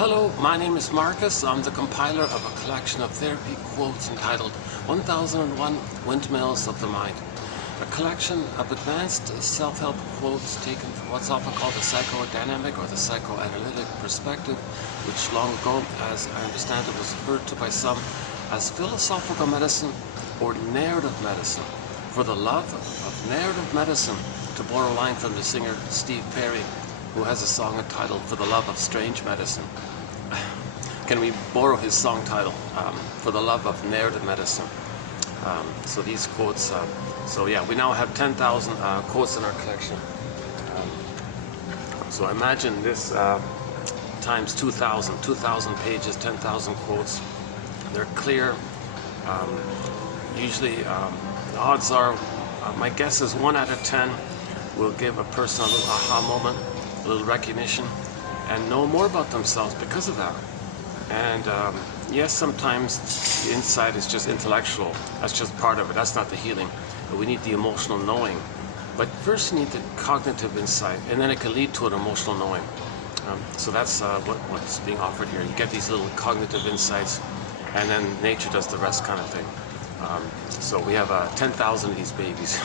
Hello, my name is Marcus. I'm the compiler of a collection of therapy quotes entitled 1001 Windmills of the Mind. A collection of advanced self-help quotes taken from what's often called the psychodynamic or the psychoanalytic perspective, which long ago, as I understand it, was referred to by some as philosophical medicine or narrative medicine. For the love of narrative medicine, to borrow a line from the singer Steve Perry, who has a song entitled For the Love of Strange Medicine. Can we borrow his song title, For the Love of Narrative Medicine? So these quotes, so yeah, we now have 10,000 quotes in our collection. So imagine this times 2,000 pages, 10,000 quotes. They're clear. Usually, the odds are, my guess is 1 out of 10 will give a person a little aha moment, a little recognition, and know more about themselves because of that. And yes, sometimes the insight is just intellectual. That's just part of it. That's not the healing. But we need the emotional knowing. But first you need the cognitive insight, and then it can lead to an emotional knowing. So that's what's being offered here. You get these little cognitive insights, and then nature does the rest kind of thing. So we have 10,000 of these babies.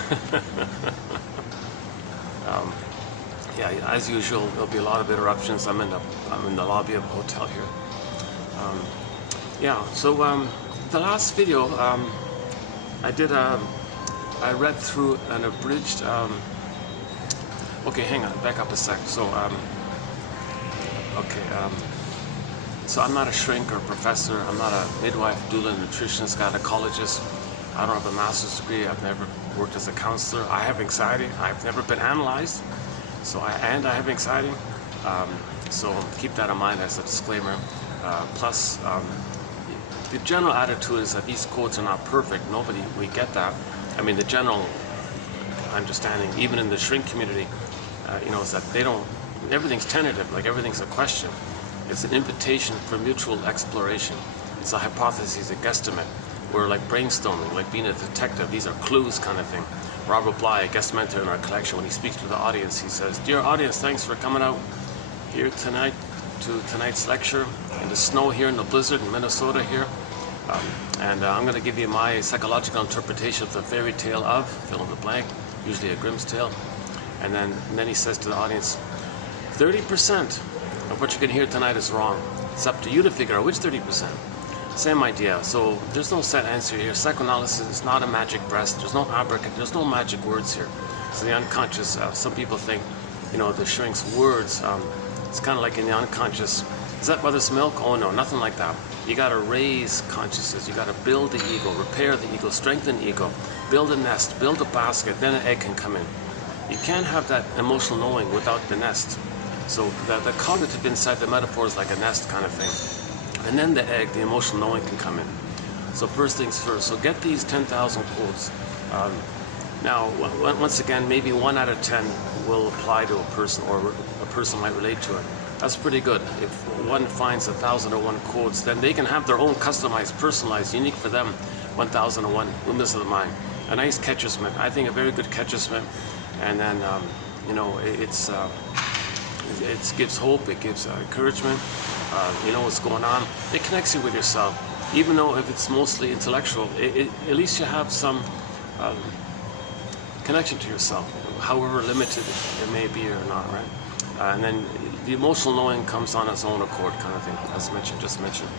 Yeah, as usual, there'll be a lot of interruptions. I'm in the lobby of a hotel here. Yeah, so the last video I read through an abridged. Okay, hang on, back up a sec. So so I'm not a shrink or professor. I'm not a midwife, doula, nutritionist, gynecologist. I don't have a master's degree. I've never worked as a counselor. I have anxiety. I've never been analyzed. So I have anxiety. So keep that in mind as a disclaimer. Plus, the general attitude is that these quotes are not perfect. We get that. I mean, the general understanding, even in the shrink community, is that everything's tentative, like everything's a question. It's an invitation for mutual exploration. It's a hypothesis, a guesstimate. We're like brainstorming, like being a detective. These are clues kind of thing. Robert Bly, a guest mentor in our collection, when he speaks to the audience, he says, "Dear audience, thanks for coming out here tonight to tonight's lecture in the snow here in the blizzard in Minnesota here. I'm going to give you my psychological interpretation of the fairy tale of, fill in the blank, usually a Grimm's tale." And then he says to the audience, 30% of what you can hear tonight is wrong. It's up to you to figure out which 30%. Same idea. So there's no set answer here. Psychoanalysis is not a magic breast. There's no there's no magic words here. So the unconscious, some people think, the shrink's words, it's kind of like in the unconscious. Is that mother's milk? Oh no, nothing like that. You got to raise consciousness. You got to build the ego, repair the ego, strengthen the ego, build a nest, build a basket, then an egg can come in. You can't have that emotional knowing without the nest. So the cognitive insight, the metaphor is like a nest kind of thing. And then the egg, the emotional knowing can come in. So first things first. So get these 10,000 quotes. Now, once again, maybe 1 out of 10 will apply to a person, or a person might relate to it. That's pretty good. If one finds 1,001 quotes, then they can have their own customized, personalized, unique for them 1,001 Windmills of the Mind. A nice catcher's mitt. I think a very good catcher's mitt. And then, it gives hope, it gives encouragement. You know what's going on. It connects you with yourself. Even though if it's mostly intellectual, at least you have some connection to yourself, however limited it may be or not, right? And then the emotional knowing comes on its own accord, kind of thing, as just mentioned.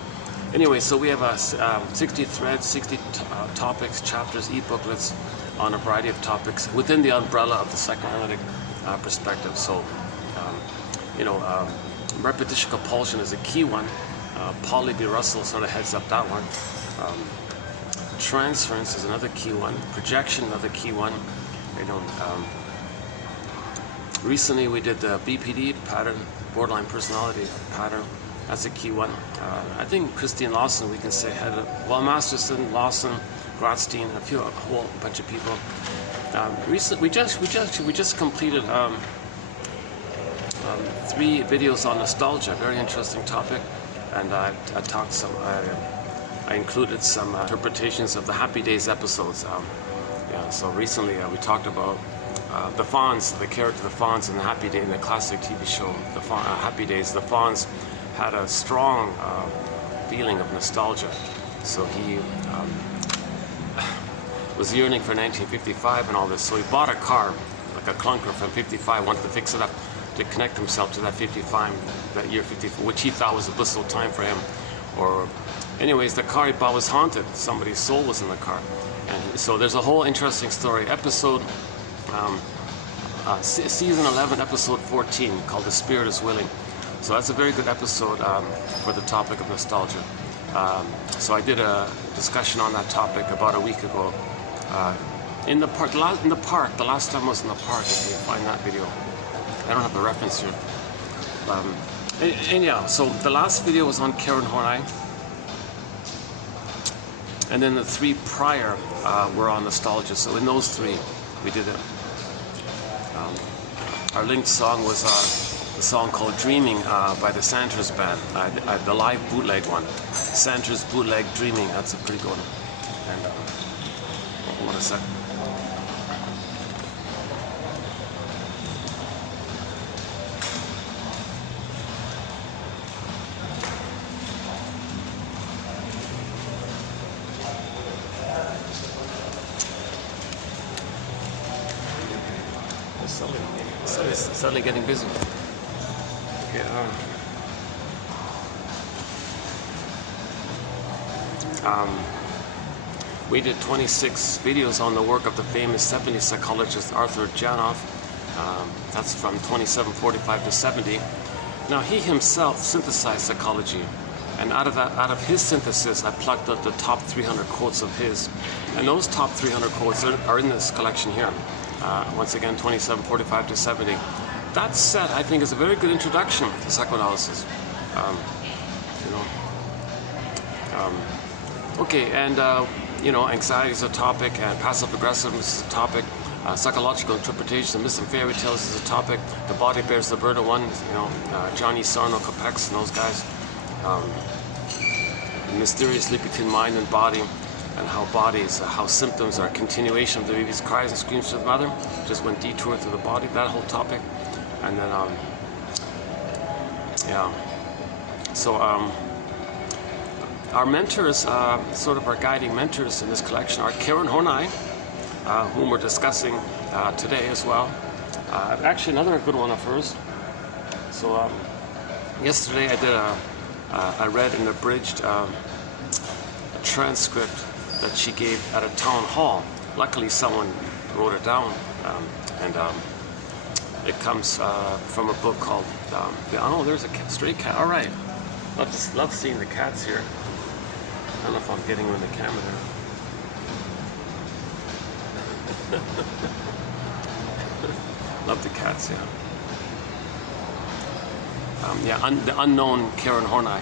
Anyway, so we have 60 threads, 60 topics, chapters, e-booklets on a variety of topics within the umbrella of the psychoanalytic perspective. So, repetition compulsion is a key one. Paul B. Russell sort of heads up that one. Transference is another key one. Projection, another key one. Recently we did the BPD pattern, borderline personality pattern. That's a key one. I think Christine Lawson, we can say, Masterson, Lawson, Gratstein, a whole bunch of people. Recently, we just completed 3 videos on nostalgia, very interesting topic, and I included some interpretations of the Happy Days episodes. So recently we talked about the Fonz, the character the Fonz in the Happy Day, in the classic TV show, Happy Days. The Fonz had a strong feeling of nostalgia. So he was yearning for 1955 and all this. So he bought a car, like a clunker from 55, wanted to fix it up to connect himself to that 55, that year 54, which he thought was a blissful time for him. Or, anyways, the car he bought was haunted. Somebody's soul was in the car. And so there's a whole interesting story. Episode, season 11, episode 14, called The Spirit is Willing. So that's a very good episode for the topic of nostalgia. So I did a discussion on that topic about a week ago. In the park, the last time I was in the park, if you find that video. I don't have the reference here. Anyhow, so the last video was on Karen Horney. And then the 3 prior were on nostalgia. So in those 3, we did it. Our linked song was a song called Dreaming by the Santers Band, the live bootleg one. Santers bootleg Dreaming, that's a pretty good one. And hold on a sec. Suddenly getting busy. Okay, we did 26 videos on the work of the famous 70s psychologist Arthur Janoff. That's from 2745 to 70. Now he himself synthesized psychology, and out of his synthesis, I plucked out the top 300 quotes of his, and those top 300 quotes are in this collection here. Once again, 2745 to 70. That said, I think is a very good introduction to psychoanalysis. Okay, and anxiety is a topic, and passive aggressiveness is a topic. Psychological interpretation of myths and fairy tales is a topic. The body bears the burden. One, Johnny Sarno, Capex, and those guys. Mysteriously between mind and body, and how symptoms are a continuation of the baby's cries and screams to the mother. Just went detour through the body, that whole topic. And then, so our mentors, sort of our guiding mentors in this collection are Karen Horney, whom we're discussing today as well. Actually, another good one of hers. So yesterday I read an abridged a transcript that she gave at a town hall. Luckily, someone wrote it down, and it comes from a book called, oh, there's a stray cat. All right. Love seeing the cats here. I don't know if I'm getting in the camera there. Love the cats, yeah. The unknown Karen Horney.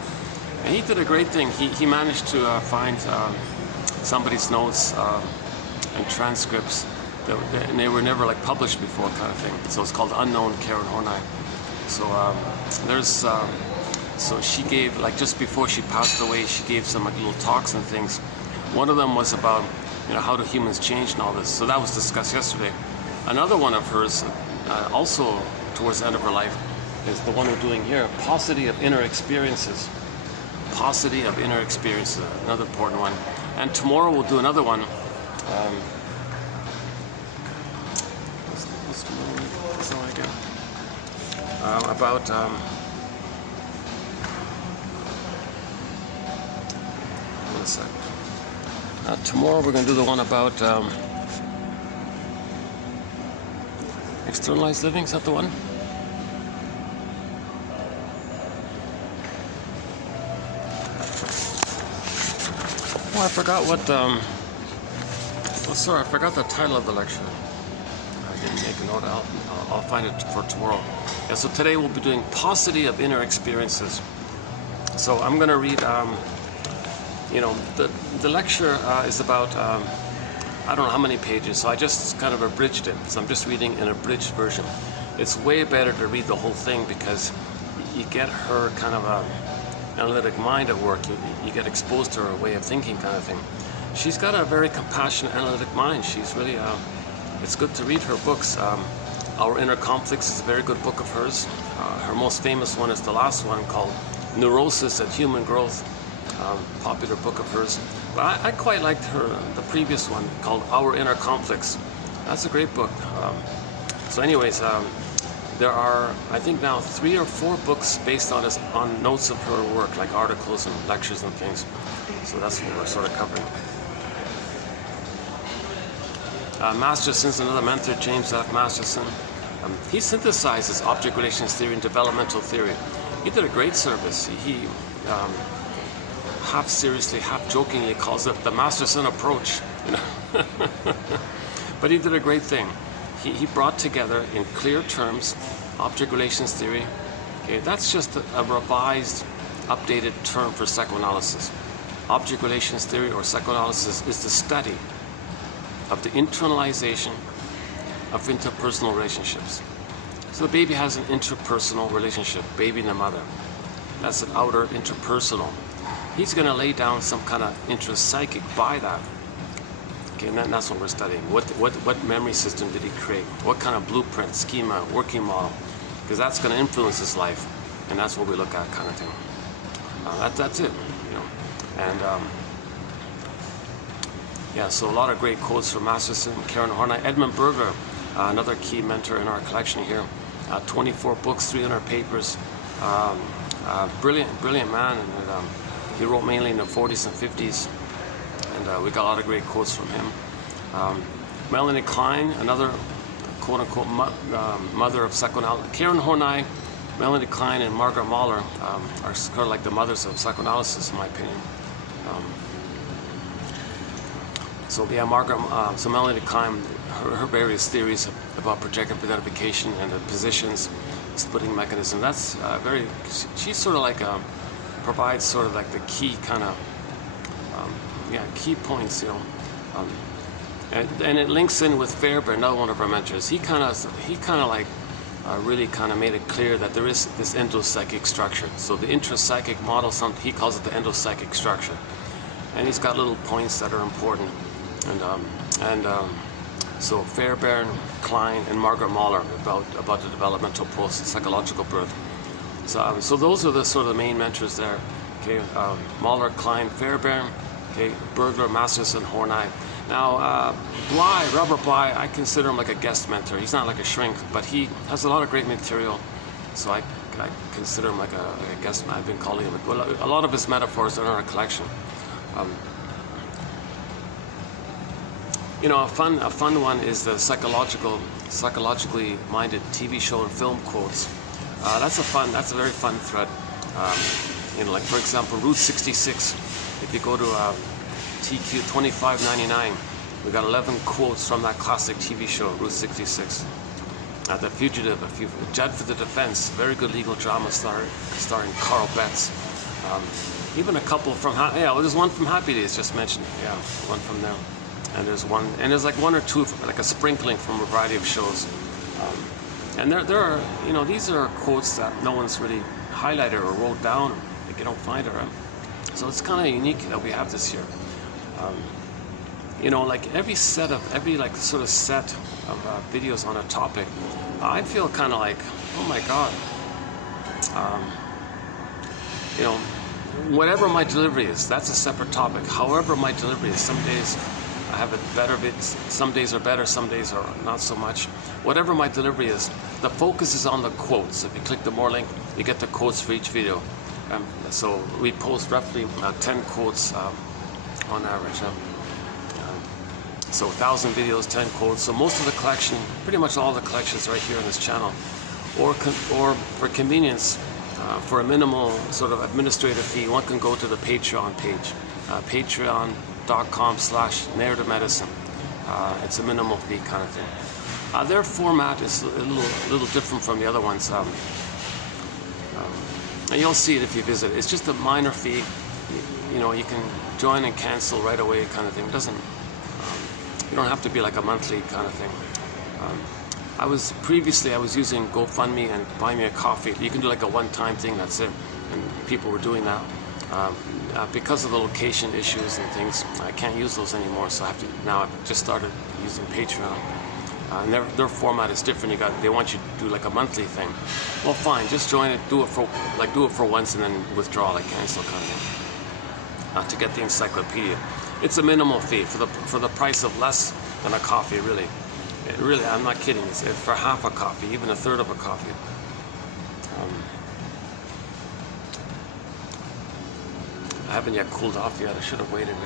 And he did a great thing. He managed to find somebody's notes and transcripts and they were never like published before, kind of thing. So it's called Unknown Karen Horney. So so she gave, like, just before she passed away, she gave some like little talks and things. One of them was about how do humans change and all this. So that was discussed yesterday. Another one of hers, also towards the end of her life, is the one we're doing here, paucity of inner experiences. Paucity of inner experiences, another important one. And tomorrow we'll do another one. About one sec. Tomorrow we're going to do the one about externalized living. Is that the one? Oh, I forgot what. Sorry, I forgot the title of the lecture. I didn't make a note. I'll find it for tomorrow. Yeah, so today we'll be doing paucity of inner experiences. So I'm going to read, the lecture is about, I don't know how many pages, so I just kind of abridged it. So I'm just reading an abridged version. It's way better to read the whole thing because you get her kind of analytic mind at work. You get exposed to her way of thinking, kind of thing. She's got a very compassionate, analytic mind. She's really, it's good to read her books. Our Inner Conflicts is a very good book of hers. Her most famous one is the last one called Neurosis and Human Growth, popular book of hers. But I quite liked the previous one called Our Inner Conflicts. That's a great book. So anyways, there are, I think now 3 or 4 books based on notes of her work, like articles and lectures and things. So that's what we're sort of covering. Masterson's another mentor, James F. Masterson. He synthesizes object relations theory and developmental theory. He did a great service. He half seriously, half jokingly calls it the Masterson approach. You know? But he did a great thing. He brought together in clear terms object relations theory. Okay, that's just a revised, updated term for psychoanalysis. Object relations theory or psychoanalysis is the study of the internalization of interpersonal relationships. So the baby has an interpersonal relationship, baby and the mother. That's an outer interpersonal. He's going to lay down some kind of intrapsychic by that. Okay, and that's what we're studying. What memory system did he create? What kind of blueprint, schema, working model? Because that's going to influence his life, and that's what we look at, kind of thing. That's it, you know. And yeah, so a lot of great quotes from Masterson, Karen Horney, Edmund Berger, another key mentor in our collection here. 24 books, 300 papers. Brilliant man, and he wrote mainly in the 40s and 50s, and we got a lot of great quotes from him. Melanie Klein, another quote-unquote mother of psychoanalysis. Karen Horney, Melanie Klein, and Margaret Mahler are sort of like the mothers of psychoanalysis, in my opinion. So yeah, so Melanie Klein, her various theories about projective identification and the positions, splitting mechanism. That's she's sort of like provides sort of like the key kind of key points, you know. And it links in with Fairbairn, another one of our mentors. He kind of like really kind of made it clear that there is this endopsychic structure. So the intrapsychic model, he calls it the endopsychic structure, and he's got little points that are important. So Fairbairn, Klein, and Margaret Mahler about the developmental process, psychological birth. So those are the sort of the main mentors there. Okay, Mahler, Klein, Fairbairn. Okay, Berger, Masterson, Horney. Now, Bly, Robert Bly, I consider him like a guest mentor. He's not like a shrink, but he has a lot of great material. So I consider him like a guest. I've been calling him. A lot of his metaphors are in our collection. You know, a fun one is the psychologically minded TV show and film quotes. That's a very fun thread. You know, like for example, Route 66. If you go to TQ 2599, we got 11 quotes from that classic TV show, Route 66. The Fugitive, Judd for the Defense, very good legal drama starring Carl Betts. Even a couple from there's one from Happy Days just mentioned. Yeah, one from there. And there's like one or two, like a sprinkling from a variety of shows. And there are, you know, these are quotes that no one's really highlighted or wrote down. Like you don't find it, right? So it's kind of unique that we have this here. You know, like every sort of set of videos on a topic, I feel kind of like, oh my God. You know, whatever my delivery is, that's a separate topic. However my delivery is, some days I have it better, some days are better, some days are not so much. Whatever my delivery is, the focus is on the quotes. If you click the more link, you get the quotes for each video. So we post roughly 10 quotes on average. So 1,000 videos, 10 quotes. So most of the collection, pretty much all the collections right here on this channel. Or for convenience, for a minimal sort of administrative fee, one can go to the Patreon page, patreon.com/narrative medicine. It's a minimal fee kind of thing. Their format is a little different from the other ones. And you'll see it if you visit. It's just a minor fee. You know, you can join and cancel right away kind of thing. It doesn't, you don't have to be like a monthly kind of thing. I was using GoFundMe and Buy Me a Coffee. You can do like a one-time thing, that's it. And people were doing that. Because of the location issues and things, I can't use those anymore. So I've just started using Patreon. And their format is different. They want you to do like a monthly thing. Well, fine, just join it, do it for once, and then withdraw, like cancel kind of thing. To get the encyclopedia, it's a minimal fee for the price of less than a coffee. Really, I'm not kidding. It's for half a coffee, even a third of a coffee. I haven't yet cooled off yet. I should have waited.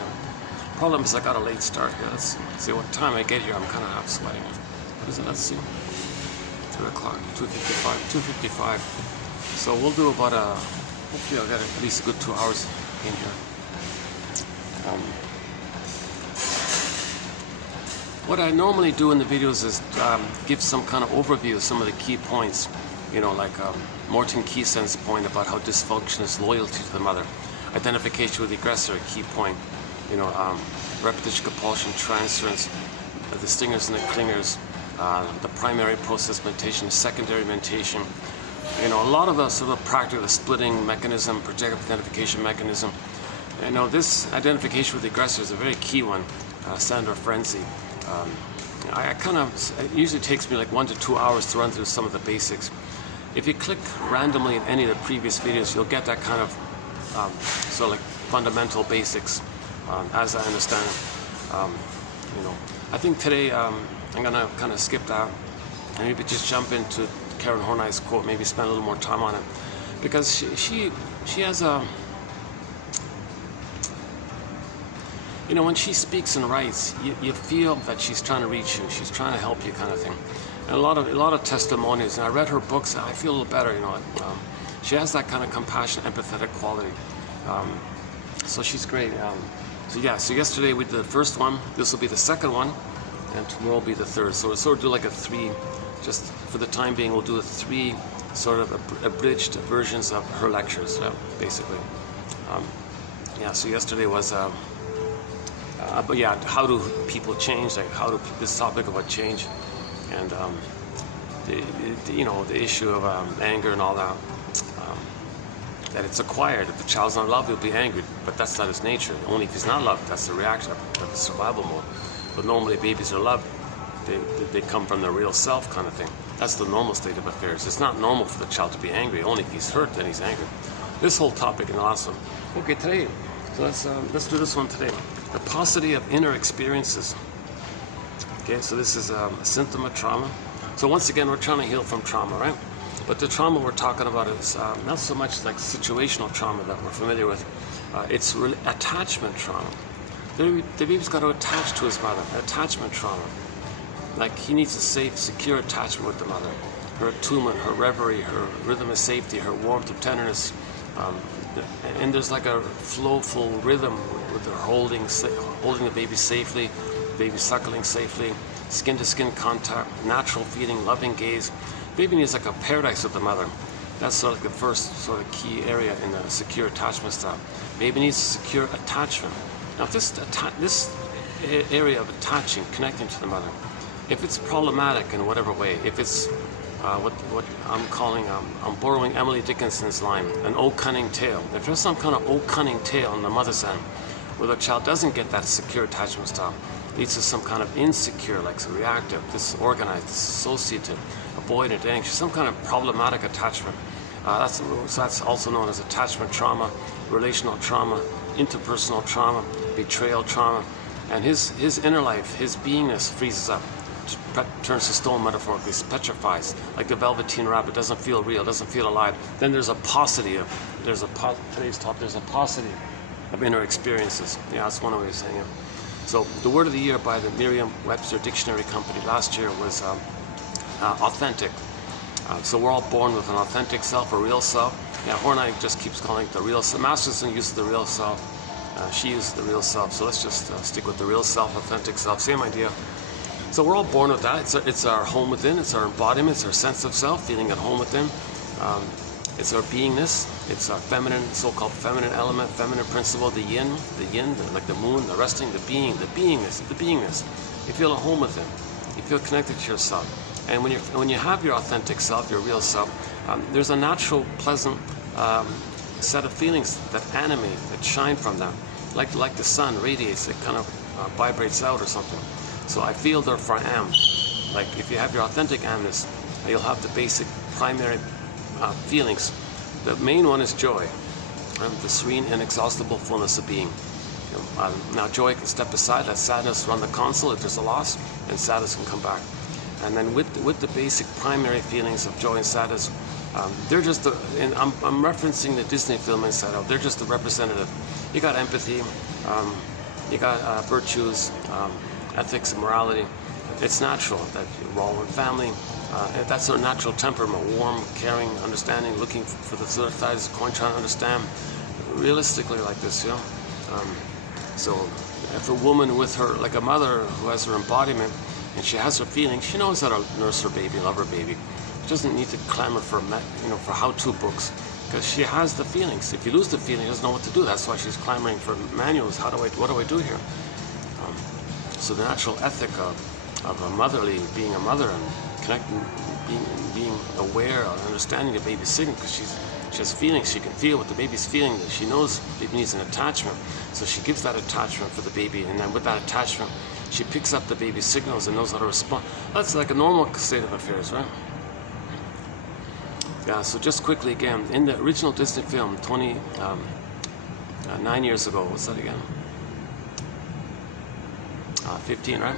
Problem is I got a late start. Let's see what time I get here. I'm kind of half sweating. What is it? Let's see. 3 o'clock, 2:55. So we'll do about hopefully I'll get at least a good 2 hours in here. What I normally do in the videos is give some kind of overview of some of the key points. Like Morton Keeson's point about how dysfunction is loyalty to the mother. Identification with the aggressor, a key point. Repetition, compulsion, transference, the stingers and the clingers, the primary process mentation, secondary mentation. A lot of the sort of practical, the splitting mechanism, projective identification mechanism. This identification with the aggressor is a very key one. Sandra Frenzy. It usually takes me like 1 to 2 hours to run through some of the basics. If you click randomly in any of the previous videos, you'll get that kind of sort of like fundamental basics as I understand it. I think today I'm gonna kind of skip that and maybe just jump into Karen Horney's quote, maybe spend a little more time on it, because she has a when she speaks and writes, you feel that she's trying to reach you, she's trying to help you, kind of thing. And a lot of testimonies, and I read her books, and I feel a little better. She has that kind of compassion, empathetic quality. So she's great. So yesterday we did the first one. This will be the second one, and tomorrow will be the third. So we'll sort of do like a 3. Just for the time being, we'll do a 3 sort of abridged versions of her lectures, basically. So yesterday was. How do people change? Like this topic about change, and the issue of anger and all that. That it's acquired. If the child's not loved, he'll be angry, but that's not his nature. Only if he's not loved, that's the reaction of the survival mode. But normally, babies are loved. They come from their real self, kind of thing. That's the normal state of affairs. It's not normal for the child to be angry. Only if he's hurt, then he's angry. This whole topic in the last one. Okay, today. So let's do this one today. The paucity of inner experiences. Okay, so this is a symptom of trauma. So once again, we're trying to heal from trauma, right? But the trauma we're talking about is not so much like situational trauma that we're familiar with. It's really attachment trauma. The baby's got to attach to his mother. Attachment trauma. Like he needs a safe, secure attachment with the mother. Her attunement, her reverie, her rhythm of safety, her warmth of tenderness. And there's like a flowful rhythm with her holding the baby safely, the baby suckling safely, skin-to-skin contact, natural feeding, loving gaze. Baby needs like a paradise with the mother. That's sort of like the first sort of key area in the secure attachment style. Baby needs a secure attachment. Now, if this area of attaching, connecting to the mother, if it's problematic in whatever way, if it's what I'm calling, I'm borrowing Emily Dickinson's line, an "oh cunning tale." If there's some kind of "oh cunning tale" on the mother's end, where the child doesn't get that secure attachment style, leads to some kind of insecure, like reactive, disorganized, dissociative, avoidant, anxious, some kind of problematic attachment. That's also known as attachment trauma, relational trauma, interpersonal trauma, betrayal trauma. And his inner life, his beingness freezes up, turns to stone metaphorically, petrifies, like the velveteen rabbit, doesn't feel real, doesn't feel alive. Then there's a paucity today's talk, there's a paucity of inner experiences. Yeah, that's one way of saying it. So the word of the year by the Merriam-Webster Dictionary Company last year was authentic. So we're all born with an authentic self, a real self. Yeah, Horney just keeps calling it the real self. Masterson uses the real self. She uses the real self. So let's just stick with the real self, authentic self. Same idea. So we're all born with that. It's our home within. It's our embodiment. It's our sense of self, feeling at home within. It's our beingness. It's our feminine, so-called feminine element, feminine principle, the yin, like the moon, the resting, the beingness. You feel at home within. You feel connected to yourself. And when you have your authentic self, your real self, there's a natural, pleasant set of feelings that animate, that shine from them, like the sun radiates. It kind of vibrates out or something. So I feel, therefore I am. Like if you have your authentic animus, you'll have the basic primary feelings. The main one is joy, the serene, inexhaustible fullness of being. Now joy can step aside, let sadness run the console if there's a loss, and sadness can come back. And then with the basic primary feelings of joy and sadness, they're just and I'm referencing the Disney film Inside Out. They're just the representative. You got empathy, you got virtues, ethics and morality. It's natural that we're all in family. That's our natural temperament: warm, caring, understanding, looking for the other side of the coin, trying to understand realistically like this, you know. So if a woman with her, like a mother who has her embodiment and she has her feelings, she knows how to nurse her baby, love her baby. She doesn't need to clamor for, for how-to books, because she has the feelings. If you lose the feeling, she doesn't know what to do. That's why she's clamoring for manuals. What do I do here? So the natural ethic of a motherly, being a mother and connecting, being aware of understanding the baby's signal, because she has feelings. She can feel what the baby's feeling. She knows the baby needs an attachment, so she gives that attachment for the baby, and then with that attachment, she picks up the baby's signals and knows how to respond. That's like a normal state of affairs, right? Yeah, so just quickly again, in the original Disney film, 9 years ago, what's that again? 15, right?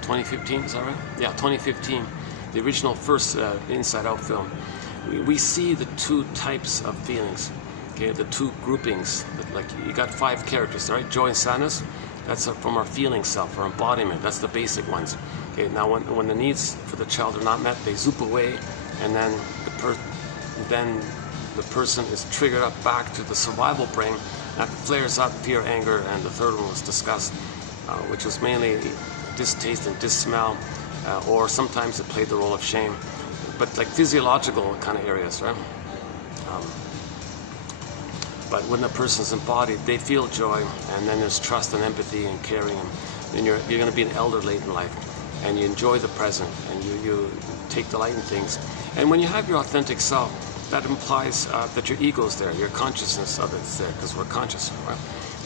2015, is that right? Yeah, 2015, the original first Inside Out film. We see the two types of feelings, okay? The two groupings. Like you got 5 characters, right? Joy and sadness. That's from our feeling self, our embodiment. That's the basic ones. Okay. Now, when the needs for the child are not met, they zoop away, and then the person is triggered up back to the survival brain. That flares up fear, anger, and the third one was disgust, which was mainly distaste and dissmell, or sometimes it played the role of shame. But like physiological kind of areas, right? But when the person's embodied, they feel joy, and then there's trust and empathy and caring, and you're going to be an elder late in life, and you enjoy the present, and you take delight in things. And when you have your authentic self, that implies that your ego's there, your consciousness of it's there, because we're conscious, right?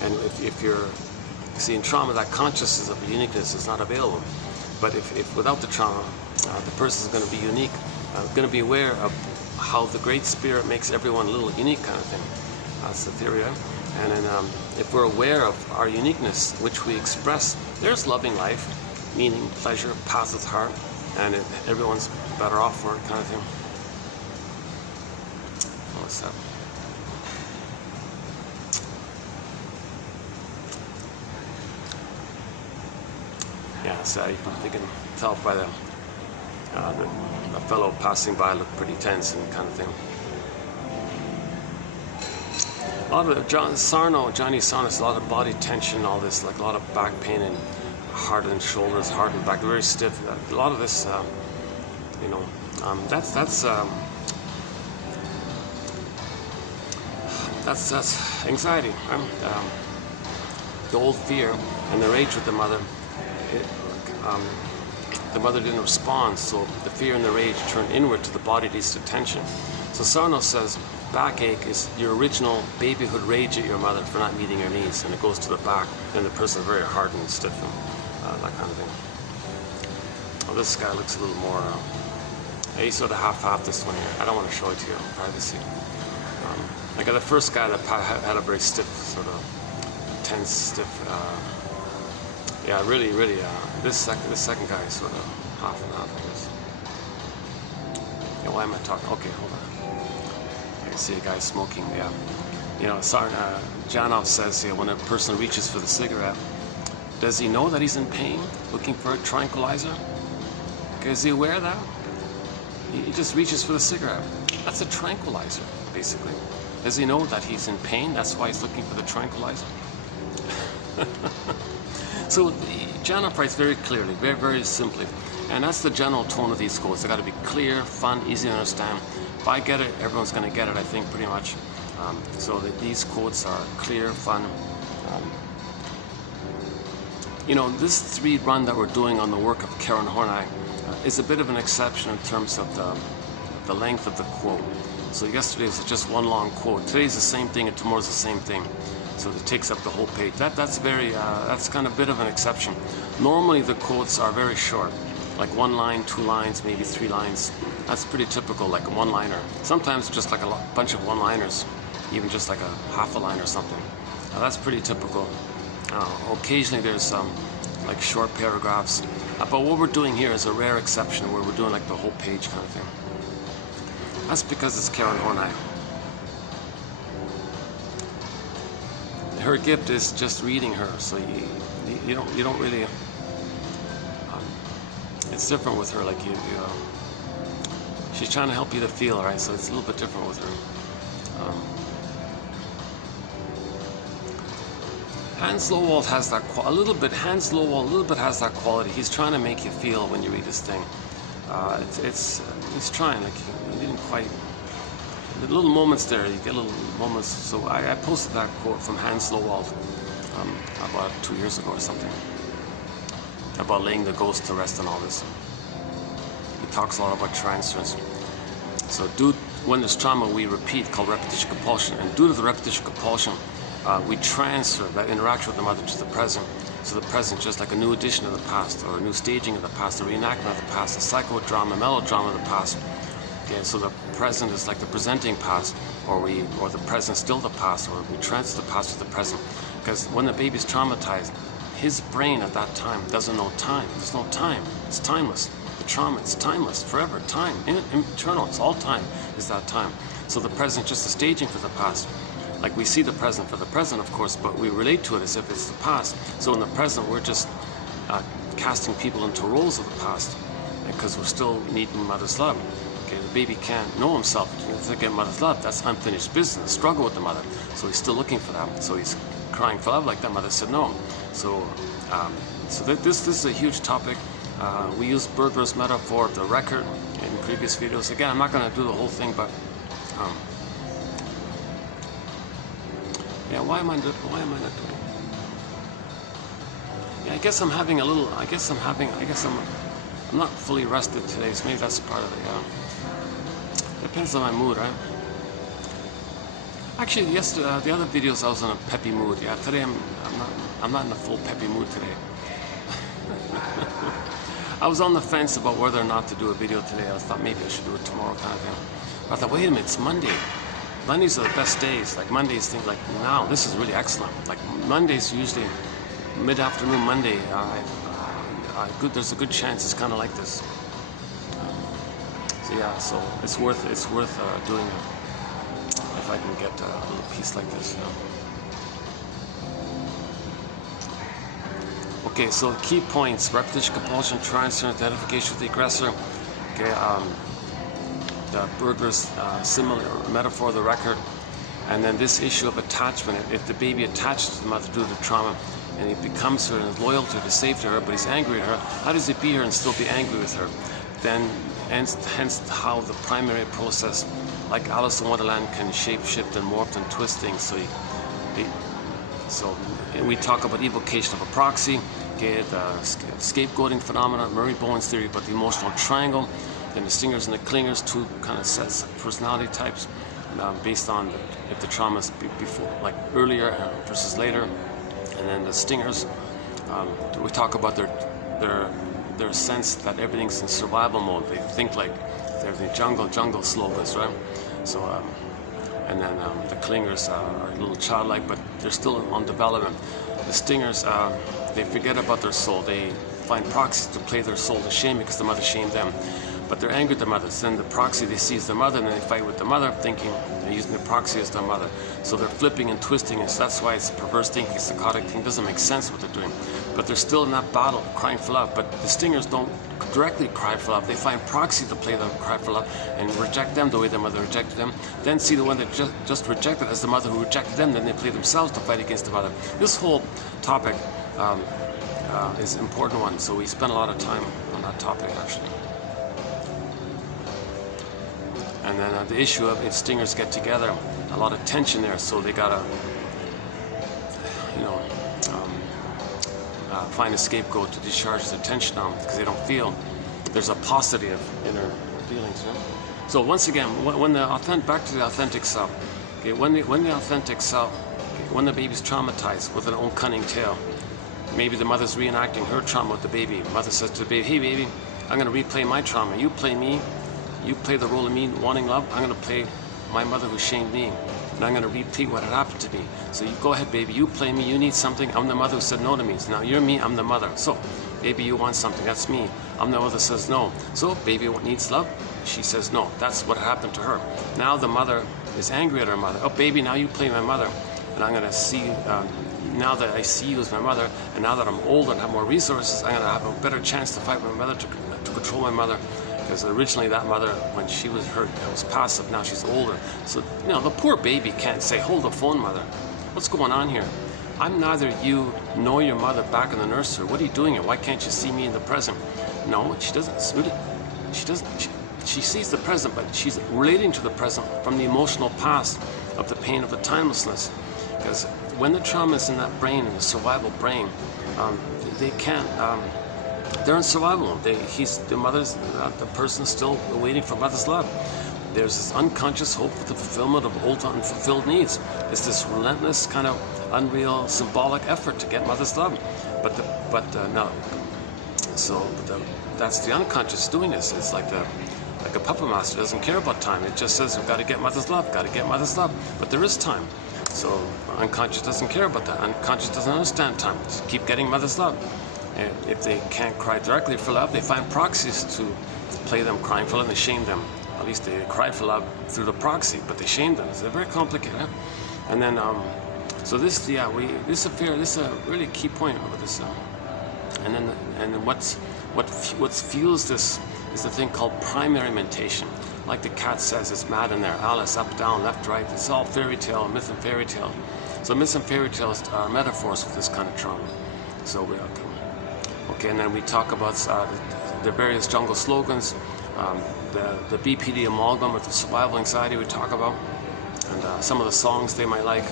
And if you're, see, in trauma, that consciousness of uniqueness is not available. But if without the trauma, the person is going to be unique, going to be aware of how the Great Spirit makes everyone a little unique, kind of thing. That's the theory, right? And then if we're aware of our uniqueness, which we express, there's loving life, meaning, pleasure, path with heart, and everyone's better off for it, kind of thing. What's that? Yeah, so you can tell by the fellow passing by looked pretty tense and kind of thing. A lot of Johnny Sarno, a lot of body tension, all this, like a lot of back pain and hardened shoulders, hardened back, very stiff. A lot of this, that's anxiety, right? The old fear and the rage with the mother. The mother didn't respond, so the fear and the rage turned inward to the body, leads to tension. So Sarno says backache is your original babyhood rage at your mother for not meeting your needs, and it goes to the back, and the person is very hardened and stiff, and that kind of thing. Well, this guy looks a little more, he's sort of half this one here. I don't want to show it to you, privacy. I got the first guy that had a very stiff, sort of tense, stiff, yeah, really, this second guy is sort of half and half, I guess. Yeah, why am I talking? Okay, hold on. I can see a guy smoking, yeah. You know, Janov says, when a person reaches for the cigarette, does he know that he's in pain, looking for a tranquilizer? Okay, is he aware of that? He just reaches for the cigarette. That's a tranquilizer, basically. Does he know that he's in pain? That's why he's looking for the tranquilizer? So Janov writes very clearly, very, very simply, and that's the general tone of these quotes. They got to be clear, fun, easy to understand. If I get it, everyone's going to get it, I think, pretty much. So these quotes are clear, fun. This 3 run that we're doing on the work of Karen Horney is a bit of an exception in terms of the length of the quote. So yesterday was just one long quote. Today's the same thing, and tomorrow's the same thing. So it takes up the whole page. That's kind of a bit of an exception. Normally the quotes are very short, like 1 line, 2 lines, maybe 3 lines. That's pretty typical, like a one-liner. Sometimes just like a bunch of one-liners, even just like a half a line or something. That's pretty typical. Occasionally there's like short paragraphs, but what we're doing here is a rare exception where we're doing like the whole page kind of thing. That's because it's Karen Horney. Her gift is just reading her, so you don't really. It's different with her. Like she's trying to help you to feel, right? So it's a little bit different with her. Hans Lowald has that a little bit. Hans Lowald a little bit has that quality. He's trying to make you feel when you read his thing. He's trying. Like he didn't quite. The little moments there, you get little moments. So I posted that quote from Hans Lowald about 2 years ago or something, about laying the ghost to rest and all this. He talks a lot about transference. So when there's trauma, we repeat, called repetition compulsion, and due to the repetition compulsion, we transfer that interaction with the mother to the present. So the present, just like a new edition of the past, or a new staging of the past, a reenactment of the past, a psychodrama, melodrama of the past. Okay, so the present is like the presenting past, or the present still the past, or we transfer the past to the present. Because when the baby's traumatized, his brain at that time doesn't know time. There's no time. It's timeless. The trauma, it's timeless, forever, time, eternal. It's all time. Is that time? So the present is just a staging for the past. Like we see the present for the present, of course, but we relate to it as if it's the past. So in the present, we're just casting people into roles of the past, because we're still needing mother's love. Okay, the baby can't know himself to get mother's love. That's unfinished business, struggle with the mother. So he's still looking for that. So he's crying for love like that mother said no. So, this is a huge topic. We use Berger's metaphor of the record in previous videos. Again, I'm not going to do the whole thing, but yeah, why am I not doing it? Yeah, I guess I'm having a little. I'm not fully rested today, so maybe that's part of it. Yeah. Depends on my mood, right? Actually, yesterday, the other videos I was in a peppy mood. Yeah, today I'm not in a full peppy mood today. I was on the fence about whether or not to do a video today. I thought maybe I should do it tomorrow, kind of thing. But I thought, wait a minute, it's Monday. Mondays are the best days. Like Mondays, think like now this is really excellent. Like Mondays usually mid-afternoon Monday. There's a good chance it's kind of like this. So yeah, so it's worth doing it if I can get a little piece like this. You know? Okay, so key points: repetition, compulsion, transference, identification with the aggressor. Okay, the Berger's similar metaphor of the record, and then this issue of attachment. If the baby attaches to the mother due to the trauma, and he becomes her and is loyal to her, saved her, but he's angry at her, how does he be her and still be angry with her? Then, hence how the primary process, like Alice in Wonderland, can shape, shift, and morph and twist things. So we talk about evocation of a proxy, okay, the scapegoating phenomenon, Murray Bowen's theory about the emotional triangle, then the stingers and the clingers, two kind of sets of personality types, based on if the trauma is before, like earlier versus later. And then the stingers, we talk about their sense that everything's in survival mode. They think like they're the jungle slogans, right? So, and then the clingers are a little childlike, but they're still on development. The stingers, they forget about their soul. They find proxies to play their soul to shame because the mother shamed them. But they're angry at the mother. Then the proxy they see is their mother, and then they fight with the mother, thinking they're using the proxy as their mother. So they're flipping and twisting, and so that's why it's perverse thinking, psychotic thinking. Doesn't make sense what they're doing. But they're still in that battle, crying for love. But the stingers don't directly cry for love. They find proxy to play them, cry for love, and reject them the way their mother rejected them. Then see the one that just rejected as the mother who rejected them. Then they play themselves to fight against the mother. This whole topic is an important one. So we spent a lot of time on that topic, actually. And then the issue of if stingers get together, a lot of tension there, so they gotta, find a scapegoat to discharge the tension on, because they don't feel. There's a paucity of inner feelings. You know? So once again, back to the authentic self. Okay, when the authentic self, when the baby's traumatized with an own cunning tale, maybe the mother's reenacting her trauma with the baby. Mother says to the baby, "Hey baby, I'm going to replay my trauma. You play me. You play the role of me wanting love. I'm going to play my mother who shamed me. And I'm going to repeat what had happened to me. So you go ahead, baby. You play me. You need something. I'm the mother who said no to me. So now you're me. I'm the mother. So, baby, you want something. That's me. I'm the mother who says no. So, baby needs love. She says no. That's what happened to her. Now the mother is angry at her mother. Oh, baby, now you play my mother. And I'm going to see, now that I see you as my mother, and now that I'm older and have more resources, I'm going to have a better chance to fight my mother, to control my mother. Because originally that mother, when she was hurt, was passive. Now she's older. So, you know, the poor baby can't say, hold the phone, mother. What's going on here? I'm neither you nor your mother back in the nursery. What are you doing here? Why can't you see me in the present? No, she doesn't. She sees the present, but she's relating to the present from the emotional past of the pain of the timelessness. Because when the trauma is in that brain, in the survival brain, they can't. They're in survival mode. The person's still waiting for mother's love. There's this unconscious hope for the fulfillment of old unfulfilled needs. It's this relentless kind of unreal symbolic effort to get mother's love. That's the unconscious doing this. It's like a puppet master doesn't care about time. It just says we've got to get mother's love, got to get mother's love. But there is time. So unconscious doesn't care about that. Unconscious doesn't understand time. Just keep getting mother's love. And if they can't cry directly for love, they find proxies to play them crying for love and they shame them. At least they cry for love through the proxy, but they shame them. It's very complicated. And then, so this, this is a really key point about this. And then what fuels this is the thing called primary mentation. Like the cat says, it's mad in there. Alice, up, down, left, right. It's all fairy tale, myth and fairy tale. So myths and fairy tales are metaphors for this kind of trauma. So okay, and then we talk about the various jungle slogans, the BPD amalgam with the survival anxiety we talk about, and some of the songs they might like,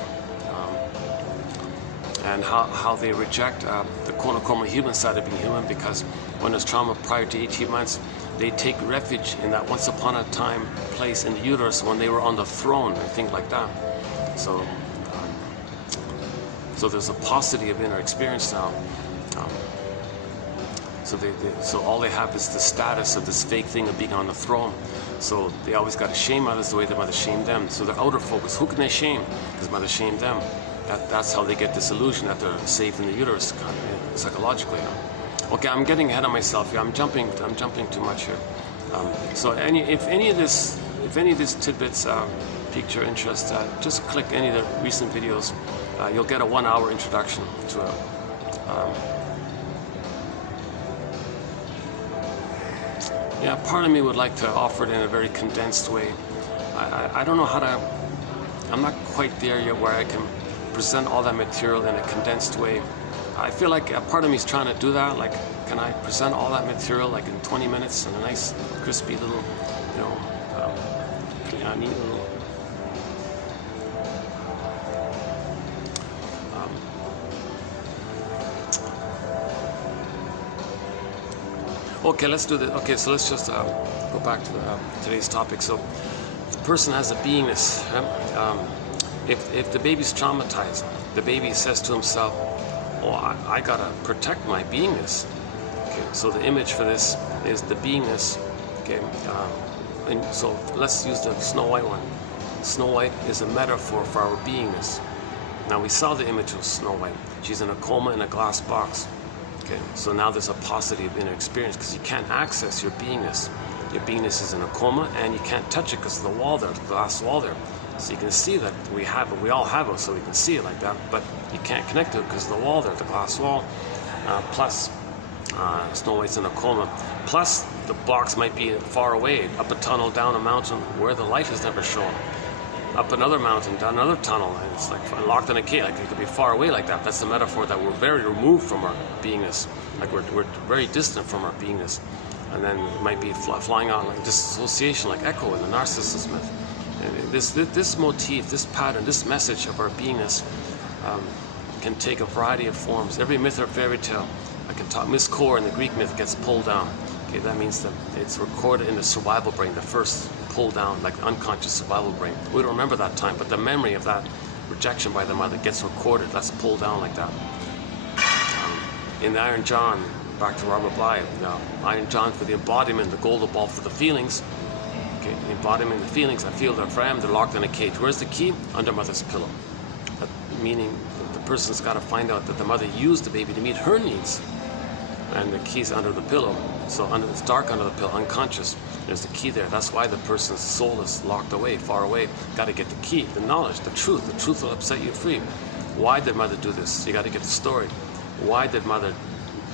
and how they reject the quote-unquote human side of being human, because when there's trauma prior to 18 months, they take refuge in that once upon a time place in the uterus when they were on the throne and things like that. So, so there's a paucity of inner experience now. So all they have is the status of this fake thing of being on the throne. So they always got to shame others the way their mother shamed them. So they're outer focus. Who can they shame? Because mother shamed them. That's how they get this illusion that they're safe in the uterus, kind of, psychologically. Okay, I'm getting ahead of myself here. I'm jumping too much here. So if any of these tidbits piqued your interest, just click any of the recent videos. You'll get a 1-hour introduction to it. Yeah, part of me would like to offer it in a very condensed way. I don't know how to, I'm not quite there yet where I can present all that material in a condensed way. I feel like a part of me is trying to do that. Like, can I present all that material like in 20 minutes in a nice, crispy little, neat little. Okay, let's do this. Okay, so let's just go back to today's topic. So, the person has a beingness. If the baby's traumatized, the baby says to himself, "Oh, I gotta protect my beingness." Okay, so the image for this is the beingness. Okay, and so let's use the Snow White one. Snow White is a metaphor for our beingness. Now we saw the image of Snow White. She's in a coma in a glass box. Okay, so now there's a paucity of inner experience because you can't access your beingness. Your beingness is in a coma and you can't touch it because of the wall there, the glass wall there. So you can see that we have it, we all have it, so we can see it like that, but you can't connect to it because of the wall there, the glass wall. Plus, Snow White's in a coma. Plus, the box might be far away, up a tunnel, down a mountain, where the light has never shown. Up another mountain, down another tunnel, and it's like locked in a cave. Like it could be far away like that. That's the metaphor that we're very removed from our beingness. Like we're very distant from our beingness. And then it might be flying on like dissociation, like Echo in the Narcissus myth. And this motif, this pattern, this message of our beingness can take a variety of forms. Every myth or fairy tale, I can talk. Miss Core in the Greek myth gets pulled down. Okay, that means that it's recorded in the survival brain, the first pull down, like the unconscious survival brain. We don't remember that time, but the memory of that rejection by the mother gets recorded. That's pulled down like that. In the Iron John, back to Robert Bly, Iron John for the embodiment, the golden ball for the feelings. Okay, the embodiment, the feelings, I feel they're framed, they're locked in a cage. Where's the key? Under mother's pillow. Meaning the person's got to find out that the mother used the baby to meet her needs. And the key's under the pillow. So it's dark under the pillow, unconscious. There's the key there. That's why the person's soul is locked away, far away. Got to get the key, the knowledge, the truth. The truth will set you free. Why did mother do this? You got to get the story. Why did mother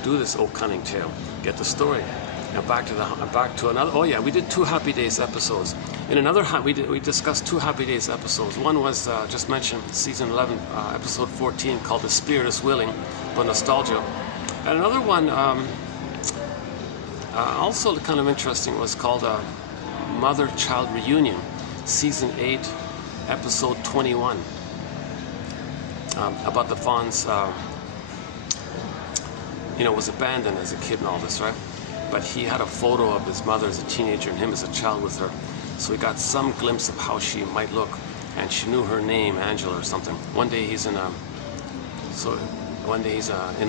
do this, oh cunning tale? Get the story. Now back to another. Oh yeah, we did 2 Happy Days episodes. In another, we discussed 2 Happy Days episodes. One was just mentioned, season 11, episode 14, called "The Spirit Is Willing," but nostalgia. And another one, also kind of interesting, was called Mother-Child Reunion, season 8, episode 21, about the Fawn's, was abandoned as a kid and all this, right? But he had a photo of his mother as a teenager and him as a child with her. So we got some glimpse of how she might look, and she knew her name, Angela or something. One day he's in a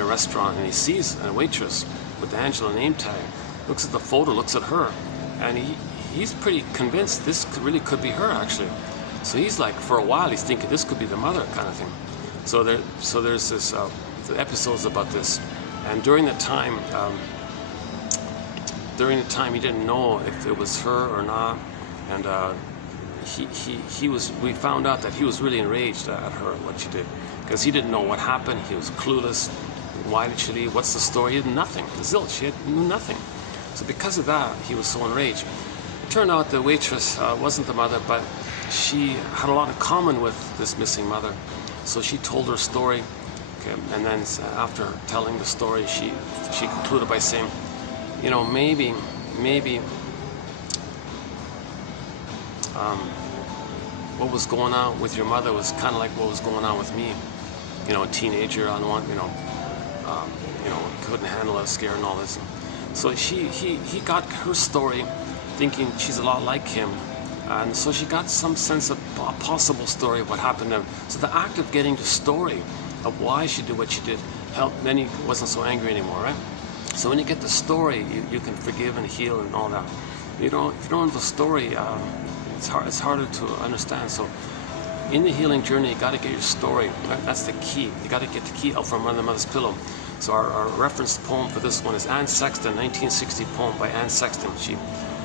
restaurant and he sees a waitress with the Angela name tag, looks at the photo, looks at her, and he's pretty convinced this really could be her actually. So he's like, for a while he's thinking this could be the mother kind of thing. So there's this the episodes about this, and during the time he didn't know if it was her or not, and we found out that he was really enraged at her, what she did, because he didn't know what happened. He was clueless. Why did she leave? What's the story? He had nothing. Zilch. Knew nothing. So because of that, he was so enraged. It turned out the waitress wasn't the mother, but she had a lot in common with this missing mother. So she told her story, okay, and then after telling the story, she concluded by saying, maybe what was going on with your mother was kind of like what was going on with me. A teenager on one, couldn't handle a scare and all this. So he got her story, thinking she's a lot like him, and so she got some sense of a possible story of what happened to him. So the act of getting the story of why she did what she did helped. Then he wasn't so angry anymore, right? So when you get the story, you can forgive and heal and all that. If you don't have the story, it's harder to understand. So in the healing journey, you got to get your story. Right? That's the key. You got to get the key out from under mother's pillow. So our reference poem for this one is Anne Sexton, 1960 poem by Anne Sexton.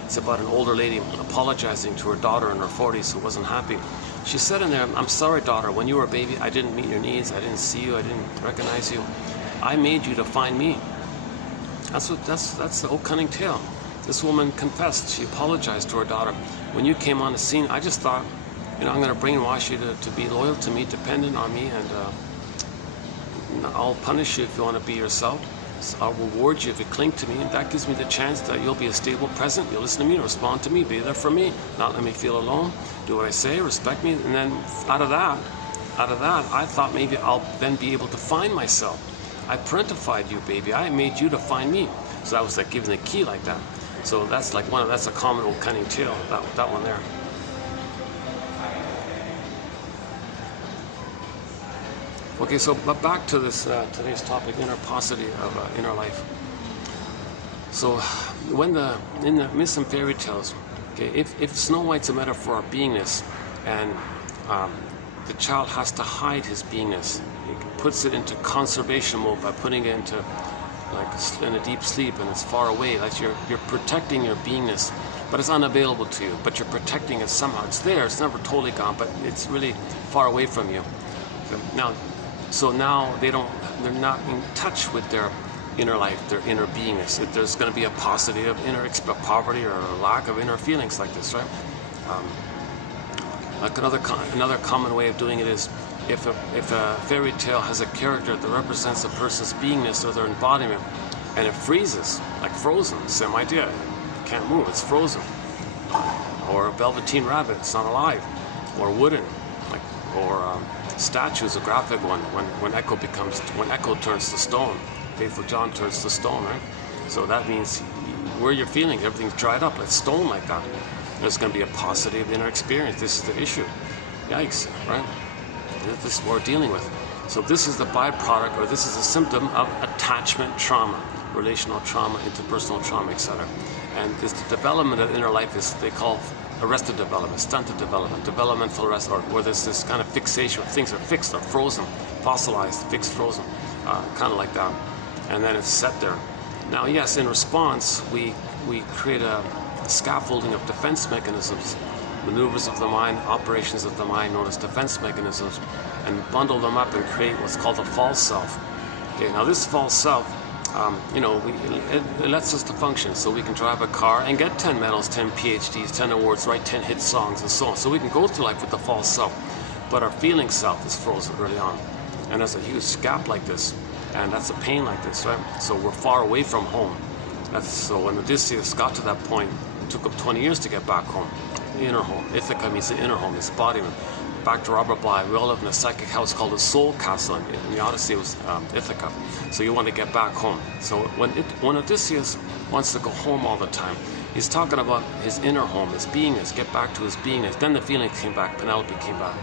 It's about an older lady apologizing to her daughter in her 40s who wasn't happy. She said in there, "I'm sorry, daughter. When you were a baby, I didn't meet your needs. I didn't see you. I didn't recognize you. I made you to find me." That's the old cunning tale. This woman confessed. She apologized to her daughter. "When you came on the scene, I just thought, I'm going to brainwash you to be loyal to me, dependent on me, and I'll punish you if you want to be yourself. So I'll reward you if you cling to me, and that gives me the chance that you'll be a stable present. You'll listen to me, respond to me, be there for me, not let me feel alone, do what I say, respect me." And then out of that, I thought maybe I'll then be able to find myself. I parentified you, baby. I made you to find me. So that was like giving the key like that. So that's like that's a common old cunning tale, that one there. Okay, so but back to this today's topic, inner paucity of inner life. So in the myths and fairy tales, okay, if Snow White's a metaphor of beingness, and the child has to hide his beingness, he puts it into conservation mode by putting it into like in a deep sleep, and it's far away. Like you're protecting your beingness, but it's unavailable to you. But you're protecting it somehow. It's there. It's never totally gone, but it's really far away from you. Now they're not in touch with their inner life, their inner beingness. There's going to be a paucity of inner poverty or a lack of inner feelings like this, right? Like another common way of doing it is if a fairy tale has a character that represents a person's beingness or their embodiment, and it freezes, like Frozen, same idea. Can't move, it's frozen. Or a Velveteen Rabbit, it's not alive. Or wooden, or statues, a graphic one, when Echo turns to stone, Faithful John turns to stone, right? So that means where you're feeling, everything's dried up, it's stone like that. There's going to be a paucity of inner experience. This is the issue. Yikes, right? This is what we're dealing with. So this is the byproduct, or this is a symptom of attachment trauma. relational trauma, interpersonal trauma, etc. And this development of inner life is they call arrested development, stunted development, developmental arrest, or where there's this kind of fixation where things are fixed or frozen, fossilized, fixed, frozen, kind of like that. And then it's set there. Now, yes, in response, we create a scaffolding of defense mechanisms, maneuvers of the mind, operations of the mind known as defense mechanisms, and bundle them up and create what's called a false self. Okay, now this false self, it lets us to function, so we can drive a car and get 10 medals, 10 PhDs, 10 awards, write 10 hit songs, and so on. So we can go through life with the false self, but our feeling self is frozen early on. And there's a huge gap like this, and that's a pain like this, right? So we're far away from home. So when Odysseus got to that point, it took him 20 years to get back home. The inner home. Ithaca means the inner home, the embodiment. Back to Robert Bly, we all live in a psychic house called the Soul Castle. In the Odyssey it was Ithaca. So you want to get back home. So when Odysseus wants to go home all the time, he's talking about his inner home, his beingness, get back to his beingness. Then the feeling came back, Penelope came back.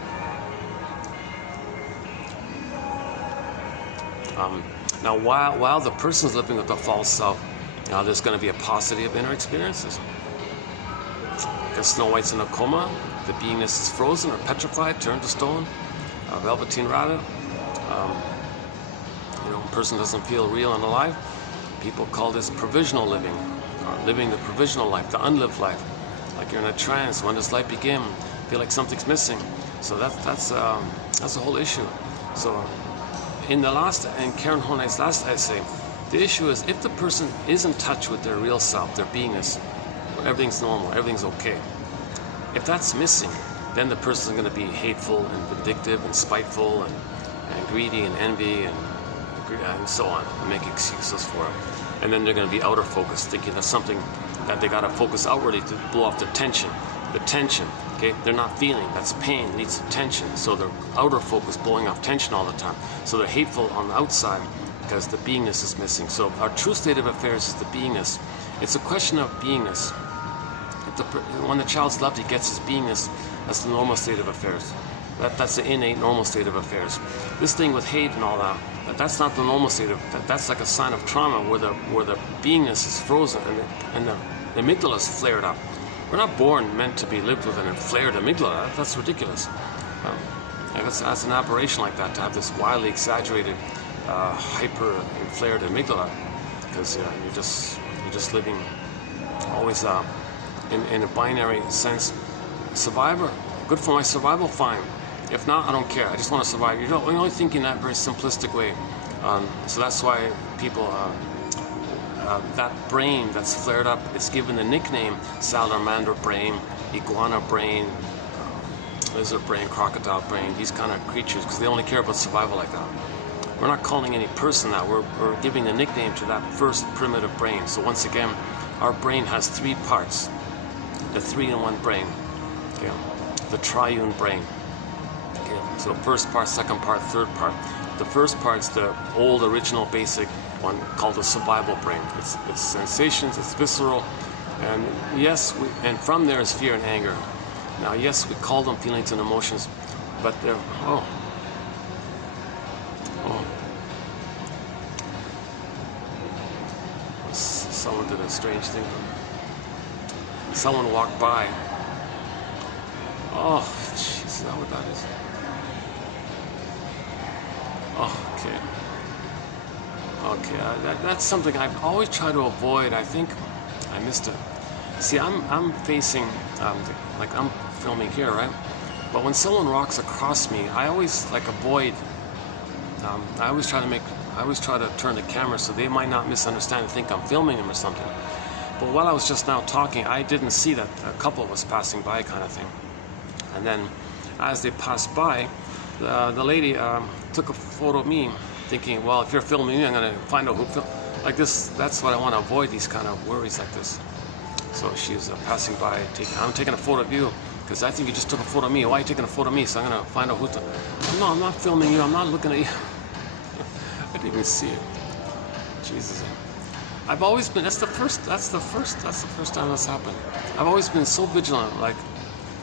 Now while the person's living with the false self, there's going to be a paucity of inner experiences. Because Snow White's in a coma, the beingness is frozen or petrified, turned to stone, velveteen rabbit. Person doesn't feel real and alive. People call this provisional living, or living the provisional life, the unlived life. Like you're in a trance. When does life begin? Feel like something's missing. So that's the whole issue. So in Karen Horney's last essay, the issue is if the person is in touch with their real self, their beingness, everything's normal, everything's okay. If that's missing, then the person's going to be hateful and vindictive and spiteful and greedy and envy and so on, and make excuses for it. And then they're going to be outer focused, thinking that's something that they got to focus outwardly to blow off the tension. The tension, okay? They're not feeling. That's pain, needs tension. So they're outer focus, blowing off tension all the time. So they're hateful on the outside because the beingness is missing. So our true state of affairs is the beingness. It's a question of beingness. When the child's loved, he gets his beingness. That's the normal state of affairs. That's the innate normal state of affairs. This thing with hate and all that's not the normal state of. That's like a sign of trauma where the beingness is frozen and the amygdala is flared up. We're not born meant to be lived with an inflared amygdala. That's ridiculous. That's an aberration like that, to have this wildly exaggerated, hyper-inflared amygdala, because you're just living always in a binary sense. Survivor, good for my survival, fine. If not, I don't care. I just want to survive. You're only thinking that very simplistic way. So that's why people, that brain that's flared up, it's given the nickname salamander brain, iguana brain, lizard brain, crocodile brain, these kind of creatures, because they only care about survival like that. We're not calling any person that. We're giving the nickname to that first primitive brain. So once again, our brain has three parts. The 3-in-1 brain. Okay. The triune brain. Okay. So first part, second part, third part. The first part's the old, original, basic one called the survival brain. It's sensations, it's visceral, and yes, and from there is fear and anger. Now, yes, we call them feelings and emotions, but they're someone did a strange thing. Someone walked by. Oh, jeez, is that what that is? Oh, okay. That's something I've always tried to avoid. I think I missed it. See, I'm facing, like I'm filming here, right? But when someone walks across me, I always avoid. I always try to turn the camera so they might not misunderstand and think I'm filming them or something. But while I was just now talking, I didn't see that a couple was passing by, kind of thing. And then, as they passed by, the lady took a photo of me, thinking, well, if you're filming me, I'm gonna find out who filmed. Like this, that's what I want to avoid, these kind of worries like this. So she's passing by, I'm taking a photo of you, because I think you just took a photo of me. Why are you taking a photo of me? So I'm gonna find out who took. No, I'm not filming you. I'm not looking at you. I didn't even see it. Jesus. I've always been. That's the first time that's happened. I've always been so vigilant. Like,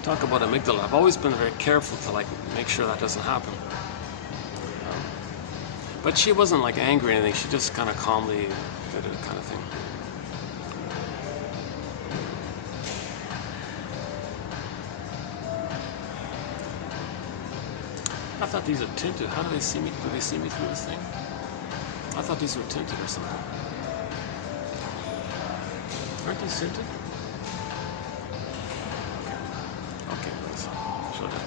talk about amygdala. I've always been very careful to make sure that doesn't happen. But she wasn't like angry or anything. She just kind of calmly did it, kind of thing. I thought these are tinted. How do they see me? Do they see me through this thing? I thought these were tinted or something. Aren't these tinted? Okay, let's show that.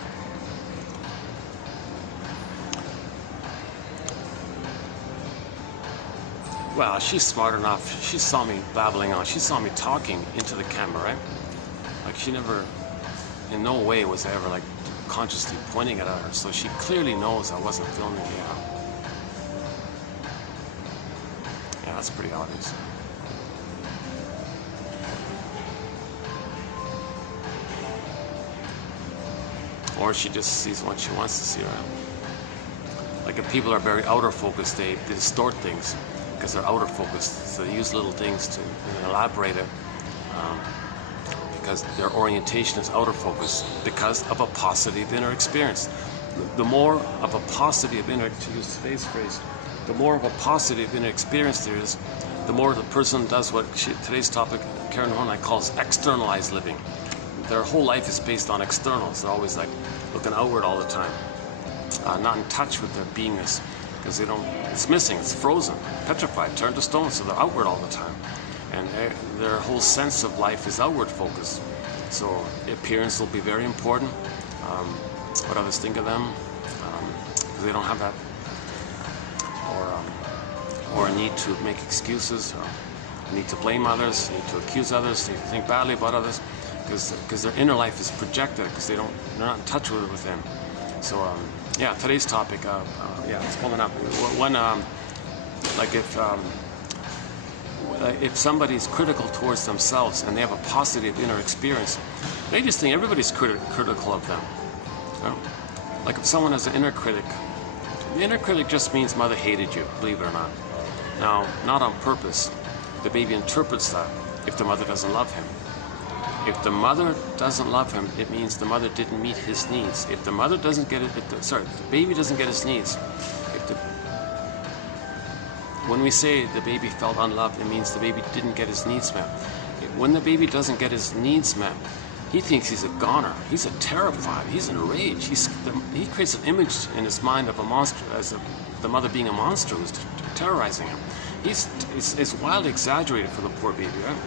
Well, she's smart enough. She saw me babbling on. She saw me talking into the camera, right? Like she never, in no way was I ever like consciously pointing it at her. So she clearly knows I wasn't filming. Yeah, that's pretty obvious. Or she just sees what she wants to see, right? Like if people are very outer focused, they distort things because they're outer focused. So they use little things to elaborate it because their orientation is outer focus because of a paucity of inner experience. The more of a paucity of inner, to use today's phrase, the more of a paucity of inner experience there is, the more the person does what today's topic, Karen Horney calls externalized living. Their whole life is based on externals. They're always like looking outward all the time, not in touch with their beingness, because they don't. It's missing. It's frozen, petrified, turned to stone. So they're outward all the time, and their whole sense of life is outward focused. So appearance will be very important. What others think of them, because they don't have that, or a need to make excuses, or a need to blame others, a need to accuse others, a need to think badly about others. Because their inner life is projected, because they're not in touch with it within. So yeah, today's topic, yeah, it's coming up. When like if somebody's critical towards themselves and they have a paucity of inner experience, they just think everybody's critical of them. You know? Like if someone has an inner critic, the inner critic just means mother hated you, believe it or not. Now, not on purpose. The baby interprets that if the mother doesn't love him. If the mother doesn't love him, it means the mother didn't meet his needs. If the mother doesn't get it, if the baby doesn't get his needs, when we say the baby felt unloved, it means the baby didn't get his needs met. When the baby doesn't get his needs met, he thinks he's a goner. He's terrified. He's in a rage. He creates an image in his mind of a monster, the mother being a monster who's terrorizing him. It's wildly exaggerated for the poor baby, right?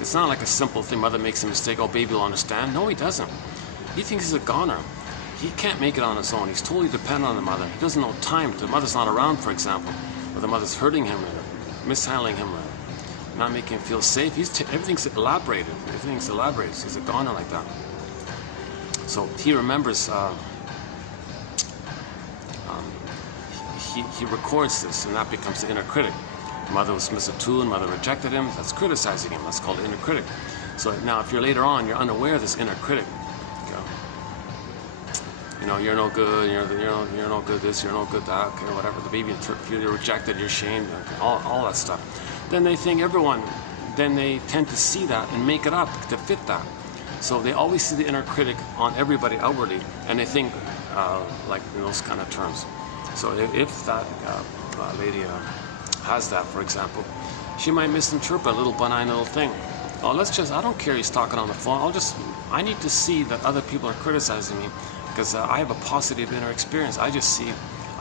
It's not like a simple thing, mother makes a mistake, oh, baby will understand. No, he doesn't. He thinks he's a goner. He can't make it on his own. He's totally dependent on the mother. He doesn't know time. The mother's not around, for example, or the mother's hurting him, or mishandling him, or not making him feel safe. Everything's elaborated. Everything's elaborated. He's a goner like that. So he remembers, he records this, and that becomes the inner critic. Mother was misunderstood, mother rejected him, that's criticizing him, that's called inner critic. So now if you're later on, you're unaware of this inner critic. You know, you're no good, you're no good this, you're no good that, okay, whatever. The baby, you're rejected, you're shamed, all that stuff. Then they think then they tend to see that and make it up to fit that. So they always see the inner critic on everybody outwardly, and they think like in those kind of terms. So if that lady has that, for example, she might misinterpret a little benign little thing. Oh, I don't care he's talking on the phone. I need to see that other people are criticizing me because I have a positive inner experience. I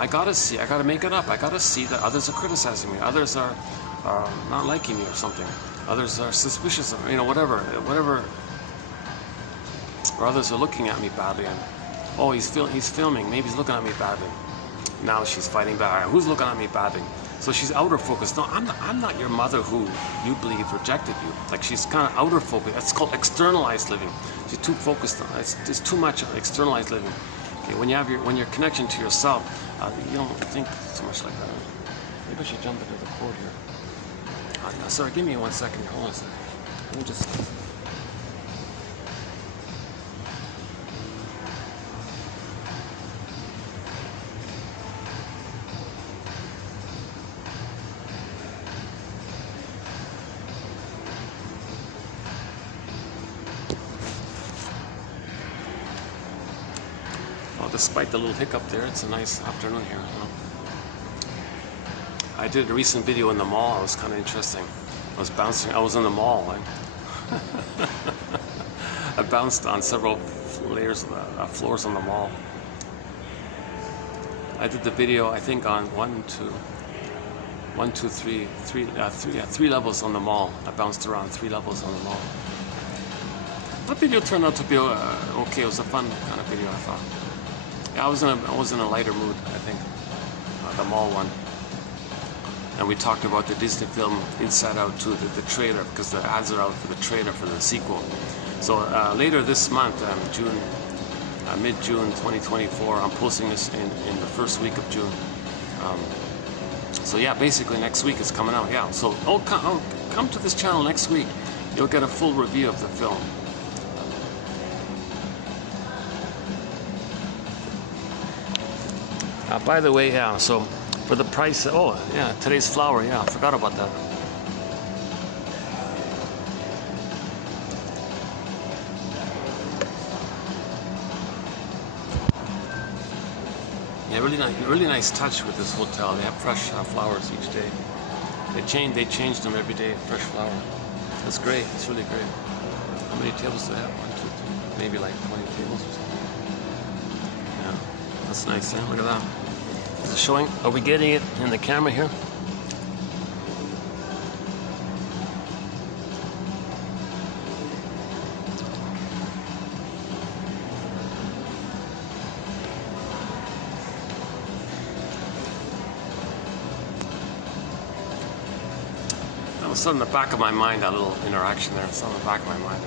gotta make it up. I gotta see that others are criticizing me. Others are not liking me or something. Others are suspicious of me, whatever. Or others are looking at me badly. And, oh, he's filming. Maybe he's looking at me badly. Now she's fighting back. Who's looking at me badly? So she's outer focused. No, I'm not your mother who you believe rejected you. Like she's kind of outer focused. It's called externalized living. She's too focused on it's too much externalized living. Okay, when your connection to yourself, you don't think so much like that. Maybe I should jump into the cord here. Sorry, give me 1 second. Hold on a second. Let me just. Despite the little hiccup there, it's a nice afternoon here. I did a recent video in the mall. It was kind of interesting. I was bouncing. I was in the mall. Right? I bounced on several layers of floors on the mall. I did the video, I think, on three levels on the mall. I bounced around 3 levels on the mall. That video turned out to be okay. It was a fun kind of video, I thought. Yeah, I was in a lighter mood, I think. The mall one. And we talked about the Disney film Inside Out 2, the trailer, because the ads are out for the trailer for the sequel. So later this month, mid-June 2024, I'm posting this in the first week of June. So yeah, basically next week it's coming out. Yeah, so come to this channel next week. You'll get a full review of the film. By the way, yeah, so for the price, oh yeah, today's flower, yeah, I forgot about that. Yeah, really nice touch with this hotel. They have fresh flowers each day. They change them every day, fresh flower. That's great, it's really great. How many tables do they have? 1, 2, 3, maybe like 20 tables or something. Yeah, that's nice, eh? Look at that. Is it showing? Are we getting it in the camera here? It's on the back of my mind, that little interaction there. It's on the back of my mind.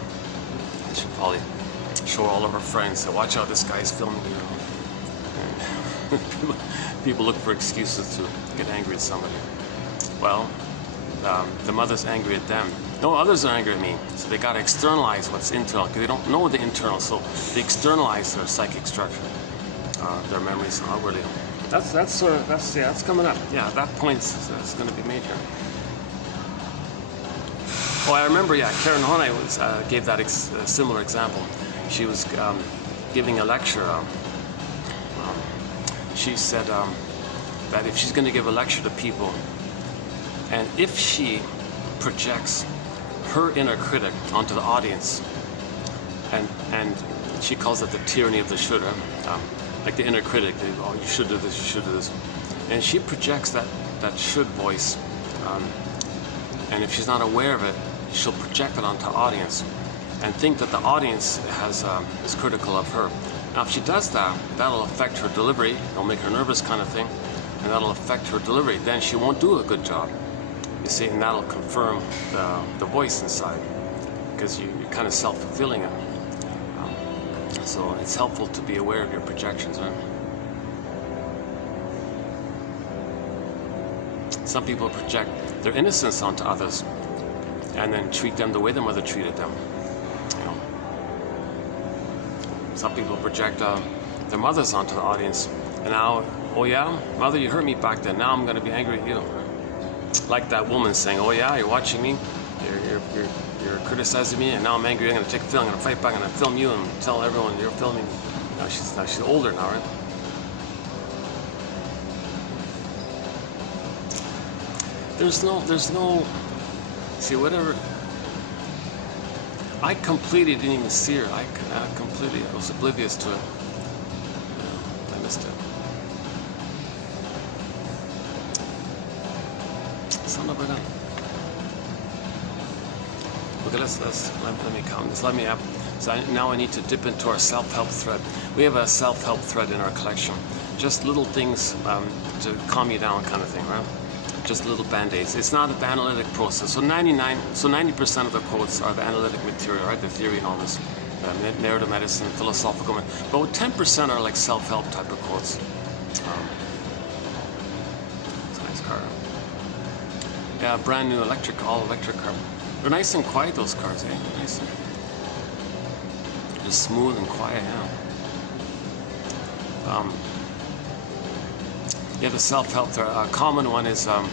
I should probably show all of our friends. So watch out, this guy's filming you. People look for excuses to get angry at somebody. Well, the mother's angry at them. No, others are angry at me. So they got to externalize what's internal, because they don't know the internal. So they externalize their psychic structure, their memories. Oh, really? That's coming up. Yeah, that point's going to be made here. Oh, I remember, yeah, Karen Horney gave that similar example. She was giving a lecture. She said that if she's going to give a lecture to people, and if she projects her inner critic onto the audience, and she calls it the tyranny of the should, like the inner critic, oh, you should do this, you should do this, and she projects that should voice, and if she's not aware of it, she'll project it onto the audience and think that the audience is critical of her. Now, if she does that, that'll affect her delivery. It'll make her nervous, kind of thing, and that'll affect her delivery. Then she won't do a good job, you see, and that'll confirm the voice inside, because you're kind of self-fulfilling it. So it's helpful to be aware of your projections, right? Some people project their innocence onto others and then treat them the way their mother treated them. You know, some people project their mothers onto the audience, and now, oh yeah, mother, you hurt me back then. Now I'm going to be angry at you. Like that woman saying, oh yeah, you're watching me, you're criticizing me, and now I'm angry. I'm going to take a film. I'm going to fight back. I'm going to film you and tell everyone you're filming. Now she's older now, right? There's no. See, whatever. I completely didn't even see her. I was oblivious to it. Yeah, I missed it. Son of a gun. Okay, let me count this. Let me up. So now I need to dip into our self-help thread. We have a self-help thread in our collection. Just little things to calm you down, kind of thing, right? Just little band-aids. It's not an analytic process. So 90% of the quotes are the analytic material, right? The theory and all this, narrative medicine, philosophical. But 10% are like self-help type of quotes. It's a nice car. Yeah, brand new all electric car. They're nice and quiet, those cars, eh? Nice and just smooth and quiet, yeah. Yeah, the self-help, a common one is, well,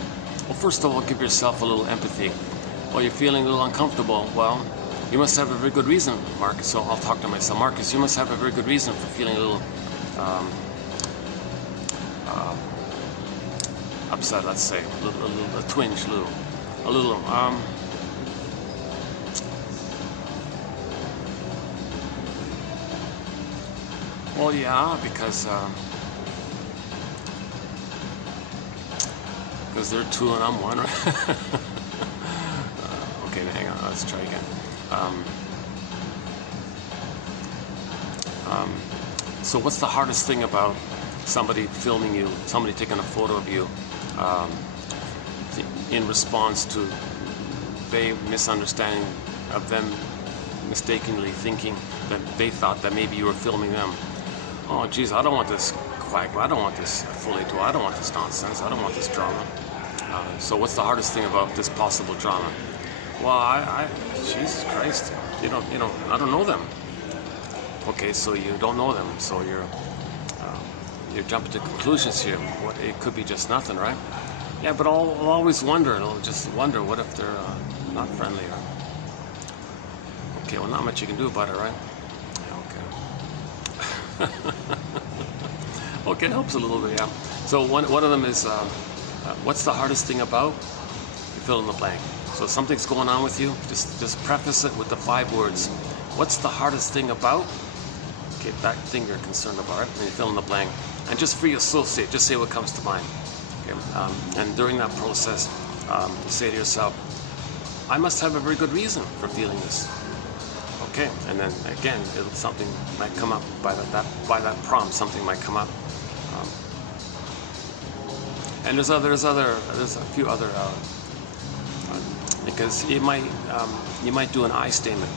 first of all, give yourself a little empathy. Well, you're feeling a little uncomfortable. Well, you must have a very good reason, Marcus. So I'll talk to myself. Marcus, you must have a very good reason for feeling a little upset, let's say, a twinge, a little. Well, yeah, because they're two and I'm one, right? Okay, hang on, let's try again. So what's the hardest thing about somebody filming you, somebody taking a photo of you in response to their misunderstanding of them mistakenly thinking that they thought that maybe you were filming them? Oh, geez, I don't want this quagmire, I don't want this fully tour, I don't want this nonsense, I don't want this drama. So what's the hardest thing about this possible drama? Well, Jesus Christ, you know, I don't know them. Okay, so you don't know them, so you're jumping to conclusions here. What, it could be just nothing, right? Yeah, but I'll always wonder. I'll just wonder, what if they're not friendly? Or... Okay, well, not much you can do about it, right? Yeah, okay. Okay, it helps a little bit, yeah. So one of them is, what's the hardest thing about? You fill in the blank. So if something's going on with you, just preface it with the 5 words. What's the hardest thing about? Okay, that thing you're concerned about, right? And you fill in the blank. And just free associate, just say what comes to mind. Okay? And during that process, you say to yourself, I must have a very good reason for feeling this. Okay, and then again, something might come up by that prompt. Something might come up. And there's a few other because you might do an I statement,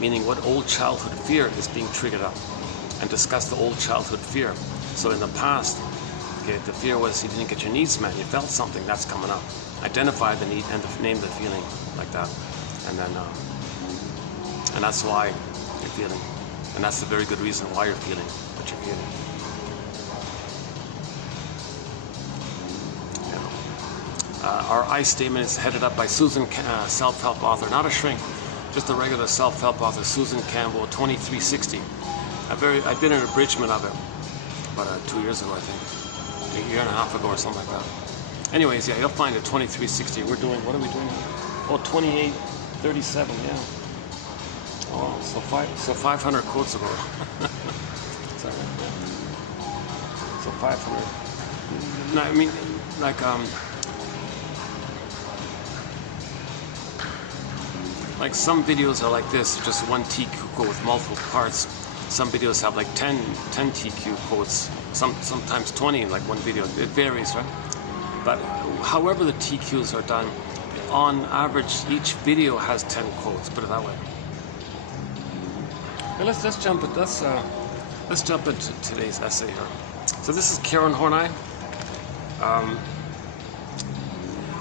meaning what old childhood fear is being triggered up, and discuss the old childhood fear. So in the past, okay, the fear was you didn't get your needs met, you felt something, that's coming up. Identify the need and name the feeling like that, and then and that's why you're feeling, and that's the very good reason why you're feeling what you're feeling. Our I statement is headed up by Susan, self-help author, not a shrink, just a regular self-help author, Susan Campbell, 2360. I did an abridgment of it about 2 years ago, I think, a year and a half ago or something like that. Anyways, yeah, you'll find it, 2360. We're doing, what are we doing? Oh, 2837, yeah. Oh, so 500 quotes ago. Sorry. So 500. No, I mean, like some videos are like this, just one TQ quote with multiple parts. Some videos have like 10 TQ quotes, sometimes 20 in like one video. It varies, right? But however the TQs are done, on average, each video has 10 quotes. Put it that way. Now let's jump into today's essay here. So this is Karen Horney.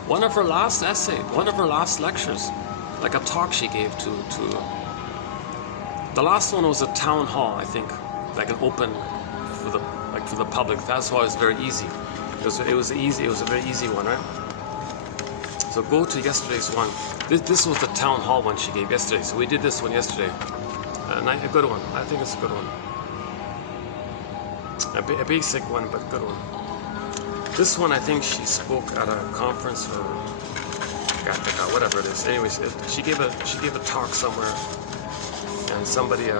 One of her last lectures, like a talk she gave to the last one was a town hall, I think, like an open for the public. That's why it was very easy. It was easy. It was a very easy one, right? So go to yesterday's one. This was the town hall one she gave yesterday. So we did this one yesterday. A good one. I think it's a good one. A basic one, but good one. This one, I think she spoke at a conference or whatever it is. Anyways, she gave a talk somewhere, and somebody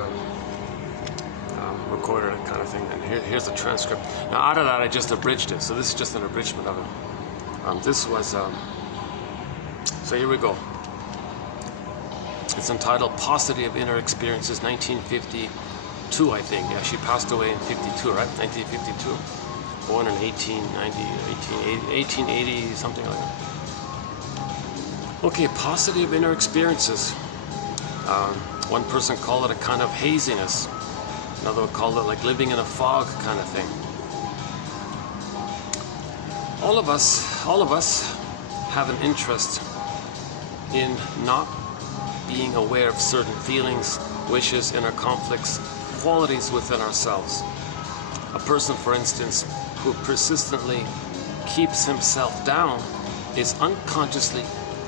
recorded it, kind of thing. And here's the transcript. Now, out of that, I just abridged it. So this is just an abridgment of it. This was. So here we go. It's entitled "Paucity of Inner Experiences," 1952, I think. Yeah, she passed away in 52, right? 1952. Born in 1880, something like that. Okay, paucity of inner experiences. One person called it a kind of haziness. Another would call it like living in a fog kind of thing. All of us have an interest in not being aware of certain feelings, wishes, inner conflicts, qualities within ourselves. A person, for instance, who persistently keeps himself down is unconsciously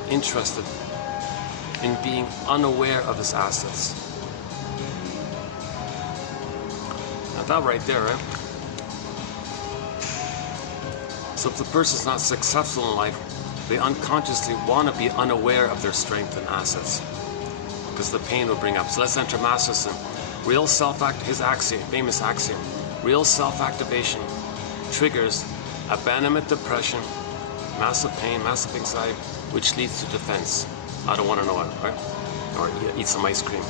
interested in being unaware of his assets. Now that right there, right? So if the person's not successful in life, they unconsciously want to be unaware of their strength and assets, because the pain will bring up. So let's enter Masterson. Real his axiom, famous axiom, real self-activation triggers abandonment, depression, massive pain, massive anxiety, which leads to defense. I don't want to know it, right? Or eat some ice cream.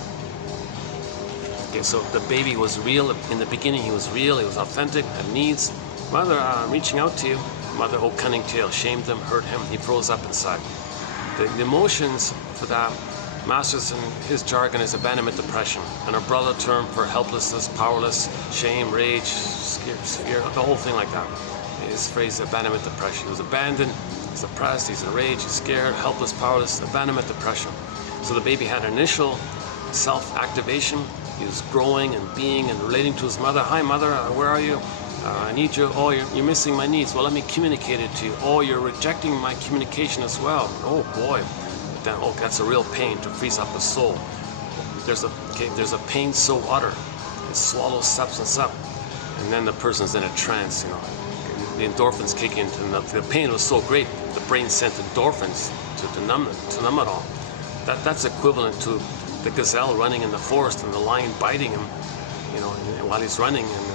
Okay, so the baby was real in the beginning. He was real. He was authentic. Had needs. Mother, I'm reaching out to you. Mother, oh cunning tale, shamed him, hurt him. He froze up inside. The emotions for that, Masterson, his jargon is abandonment, depression, an umbrella term for helplessness, powerless, shame, rage, fear, the whole thing like that. His phrase, abandonment, depression. He was abandoned, he's depressed, he's enraged, he's scared, helpless, powerless, abandonment, depression. So the baby had initial self-activation. He was growing and being and relating to his mother. Hi, mother, where are you? I need you. Oh, you're missing my needs. Well, let me communicate it to you. Oh, you're rejecting my communication as well. Oh, boy. Then, oh, that's a real pain to freeze up the soul. There's a pain so utter, it swallows substance up, and then the person's in a trance, you know. The endorphins kick in, and the pain was so great, the brain sent endorphins to numb it all. That's equivalent to the gazelle running in the forest and the lion biting him, you know, while he's running, and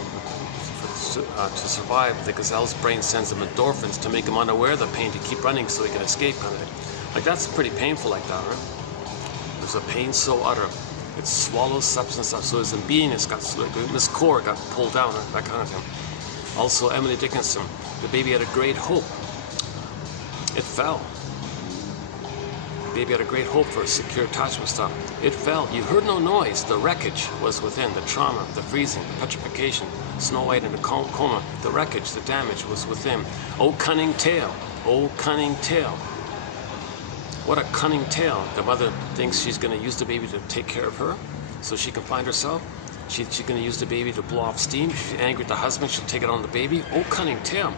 to survive, the gazelle's brain sends him endorphins to make him unaware of the pain, to keep running so he can escape, kind of thing. Like, that's pretty painful like that, right? There's a pain so utter, it swallows substance up. So his beingness got, his core got pulled down, that kind of thing. Also, Emily Dickinson, the baby had a great hope. It fell. The baby had a great hope for a secure attachment stop. It fell. You heard no noise. The wreckage was within. The trauma, the freezing, the petrification, Snow White in a coma. The wreckage, the damage was within. Oh, cunning tale. Oh, cunning tale. What a cunning tale. The mother thinks she's going to use the baby to take care of her so she can find herself. She's going to use the baby to blow off steam. She's angry at the husband. She'll take it on the baby. Oh, cunning tale.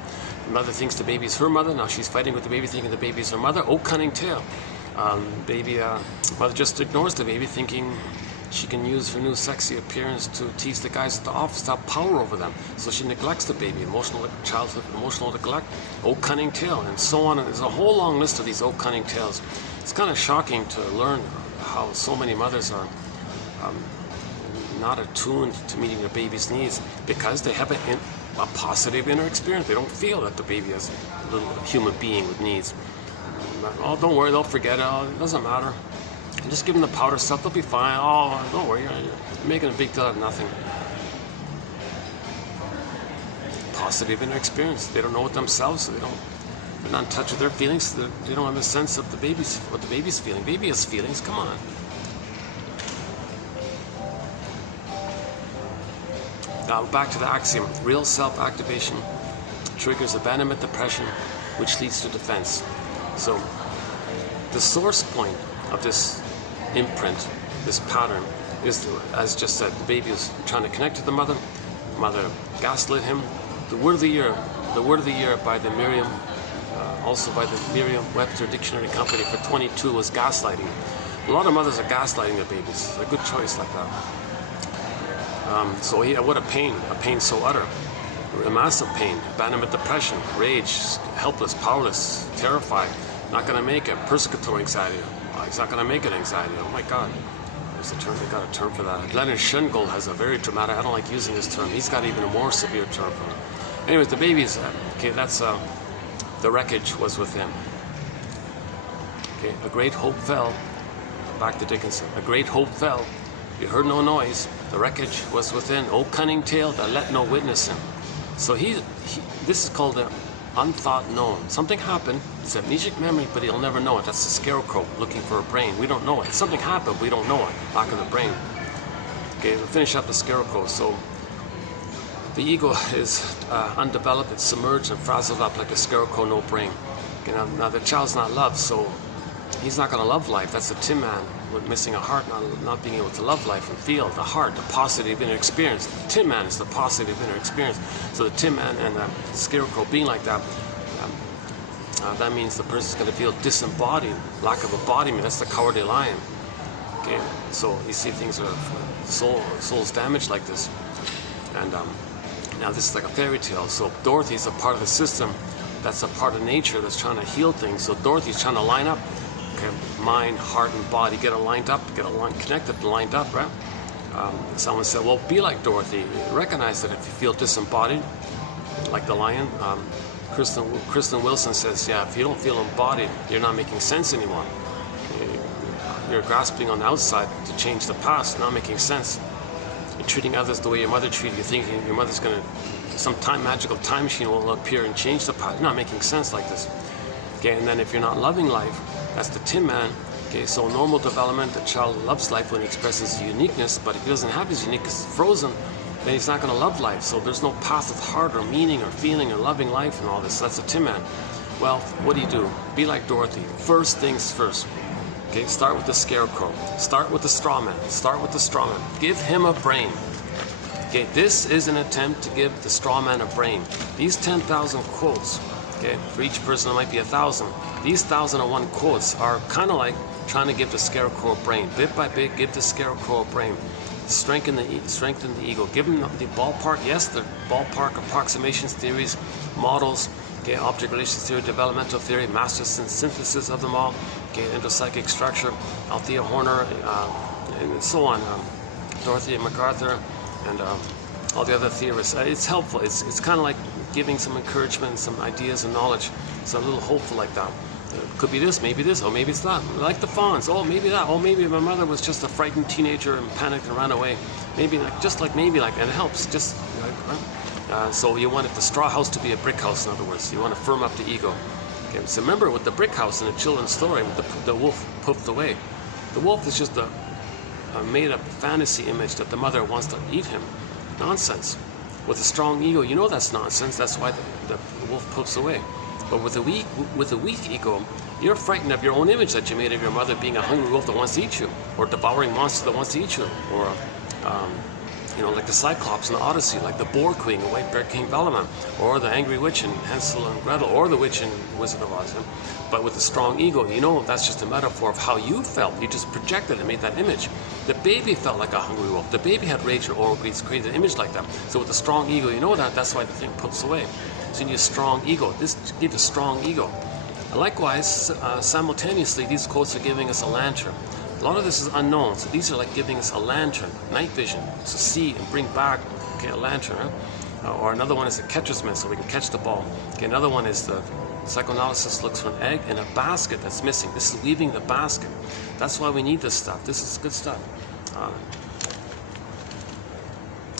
The mother thinks the baby's her mother. Now she's fighting with the baby, thinking the baby's her mother. Oh, cunning tale. Mother just ignores the baby, thinking she can use her new sexy appearance to tease the guys at the office, to have power over them. So she neglects the baby. Childhood emotional neglect. Oh, cunning tale, and so on. And there's a whole long list of these oh, cunning tales. It's kind of shocking to learn how so many mothers are not attuned to meeting their baby's needs because they have a positive inner experience. They don't feel that the baby is a little human being with needs. Oh, don't worry, they'll forget it. Oh, it doesn't matter. Just give them the powder stuff, they'll be fine. Oh, don't worry, you're making a big deal out of nothing. Positive inner experience. They don't know it themselves, so they're not in touch with their feelings. So they don't have a sense of what the baby's feeling. Baby has feelings, come on. Now back to the axiom. Real self-activation triggers abandonment, depression, which leads to defense. So the source point of this imprint, this pattern, is, as just said, the baby is trying to connect to the mother. Mother gaslit him. The word of the year by the Merriam, also by the Merriam-Webster Dictionary Company for 22 was gaslighting. A lot of mothers are gaslighting their babies. It's a good choice like that. What a pain so utter. A massive pain, abandonment, depression, rage, helpless, powerless, terrified, not going to make it, persecutory anxiety. Oh, he's not going to make it, anxiety. Oh my God. There's a term, they got a term for that. Leonard Shingold has a very dramatic, I don't like using this term, he's got even a more severe term for it. Anyways, the baby's, okay, that's, the wreckage was within. Okay, a great hope fell, back to Dickinson, a great hope fell, you heard no noise, the wreckage was within, oh cunning tale that let no witness him. So this is called the unthought known. Something happened, it's amnesic memory, but he'll never know it. That's the scarecrow looking for a brain. We don't know it. Something happened, we don't know it. Lack of the brain. Okay, we'll finish up the scarecrow. So the ego is undeveloped, it's submerged and frazzled up like a scarecrow, no brain. Okay, now the child's not loved, so he's not going to love life. That's the Tin Man with missing a heart, not being able to love life and feel the heart, the positive inner experience. The Tin Man is the positive inner experience. So the Tin Man and the scarecrow being like that, that means the person's going to feel disembodied, lack of embodiment. That's the cowardly lion. Okay, so you see things are soul's damaged like this, and now this is like a fairy tale. So Dorothy's a part of the system that's a part of nature that's trying to heal things. So Dorothy's trying to line up, okay, mind, heart, and body, get it lined up, get it connected, lined up, right? Someone said, well, be like Dorothy. Recognize that if you feel disembodied, like the lion. Kristen Wilson says, yeah, if you don't feel embodied, you're not making sense anymore. You're grasping on the outside to change the past, not making sense. You're treating others the way your mother treated you, thinking your mother's going to, some magical time machine will appear and change the past. You're not making sense like this. Okay, and then if you're not loving life, that's the Tin Man. Okay, so normal development, the child loves life when he expresses uniqueness, but if he doesn't have his uniqueness frozen, then he's not going to love life. So there's no path of heart or meaning or feeling or loving life and all this. That's the Tin Man. Well, what do? Be like Dorothy. First things first. Okay, start with the scarecrow. Start with the straw man. Start with the straw man. Give him a brain. Okay, this is an attempt to give the straw man a brain. These 10,000 quotes, okay, for each person it might be 1,000. These 1,001 quotes are kind of like trying to give the scarecrow a brain. Bit by bit, give the scarecrow a brain. Strengthen the ego. Give them the ballpark. Yes, the ballpark approximations, theories, models. Okay, object relations theory, developmental theory, master synthesis of them all. Okay, intrapsychic structure, Althea Horner, and so on. Dorothy MacArthur, and all the other theorists. It's helpful. It's kind of like giving some encouragement, some ideas and knowledge. It's a little hopeful like that. Could be this, maybe this, or maybe it's that. Like the Fawns, oh, maybe that. Oh, maybe my mother was just a frightened teenager and panicked and ran away. Maybe like, just like, maybe like, and it helps. Just, so you want the straw house to be a brick house, in other words. You want to firm up the ego. Okay, so remember with the brick house in the children's story, with the wolf poofed away. The wolf is just a made-up fantasy image that the mother wants to eat him. Nonsense. With a strong ego, you know that's nonsense. That's why the wolf poofs away. But with a weak ego, you're frightened of your own image that you made of your mother being a hungry wolf that wants to eat you, or a devouring monster that wants to eat you, or like the Cyclops in the Odyssey, like the Boar Queen in White Bear King Balaam, or the angry witch in Hansel and Gretel, or the witch in Wizard of Oz. But with a strong ego, you know that's just a metaphor of how you felt. You just projected and made that image. The baby felt like a hungry wolf. The baby had rage or oral greed, created an image like that. So with a strong ego, you know that's why the thing poofs away. So you need a strong ego. This gives a strong ego. Likewise, simultaneously, these quotes are giving us a lantern. A lot of this is unknown, so these are like giving us a lantern, night vision, to see and bring back, okay, a lantern. Or another one is a catcher's mitt, so we can catch the ball. Okay, another one is the psychoanalysis looks for an egg in a basket that's missing. This is weaving the basket. That's why we need this stuff. This is good stuff.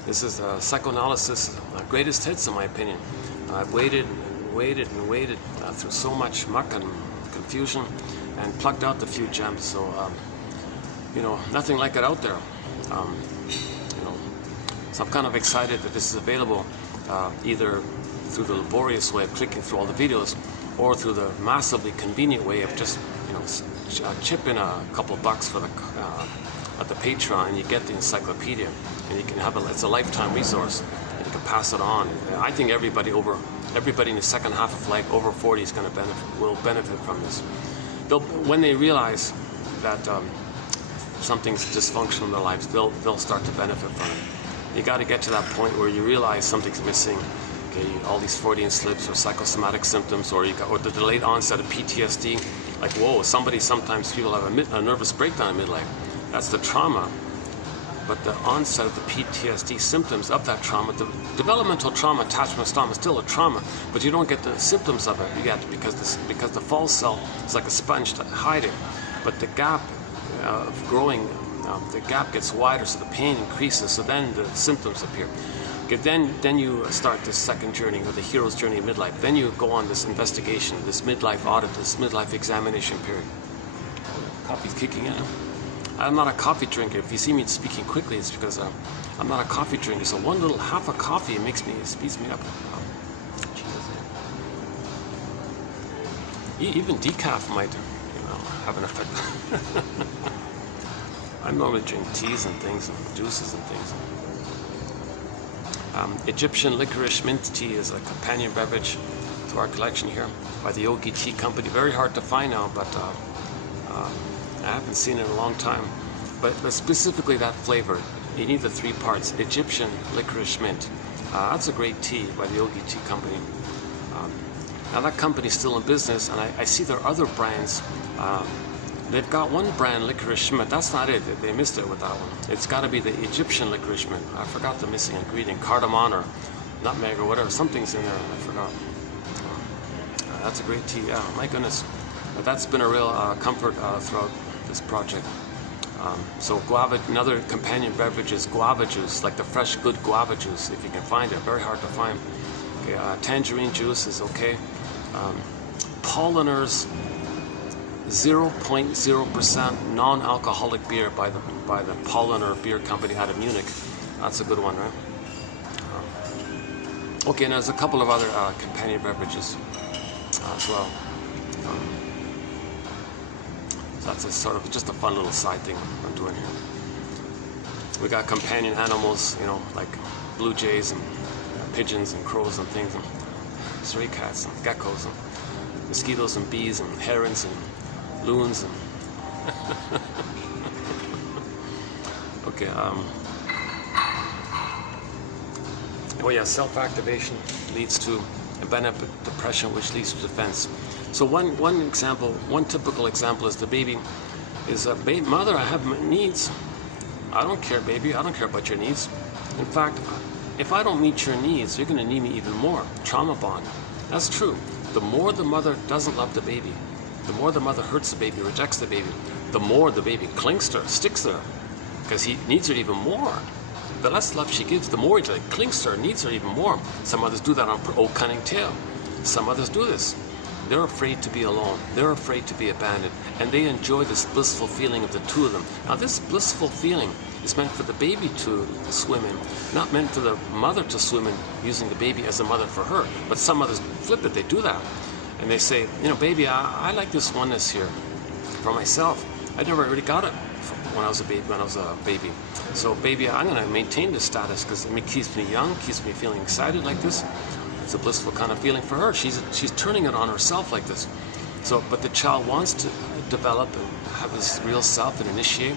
This is psychoanalysis greatest hits, in my opinion. I've waited and waited through so much muck and confusion and plucked out the few gems. So, nothing like it out there. So I'm kind of excited that this is available either through the laborious way of clicking through all the videos, or through the massively convenient way of just, chip in a couple of bucks for the at the Patreon, and you get the encyclopedia, and you can have it's a lifetime resource. And you can pass it on. And I think everybody in the second half of life over 40 is will benefit from this. When they realize that something's dysfunctional in their lives, they'll start to benefit from it. You got to get to that point where you realize something's missing. Okay, all these Freudian slips or psychosomatic symptoms, or the delayed onset of PTSD. Like, whoa, sometimes people have a nervous breakdown in midlife. That's the trauma. But the onset of the PTSD symptoms of that trauma, the developmental trauma, attachment trauma, is still a trauma, but you don't get the symptoms of it. You get because the false self is like a sponge to hide it. But the gap of growing, the gap gets wider, so the pain increases. So then the symptoms appear. Okay, then you start this second journey, or the hero's journey of midlife. Then you go on this investigation, this midlife audit, this midlife examination period. Coffee's kicking in. I'm not a coffee drinker. If you see me speaking quickly, it's because I'm not a coffee drinker. So one little half a coffee speeds me up. Even decaf might, have an effect. I normally drink teas and things, and juices and things. Egyptian licorice mint tea is a companion beverage to our collection here by the Yogi Tea Company. Very hard to find now, but I haven't seen it in a long time. But specifically that flavor, you need the 3 parts. Egyptian licorice mint. That's a great tea by the Yogi Tea Company. Now that company's still in business, and I see their other brands. They've got one brand, Licorice Schmidt. That's not it. They missed it with that one. It's got to be the Egyptian Licorice Schmidt. I forgot the missing ingredient, cardamom or nutmeg or whatever. Something's in there. I forgot. That's a great tea. Yeah, my goodness. That's been a real comfort throughout this project. So guava, another companion beverage is guava juice, like the fresh, good guava juice, if you can find it. Very hard to find. Okay, tangerine juice is okay. Polliners, 0.0% non-alcoholic beer by the Polliner Beer Company out of Munich. That's a good one, right? Okay, and there's a couple of other companion beverages as well. So that's a sort of just a fun little side thing I'm doing here. We got companion animals, you know, like blue jays and pigeons and crows and things, and stray cats and geckos and mosquitoes and bees and herons and loons and okay. Oh yeah, self-activation leads to abandonment depression, which leads to defense. So one example, one typical example is the baby is a mother, I have needs. I don't care, baby. I don't care about your needs. In fact, if I don't meet your needs, you're going to need me even more. Trauma bond. That's true. The more the mother doesn't love the baby, the more the mother hurts the baby, rejects the baby, the more the baby clings to her, sticks to her, because he needs her even more. The less love she gives, the more he clings to her, needs her even more. Some others do that on old cunning tale. Some others do this. They're afraid to be alone. They're afraid to be abandoned. And they enjoy this blissful feeling of the two of them. Now this blissful feeling is meant for the baby to swim in, not meant for the mother to swim in using the baby as a mother for her. But some others flip it, they do that. And they say, you know, baby, I like this oneness here for myself. I never really got it when I was a baby. So baby, I'm gonna maintain this status because it keeps me young, keeps me feeling excited like this. It's a blissful kind of feeling for her. She's turning it on herself like this. So, but the child wants to develop and have his real self and initiate.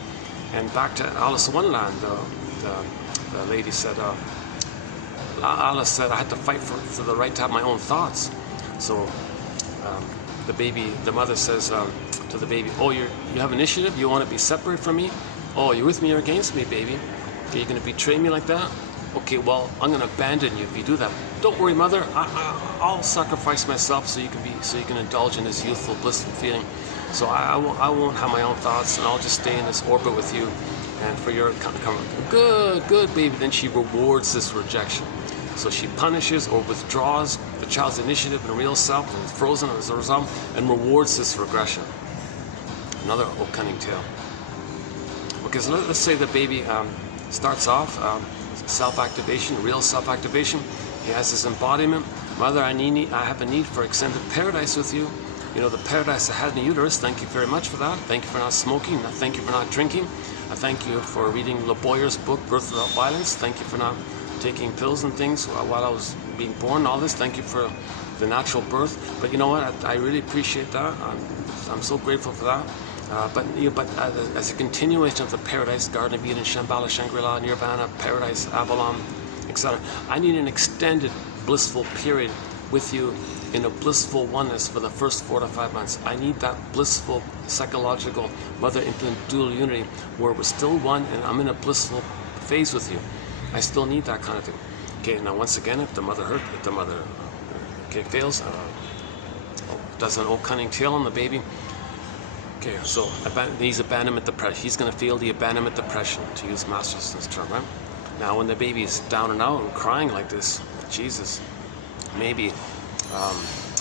And back to Alice in Wonderland, the lady said, Alice said, I had to fight for the right to have my own thoughts. So the mother says to the baby, oh, you have initiative? You want to be separate from me? Oh, you're with me or against me, baby? Are you going to betray me like that? Okay, well, I'm going to abandon you if you do that. Don't worry, mother. I'll sacrifice myself so you can indulge in this youthful, blissful feeling. So I won't have my own thoughts, and I'll just stay in this orbit with you, and for your comfort. Good, baby. Then she rewards this rejection. So she punishes or withdraws the child's initiative and real self, and is frozen as a result, and rewards this regression. Another old cunning tale. Okay, so let's say the baby starts off self-activation, real self-activation. He has this embodiment. Mother, I have a need for extended paradise with you. You know, the paradise I had in the uterus. Thank you very much for that. Thank you for not smoking. Thank you for not drinking. I thank you for reading Le Boyer's book, Birth Without Violence. Thank you for not taking pills and things while I was being born. All this. Thank you for the natural birth. But you know what? I really appreciate that. I'm so grateful for that. But as a continuation of the paradise, Garden of Eden, Shambhala, Shangri-La, Nirvana, Paradise, Avalon, etc., I need an extended blissful period with you in a blissful oneness for the first 4 to 5 months. I need that blissful psychological mother-infant dual unity where we're still one and I'm in a blissful phase with you. I still need that kind of thing. Okay, now once again, if the mother fails, does an old cunning tale on the baby. Okay, so he's abandonment depression. He's going to feel the abandonment depression, to use Masterson's term, right? Now, when the baby is down and out and crying like this, Jesus, maybe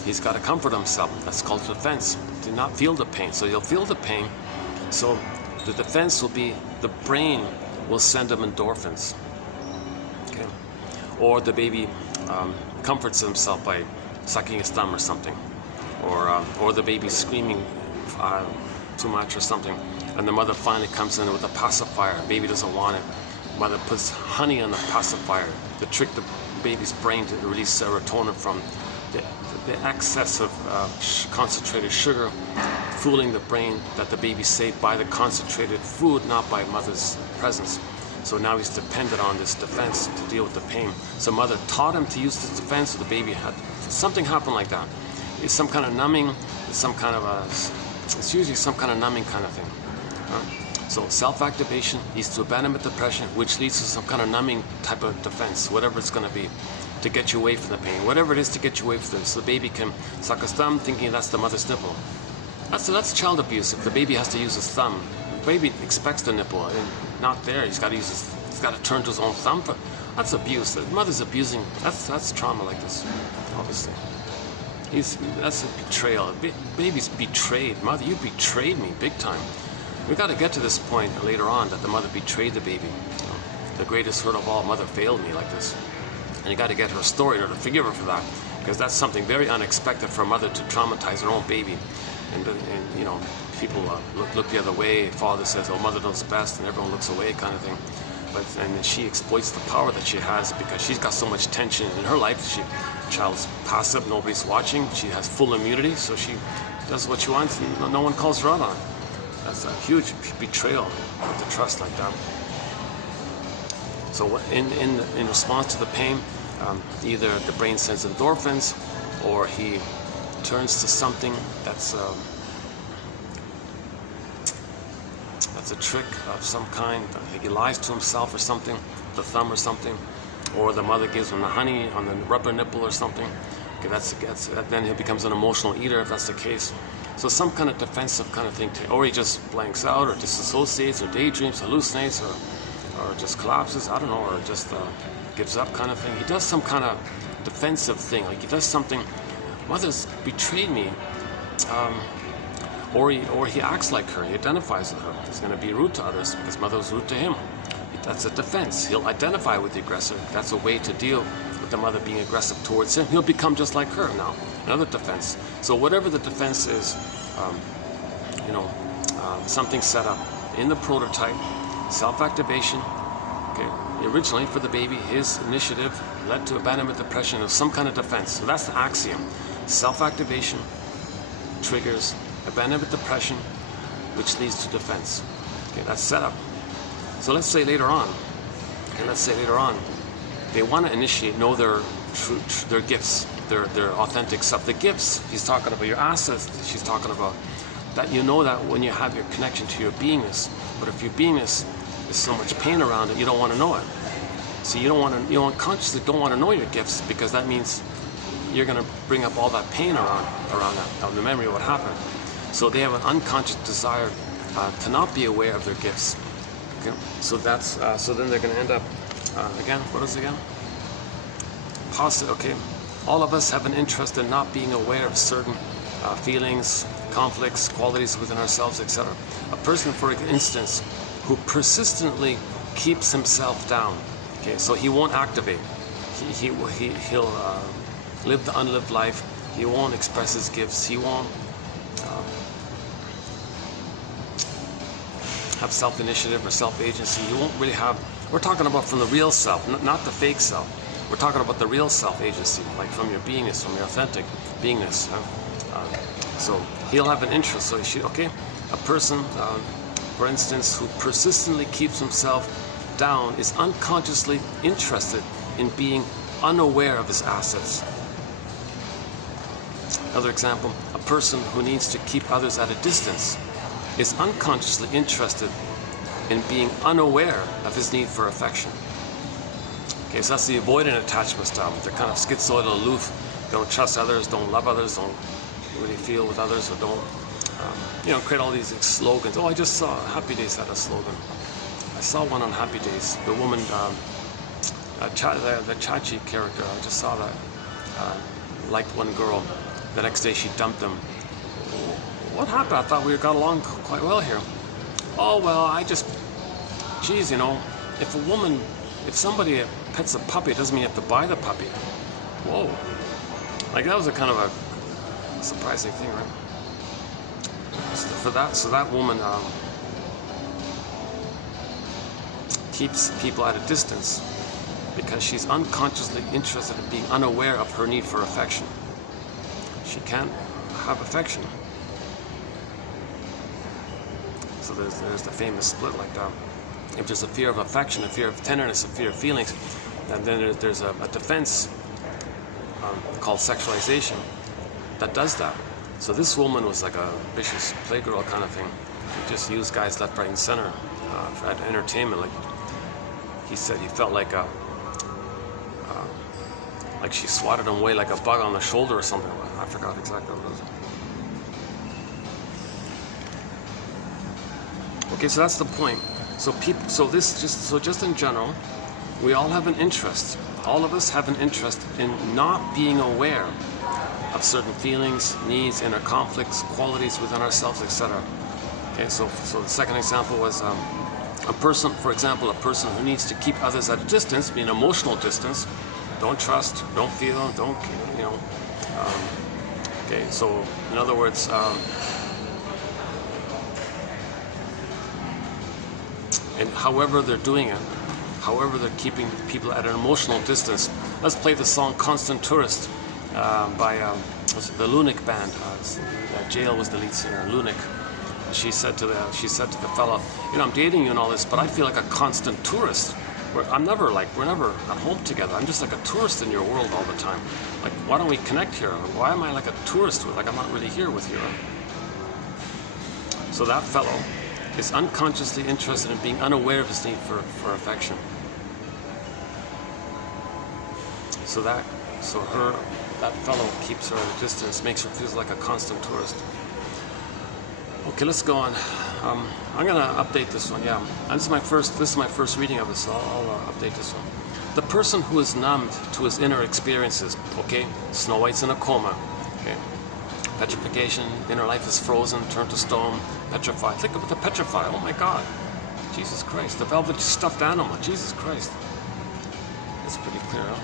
he's got to comfort himself. That's called defense. Do not feel the pain. So he'll feel the pain. So the defense will be the brain will send him endorphins. Okay, or the baby comforts himself by sucking his thumb or something, or the baby screaming too much or something, and the mother finally comes in with a pacifier. Baby doesn't want it. Mother puts honey on the pacifier to trick the baby's brain to release serotonin from the excess of concentrated sugar, fooling the brain that the baby's saved by the concentrated food, not by mother's presence. So now he's dependent on this defense to deal with the pain. So mother taught him to use this defense, so the baby had something happen like that. It's some kind of numbing. It's some kind of a. It's usually some kind of numbing kind of thing. So self-activation leads to abandonment depression, which leads to some kind of numbing type of defense, whatever it's going to be, to get you away from the pain. Whatever it is to get you away from it. So the baby can suck his thumb thinking that's the mother's nipple. That's child abuse. If the baby has to use his thumb, the baby expects the nipple, and not there. He's got to turn to his own thumb. That's abuse. The mother's abusing. That's trauma like this, obviously. That's a betrayal. Baby's betrayed. Mother, you betrayed me big time. We got to get to this point later on that the mother betrayed the baby. You know, the greatest hurt of all, mother failed me like this. And you got to get her story in order to forgive her for that, because that's something very unexpected for a mother to traumatize her own baby. And you know, people look the other way. Father says, "Oh, mother knows best," and everyone looks away, kind of thing. And then she exploits the power that she has because she's got so much tension in her life. Child's passive, nobody's watching. She has full immunity, so she does what she wants, and no one calls her out on it. That's a huge betrayal of the trust like that. So in response to the pain, either the brain sends endorphins, or he turns to something that's a trick of some kind. He lies to himself or something, the thumb or something, or the mother gives him the honey on the rubber nipple or something. Okay, then he becomes an emotional eater if that's the case. So some kind of defensive kind of thing, or he just blanks out, or disassociates, or daydreams, hallucinates, or just collapses, I don't know, or just gives up kind of thing. He does some kind of defensive thing, like he does something, mother's betrayed me, or he acts like her, he identifies with her. He's going to be rude to others because mother was rude to him. That's a defense. He'll identify with the aggressor. That's a way to deal with the mother being aggressive towards him. He'll become just like her now. Another defense. So whatever the defense is, something set up in the prototype, self-activation. Okay, originally for the baby, his initiative led to abandonment depression of some kind of defense. So that's the axiom. Self-activation triggers abandonment depression, which leads to defense. Okay, that's set up. So let's say later on, they want to initiate, know their gifts, their authentic stuff. The gifts, he's talking about your assets, she's talking about that you know that when you have your connection to your beingness. But if your beingness is so much pain around it, you don't want to know it. So you unconsciously don't want to know your gifts, because that means you're going to bring up all that pain around that, of the memory of what happened. So they have an unconscious desire to not be aware of their gifts. Okay? So that's so then they're going to end up again. What is it again? Paucity. Okay. All of us have an interest in not being aware of certain feelings, conflicts, qualities within ourselves, etc. A person, for instance, who persistently keeps himself down. Okay, so he won't activate. He'll live the unlived life. He won't express his gifts. He won't have self-initiative or self-agency. He won't really have. We're talking about from the real self, not the fake self. We're talking about the real self-agency, like from your beingness, from your authentic beingness. So he'll have an interest. So a person, for instance, who persistently keeps himself down is unconsciously interested in being unaware of his assets. Another example, a person who needs to keep others at a distance is unconsciously interested in being unaware of his need for affection. Okay, so that's the avoidant attachment style. They're kind of schizoid, aloof, don't trust others, don't love others, don't really feel with others, or don't, create all these slogans. Oh, I just saw Happy Days had a slogan. I saw one on Happy Days. The woman, the Chachi character, I just saw that, liked one girl. The next day she dumped him. What happened? I thought we got along quite well here. Oh, well, if somebody pets a puppy, it doesn't mean you have to buy the puppy. Whoa. Like, that was a kind of a surprising thing, right? So that woman keeps people at a distance because she's unconsciously interested in being unaware of her need for affection. She can't have affection. So there's the famous split like that. If there's a fear of affection, a fear of tenderness, a fear of feelings, and then there's a defense called sexualization. that does that. So this woman was like a vicious playgirl kind of thing. She just used guys left, right, and center for entertainment. Like he said, he felt like she swatted him away like a bug on the shoulder or something. I forgot exactly what it was. Okay, so that's the point. So people, just in general, we all have an interest. All of us have an interest in not being aware of certain feelings, needs, inner conflicts, qualities within ourselves, etc. Okay, so the second example was a person, for example, a person who needs to keep others at a distance, be an emotional distance, don't trust, don't feel, don't, you know. Okay, so in other words, and however they're doing it, however they're keeping people at an emotional distance. Let's play the song "Constant Tourist" by the Lunatic band. Jail was the lead singer, Lunatic. She said to the fellow, you know, I'm dating you and all this, but I feel like a constant tourist. We're never at home together. I'm just like a tourist in your world all the time. Like, why don't we connect here? Why am I like a tourist? Like, I'm not really here with you. So that fellow is unconsciously interested in being unaware of his need for affection. That fellow keeps her at a distance, makes her feel like a constant tourist. Okay, let's go on. I'm gonna update this one. Yeah, and this is my first reading of it, so I'll update this one. The person who is numbed to his inner experiences. Okay, Snow White's in a coma. Okay, petrification. Inner life is frozen, turned to stone, petrified. Think about the petrified. Oh my God, Jesus Christ! The velvet stuffed animal. Jesus Christ. It's pretty clear, huh?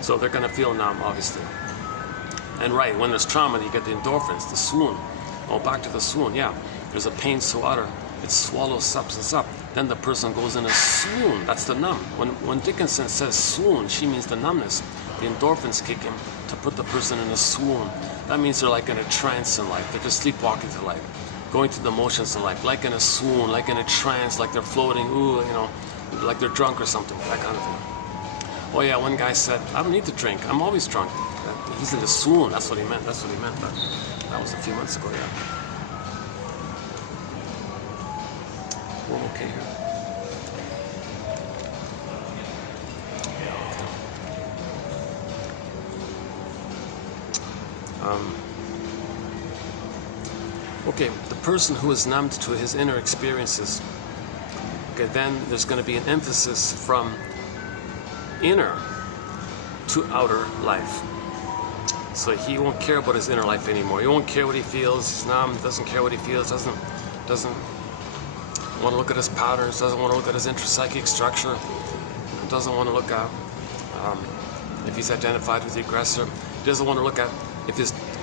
So they're gonna feel numb, obviously. And right, when there's trauma, you get the endorphins, the swoon. Oh, back to the swoon, yeah. There's a pain so utter, it swallows substance up. Then the person goes in a swoon. That's the numb. When Dickinson says swoon, she means the numbness. The endorphins kick in to put the person in a swoon. That means they're like in a trance in life. They're just sleepwalking through life, going through the motions in life, like in a swoon, like in a trance, like they're floating, like they're drunk or something, that kind of thing. Oh yeah, one guy said, I don't need to drink, I'm always drunk. He's in a swoon, that's what he meant, but that was a few months ago, yeah. We're okay here. Okay, the person who is numbed to his inner experiences. Okay, then there's going to be an emphasis from inner to outer life. So he won't care about his inner life anymore. He won't care what he feels. He's numb. Doesn't care what he feels. Doesn't want to look at his patterns. Doesn't want to look at his intrapsychic structure. Doesn't want to look at if he's identified with the aggressor. He doesn't want to look at if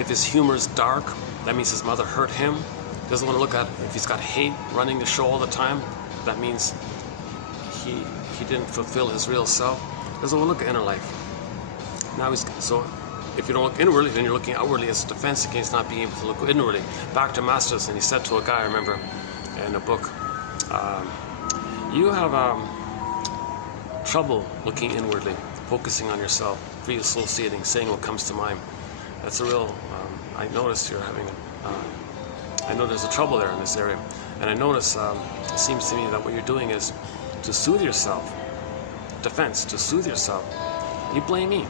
his humor is dark. That means his mother hurt him. He doesn't want to look at if he's got hate running the show all the time. That means he didn't fulfill his real self. He doesn't want to look at inner life. Now so if you don't look inwardly, then you're looking outwardly as a defense against not being able to look inwardly. Back to Masterson, he said to a guy, I remember, in a book, you have trouble looking inwardly, focusing on yourself, free associating, saying what comes to mind. That's a real, I notice you're having, I know there's a trouble there in this area. And I notice, it seems to me that what you're doing is to soothe yourself, defense, to soothe yourself. You blame me.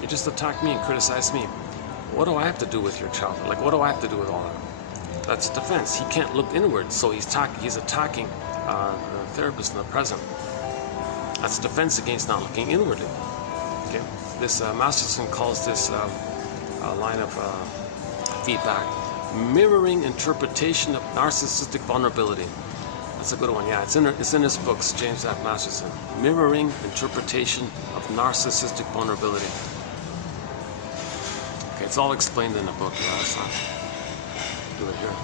You just attack me and criticize me. What do I have to do with your child? Like, what do I have to do with all that? That's defense. He can't look inward, so he's attacking the therapist in the present. That's defense against not looking inwardly. Okay. This Masterson calls this line of feedback mirroring interpretation of narcissistic vulnerability. That's a good one. Yeah, it's in his books, James F. Masterson. Mirroring interpretation of narcissistic vulnerability. Okay, it's all explained in the book. Yeah, let's not do it here.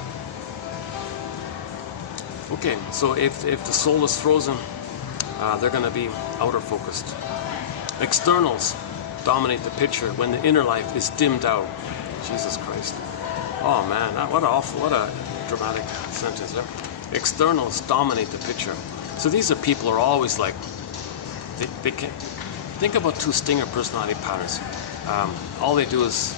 Okay, so if the soul is frozen, they're going to be outer focused. Externals dominate the picture when the inner life is dimmed out. Jesus Christ. Oh man, what a dramatic sentence there. Externals dominate the picture. So these are people who are always like, they can think about two stinger personality patterns. All they do is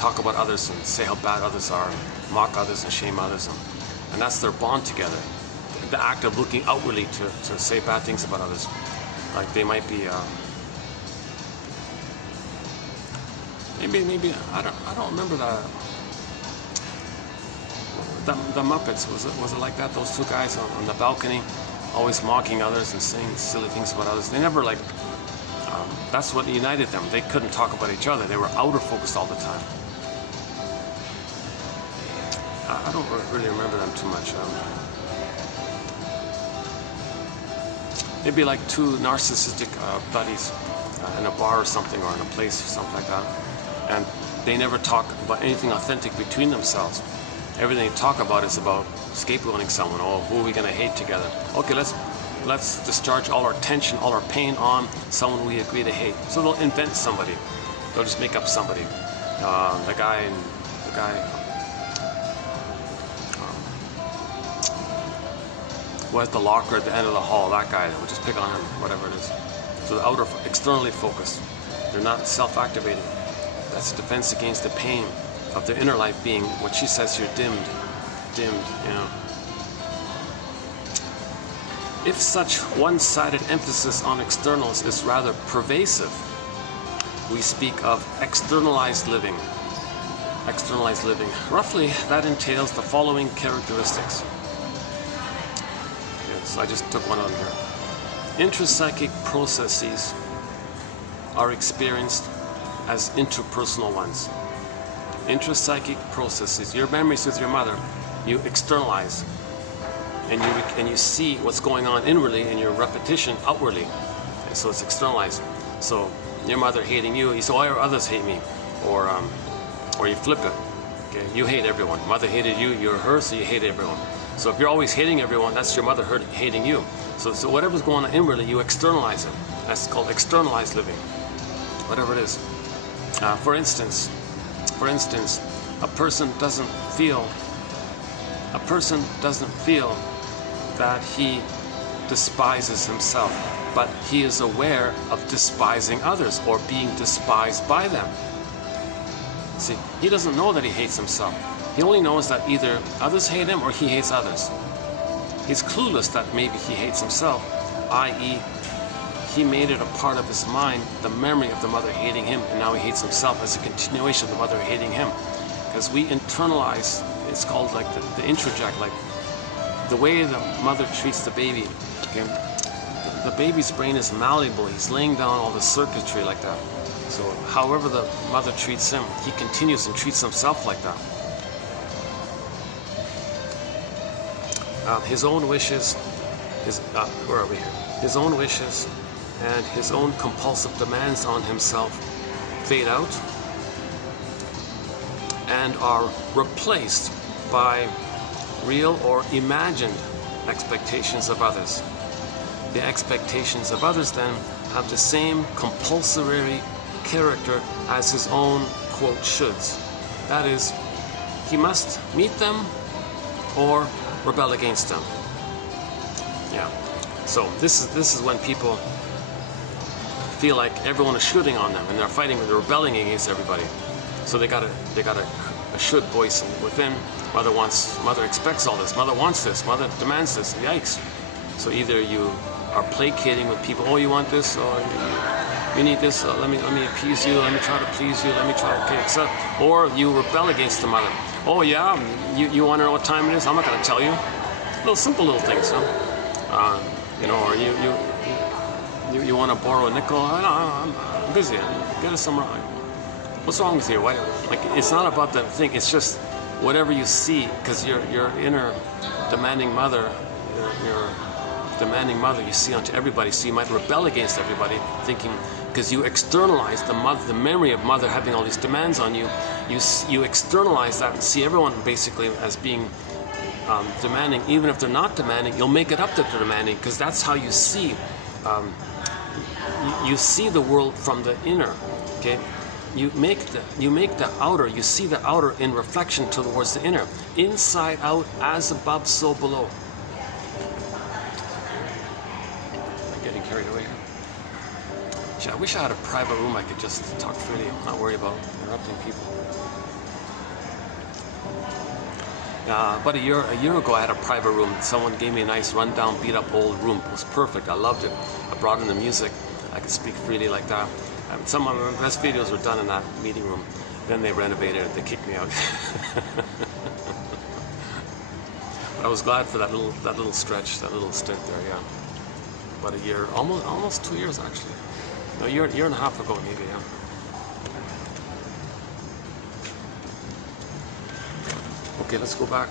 talk about others and say how bad others are, mock others and shame others, and that's their bond together. The act of looking outwardly to say bad things about others. Like they might be, maybe I don't remember the Muppets. Was it like that? Those two guys on the balcony, always mocking others and saying silly things about others. They never like. That's what united them. They couldn't talk about each other. They were outer focused all the time. I don't really remember them too much. Maybe like two narcissistic buddies in a bar or something, or in a place or something like that. And they never talk about anything authentic between themselves. Everything they talk about is about scapegoating someone. Oh, who are we going to hate together? Okay, let's discharge all our tension, all our pain on someone we agree to hate. So they'll invent somebody. They'll just make up somebody. The guy who has the locker at the end of the hall, that guy, we'll just pick on him, whatever it is. So the outer, externally focused. They're not self-activating. That's a defense against the pain of their inner life being, what she says here, dimmed, you know. If such one-sided emphasis on externals is rather pervasive, we speak of externalized living. Externalized living. Roughly, that entails the following characteristics. Okay, so I just took one on here. Intrapsychic processes are experienced as interpersonal ones. Intrapsychic processes. Your memories with your mother, you externalize. And you see what's going on inwardly in your repetition outwardly. And so it's externalized. So your mother hating you, you say, why are others hate me? Or you flip it. Okay, you hate everyone. Mother hated you, you're her, so you hate everyone. So if you're always hating everyone, that's your mother hating you. So whatever's going on inwardly, you externalize it. That's called externalized living. Whatever it is. For instance, a person doesn't feel that he despises himself, but he is aware of despising others or being despised by them. See, he doesn't know that he hates himself. He only knows that either others hate him or he hates others. He's clueless that maybe he hates himself, i.e., he made it a part of his mind, the memory of the mother hating him, and now he hates himself as a continuation of the mother hating him. Because we internalize, it's called like the intrapsychic, like the way the mother treats the baby. Okay? The baby's brain is malleable. He's laying down all the circuitry like that. So however the mother treats him, he continues and treats himself like that. His own wishes, where are we here? His own wishes and his own compulsive demands on himself fade out and are replaced by real or imagined expectations of others. The expectations of others then have the same compulsory character as his own, quote, shoulds. That is, he must meet them or rebel against them. Yeah. So this is when people feel like everyone is shooting on them and they're fighting, they're rebelling against everybody. So they got a should voice within. Mother expects all this. Mother wants this. Mother demands this. Yikes. So either you are placating with people. Oh, you want this? Oh, you need this? Let me appease you. Let me try to please you. Let me try to accept. Or you rebel against the mother. Oh yeah, you want to know what time it is? I'm not going to tell you. Simple little things, huh? You know, or you want to borrow a nickel? I'm busy. Get us somewhere. What's wrong with you? Why? Like, it's not about the thing. It's just whatever you see, because your inner demanding mother, your demanding mother, you see onto everybody. So you might rebel against everybody, thinking because you externalize the memory of mother having all these demands on you. You externalize that and see everyone basically as being demanding, even if they're not demanding. You'll make it up that they're demanding because that's how you see. You see the world from the inner. Okay. You make the outer, you see the outer in reflection towards the inner. Inside out, as above, so below. I'm getting carried away here. Gee, I wish I had a private room I could just talk freely, not worry about interrupting people. About a year ago, I had a private room. Someone gave me a nice rundown, beat up old room. It was perfect. I loved it. I brought in the music. I could speak freely like that. Some of my best videos were done in that meeting room. Then they renovated it. They kicked me out. But I was glad for that little stretch, that little stint there. Yeah, about a year, almost 2 years actually. No, year and a half ago maybe. Yeah. Okay, let's go back.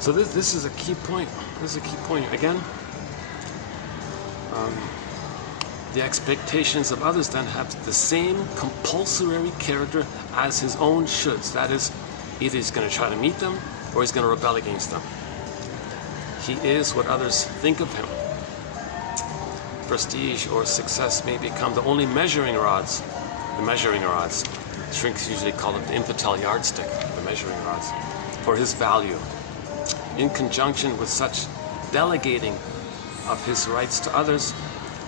So this is a key point. This is a key point again. The expectations of others then have the same compulsory character as his own shoulds. That is, either he's going to try to meet them or he's going to rebel against them. He is what others think of him. Prestige or success may become the only measuring rods. The measuring rods. Shrinks usually call it the infantile yardstick, the measuring rods, for his value. In conjunction with such delegating of his rights to others,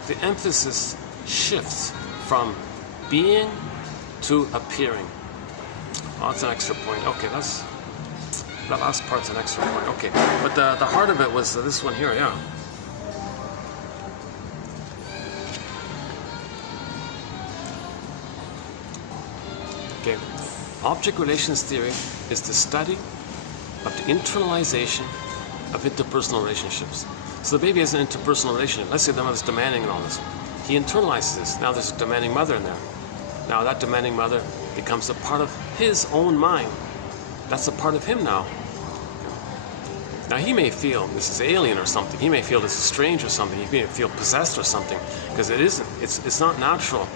the emphasis shifts from being to appearing. Oh, that's an extra point. Okay, that last part's an extra point. Okay, but the heart of it was this one here, yeah. Okay, object relations theory is the study of the internalization of interpersonal relationships. So the baby has an interpersonal relationship. Let's say the mother's demanding and all this. He internalizes this. Now there's a demanding mother in there. Now that demanding mother becomes a part of his own mind. That's a part of him now. Now he may feel this is alien or something. He may feel this is strange or something. He may feel possessed or something, because it isn't. It's not natural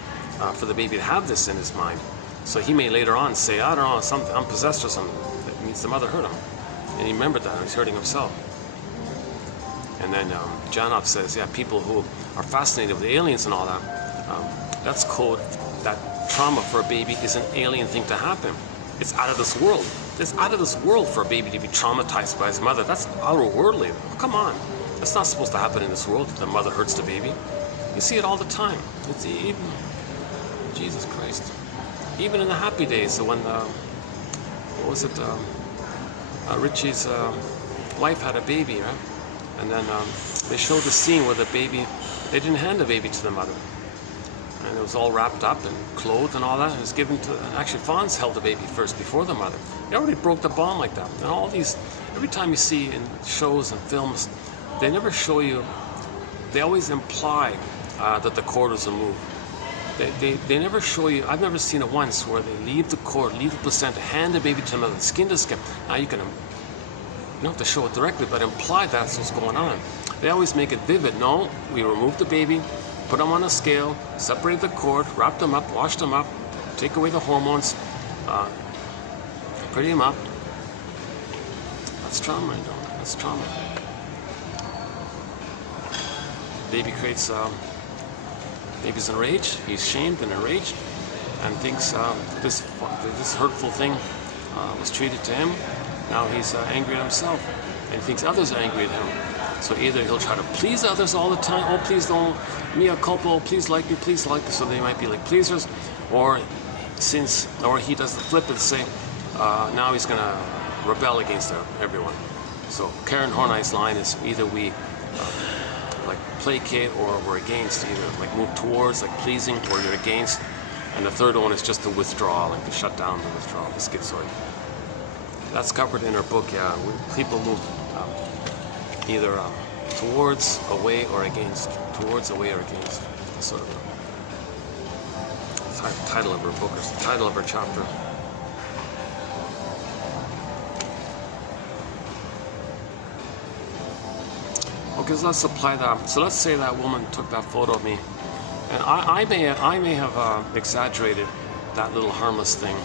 for the baby to have this in his mind. So he may later on say, I don't know, something, I'm possessed or something. That means the mother hurt him. And he remembered that, he's hurting himself. And then Janov says, yeah, people who are fascinated with aliens and all that, that's code. That trauma for a baby is an alien thing to happen. It's out of this world. It's out of this world for a baby to be traumatized by his mother. That's outer-worldly. Come on. That's not supposed to happen in this world. The mother hurts the baby. You see it all the time. It's even, Jesus Christ. Even in the happy days, so when, what was it, Richie's wife had a baby, right? And then they showed the scene where the baby, they didn't hand the baby to the mother. And it was all wrapped up and clothed and all that. It was given to, actually Fonz held the baby first before the mother. They already broke the bond like that. And all these, every time you see in shows and films, they never show you, they always imply that the cord was removed. They never show you, I've never seen it once, where they leave the cord, leave the placenta, hand the baby to another, skin to skin. Now you don't have to show it directly, but imply that's what's going on. They always make it vivid. No, we removed the baby, put them on a scale, separate the cord, wrap them up, wash them up, take away the hormones, pretty them up. That's trauma, you know, that's trauma. Baby creates, baby's enraged, he's shamed and enraged, and thinks this hurtful thing was treated to him. Now he's angry at himself, and he thinks others are angry at him. So either he'll try to please others all the time, oh please don't, mea culpa, oh please like me, so they might be like pleasers, or he does the flip and say, now he's gonna rebel against everyone. So Karen Horney's line is either we like placate or we're against, either like move towards, like pleasing, or you're against. And the third one is just to withdraw, like to shut down the withdrawal, the schizoid. That's covered in our book, yeah. People move either towards, away, or against. Towards, away, or against. That's sort of the title of our book, or the title of our chapter. Okay, so let's apply that. So let's say that woman took that photo of me, and I may have exaggerated that little harmless thing.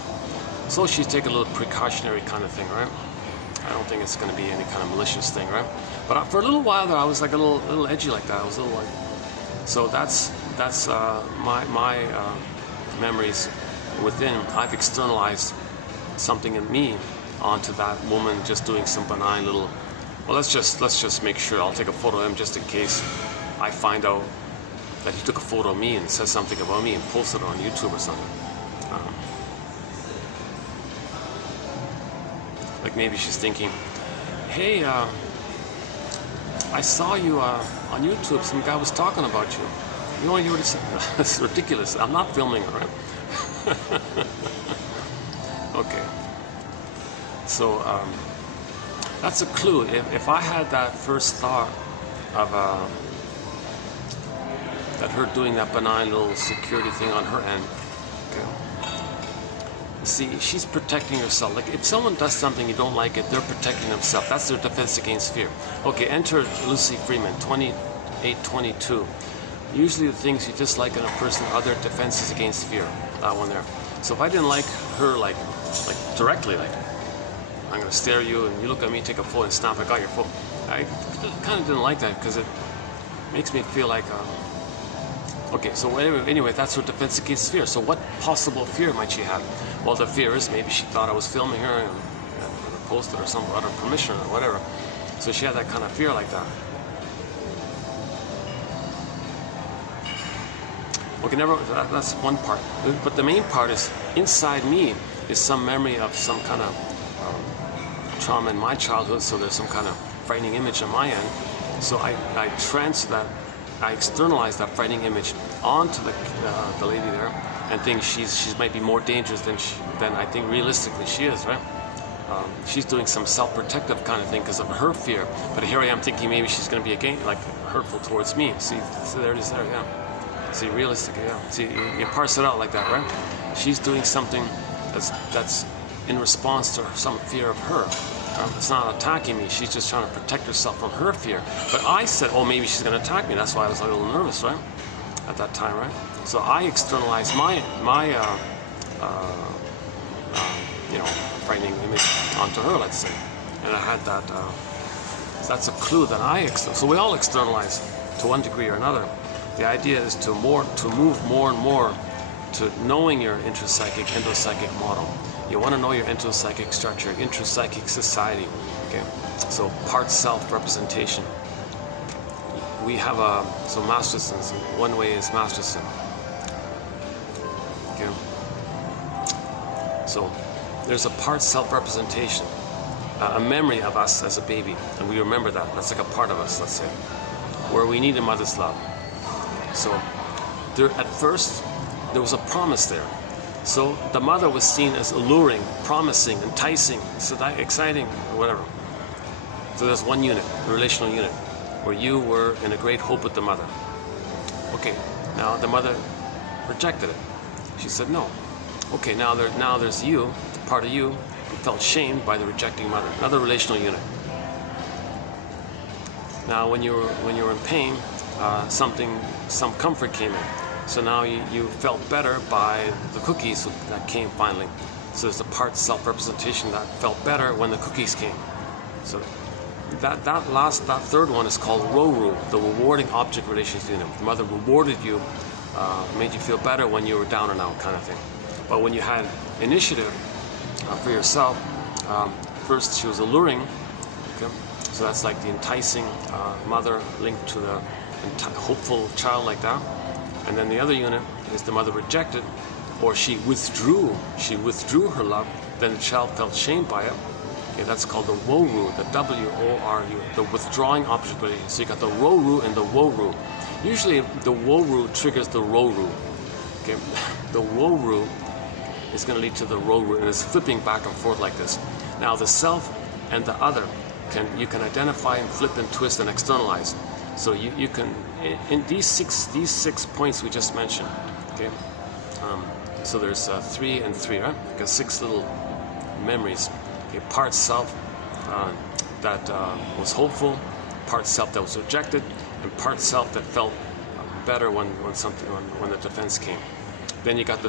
So she's taking a little precautionary kind of thing, right? I don't think it's going to be any kind of malicious thing, right? But for a little while there, I was like a little edgy like that. I was a little like, so that's my memories within. I've externalized something in me onto that woman just doing some benign little. Well, let's just make sure. I'll take a photo of him just in case I find out that he took a photo of me and says something about me and posted it on YouTube or something. Like maybe she's thinking, hey, I saw you on YouTube, some guy was talking about you. You know what you would have said? It's ridiculous. I'm not filming her, right? Okay. So that's a clue. If I had that first thought of that her doing that benign little security thing on her end, okay. See, she's protecting herself. Like if someone does something you don't like it, they're protecting themselves. That's their defense against fear. Okay, enter Lucy Freeman, 2822. Usually the things you dislike in a person are their defenses against fear. That one there. So if I didn't like her like directly, like I'm gonna stare at you and you look at me, take a photo and snap, I got your phone. I kind of didn't like that because it makes me feel like okay, so anyway, that's her defense against fear. So what possible fear might she have? Well, the fear is maybe she thought I was filming her and posted or some other permission or whatever. So she had that kind of fear like that. Okay, that's one part. But the main part is inside me is some memory of some kind of trauma in my childhood. So there's some kind of frightening image on my end. So I externalize that frightening image onto the lady there, and think she might be more dangerous than I think realistically she is, right? She's doing some self-protective kind of thing because of her fear. But here I am thinking maybe she's going to be hurtful towards me. See, there it is there, yeah. See, realistically, yeah. See, you parse it out like that, right? She's doing something that's in response to some fear of her. It's not attacking me. She's just trying to protect herself from her fear. But I said, oh, maybe she's going to attack me. That's why I was a little nervous, right? At that time, right? So I externalized my frightening image onto her, let's say. And I had that, that's a clue that so we all externalize to one degree or another. The idea is to move more and more to knowing your intrapsychic, endopsychic model. You want to know your entopsychic structure, intrapsychic society. Okay, so part self representation. We have so Masterson's. One way is Masterson. Okay, so there's a part self representation, a memory of us as a baby, and we remember that. That's like a part of us, let's say, where we need a mother's love. So at first there was a promise there. So the mother was seen as alluring, promising, enticing, so that exciting, or whatever. So there's one unit, a relational unit, where you were in a great hope with the mother. Okay, now the mother rejected it. She said no. Okay, now there's you, part of you, who felt shamed by the rejecting mother. Another relational unit. Now when you were in pain, some comfort came in. So now you felt better by the cookies that came finally. So there's a part self-representation that felt better when the cookies came. So that third one is called RORU, the rewarding object relations unit. The mother rewarded you, made you feel better when you were down and out, kind of thing. But when you had initiative for yourself, first she was alluring. Okay? So that's like the enticing mother linked to the hopeful child like that. And then the other unit is the mother rejected, or she withdrew her love, then the child felt shamed by it. Okay, that's called the WORU, the W-O-R-U, the withdrawing object relation. So you got the RORU and the WORU. Usually the WORU triggers the RORU. Okay, the WORU is going to lead to the RORU, and it's flipping back and forth like this. Now the self and the other, you can identify and flip and twist and externalize. So you can, in these six points we just mentioned, okay? So there's 3 and 3, right? Got 6 little memories. Okay, part self that was hopeful, part self that was rejected, and part self that felt better when the defense came. Then you got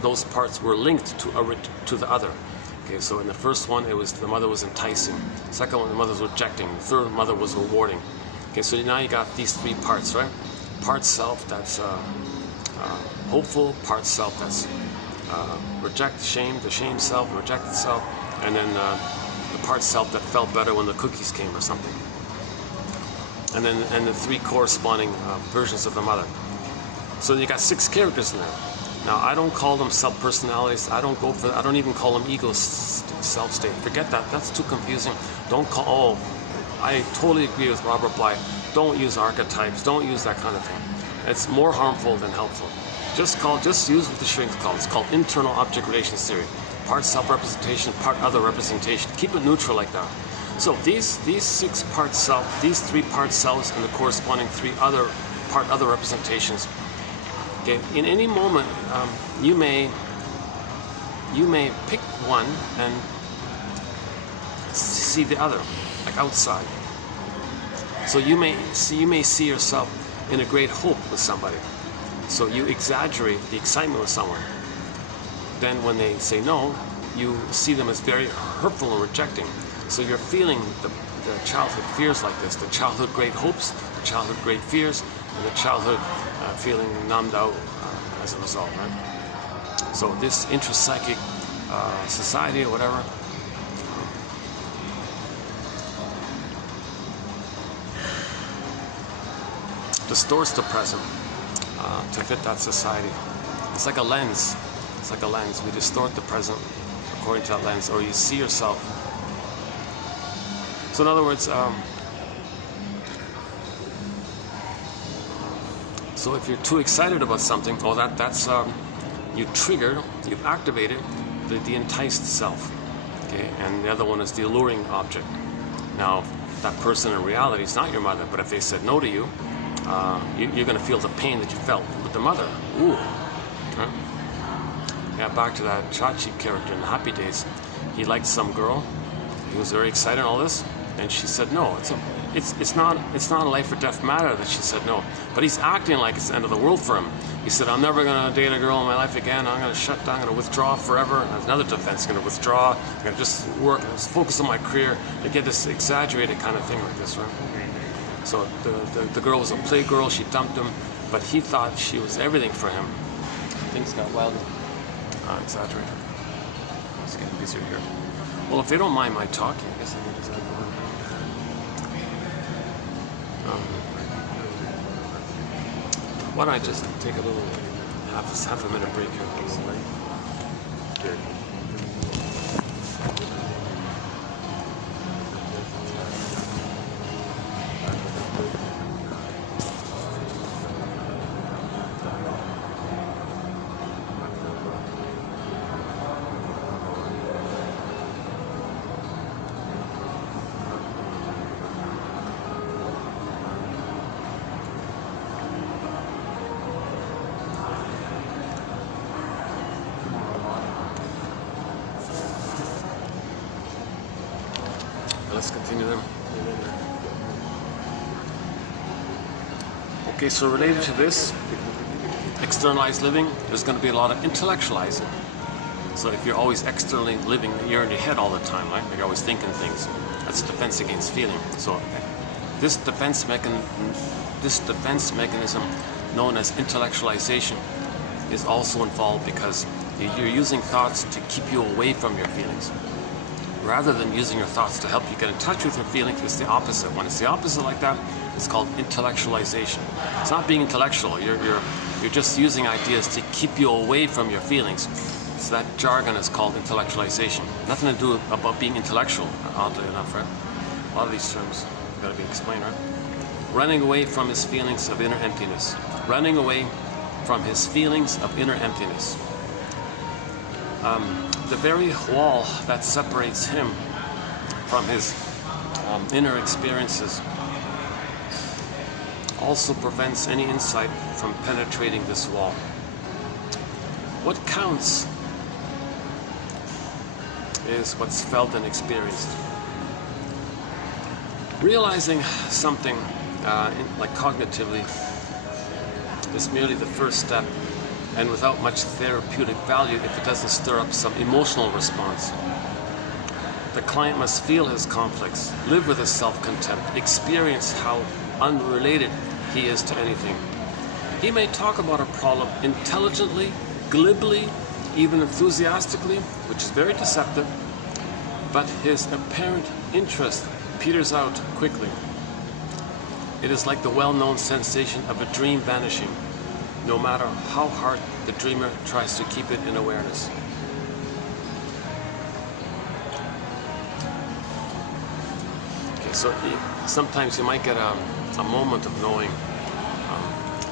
those parts were linked to the other. Okay, so in the first one, it was the mother was enticing. Second one, the mother was rejecting. The third, mother was rewarding. Okay, so now you got these 3 parts, right? Part self that's hopeful, part self that's the shame self, rejected self, and then the part self that felt better when the cookies came or something. And the 3 corresponding versions of the mother. So you got 6 characters in there. Now, I don't call them sub-personalities. I don't even call them ego self-state. Forget that. That's too confusing. Don't call, I totally agree with Robert Bly. Don't use archetypes. Don't use that kind of thing. It's more harmful than helpful. Just use what the shrinks call. It's called internal object relations theory. Part self-representation, part other representation. Keep it neutral like that. So these 6 part self, these 3 part selves, and the corresponding 3 other part other representations. Okay, in any moment, you may pick one and see the other, like outside. So you may see yourself in a great hope with somebody. So you exaggerate the excitement with someone. Then when they say no, you see them as very hurtful and rejecting. So you're feeling the childhood fears like this, the childhood great hopes, the childhood great fears, and the childhood feeling numbed out as a result, right? So this intrapsychic society or whatever, distorts the present to fit that society. It's like a lens. It's like a lens. We distort the present according to that lens, or you see yourself. So in other words, so if you're too excited about something, that's you've activated the enticed self, okay? And the other one is the alluring object. Now, that person in reality is not your mother, but if they said no to you, you're going to feel the pain that you felt with the mother. Ooh. Right? Yeah, back to that Chachi character in the Happy Days. He liked some girl. He was very excited and all this, and she said no. It's not a life or death matter that she said no. But he's acting like it's the end of the world for him. He said, I'm never going to date a girl in my life again. I'm going to shut down. I'm going to withdraw forever. And there's another defense. I'm going to withdraw. I'm going to just work and just focus on my career. They get this exaggerated kind of thing like this, right? So the girl was a playgirl. She dumped him, but he thought she was everything for him. Things got wildly exaggerated. It's getting busier here. Well, if they don't mind my talking, I guess I can just why don't I just take a little half a minute break here? Good. Let's continue them. Okay, so related to this, externalized living, there's going to be a lot of intellectualizing. So if you're always externally living, you're in your head all the time, right? You're always thinking things. That's a defense against feeling. So this defense mechanism known as intellectualization is also involved because you're using thoughts to keep you away from your feelings. Rather than using your thoughts to help you get in touch with your feelings, it's the opposite. When it's the opposite like that, it's called intellectualization. It's not being intellectual. You're just using ideas to keep you away from your feelings. So that jargon is called intellectualization. Nothing to do about being intellectual, oddly enough, right? A lot of these terms have got to be explained, right? Running away from his feelings of inner emptiness. Running away from his feelings of inner emptiness. The very wall that separates him from his inner experiences also prevents any insight from penetrating this wall. What counts is what's felt and experienced. Realizing something, like cognitively, is merely the first step, and without much therapeutic value if it doesn't stir up some emotional response. The client must feel his conflicts, live with his self-contempt, experience how unrelated he is to anything. He may talk about a problem intelligently, glibly, even enthusiastically, which is very deceptive, but his apparent interest peters out quickly. It is like the well-known sensation of a dream vanishing. no matter how hard the dreamer tries to keep it in awareness. Okay, so sometimes you might get a moment of knowing,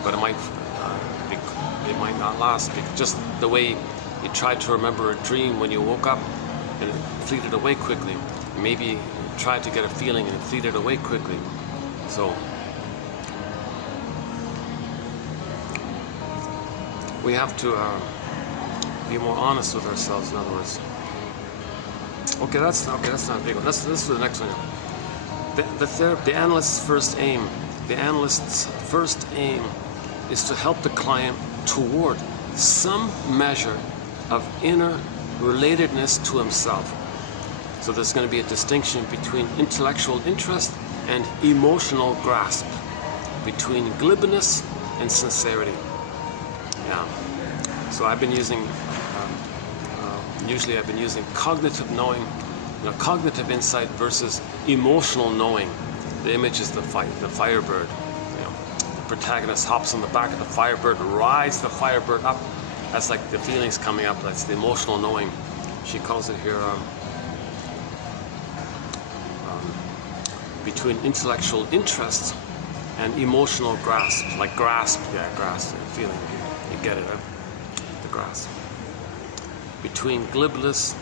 but it might not last, because just the way you tried to remember a dream when you woke up and it fleeted away quickly. Maybe you tried to get a feeling and it fleeted away quickly. So we have to be more honest with ourselves, in other words. Okay, that's not a big one. This is the next one. The analyst's first aim. The analyst's first aim is to help the client toward some measure of inner relatedness to himself. So there's going to be a distinction between intellectual interest and emotional grasp, between glibness and sincerity. Yeah. So I've been using, usually I've been using cognitive knowing, cognitive insight versus emotional knowing. The image is the firebird. The protagonist hops on the back of the firebird, rides the firebird up. That's like the feelings coming up. That's the emotional knowing. She calls it here between intellectual interest and emotional grasp. Like grasp, feeling. You get it, the grasp. Between glibness.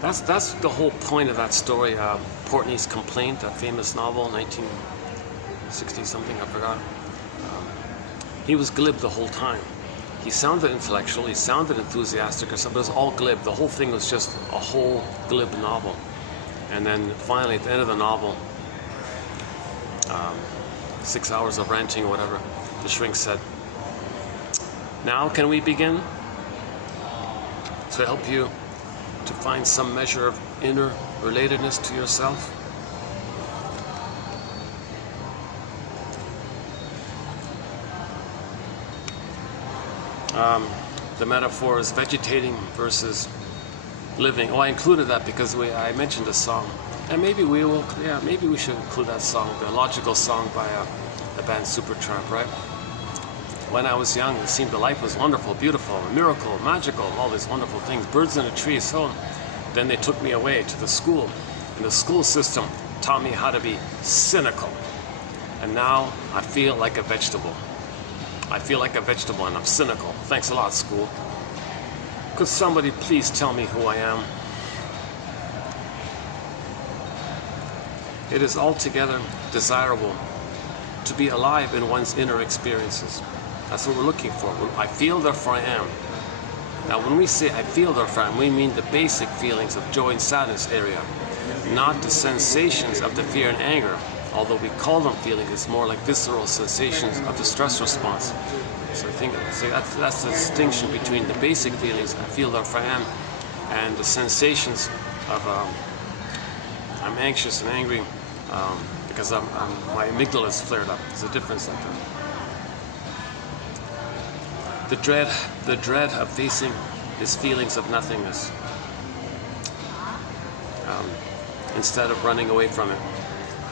That's the whole point of that story. Portney's Complaint, a famous novel, 1960 something, I forgot. He was glib the whole time. He sounded intellectual, he sounded enthusiastic or something, but it was all glib. The whole thing was just a whole glib novel. And then finally, at the end of the novel, 6 hours of ranting or whatever, the shrink said, "Now can we begin? To help you to find some measure of inner relatedness to yourself." The metaphor is vegetating versus living. Oh, I included that because I mentioned a song, and maybe we should include that song, the logical song by the band Supertramp, right? When I was young, it seemed the life was wonderful, beautiful, a miracle, magical, all these wonderful things, birds in a tree, so on. Then they took me away to the school, and the school system taught me how to be cynical. And now I feel like a vegetable. I feel like a vegetable and I'm cynical. Thanks a lot, school. Could somebody please tell me who I am? It is altogether desirable to be alive in one's inner experiences. That's what we're looking for. I feel, therefore I am. Now, when we say I feel, therefore I am, we mean the basic feelings of joy and sadness area, not the sensations of the fear and anger. Although we call them feelings, it's more like visceral sensations of the stress response. So I think that's the distinction between the basic feelings, I feel, therefore I am, and the sensations of I'm anxious and angry because my amygdala is flared up. There's a difference like that. The dread of facing his feelings of nothingness instead of running away from it.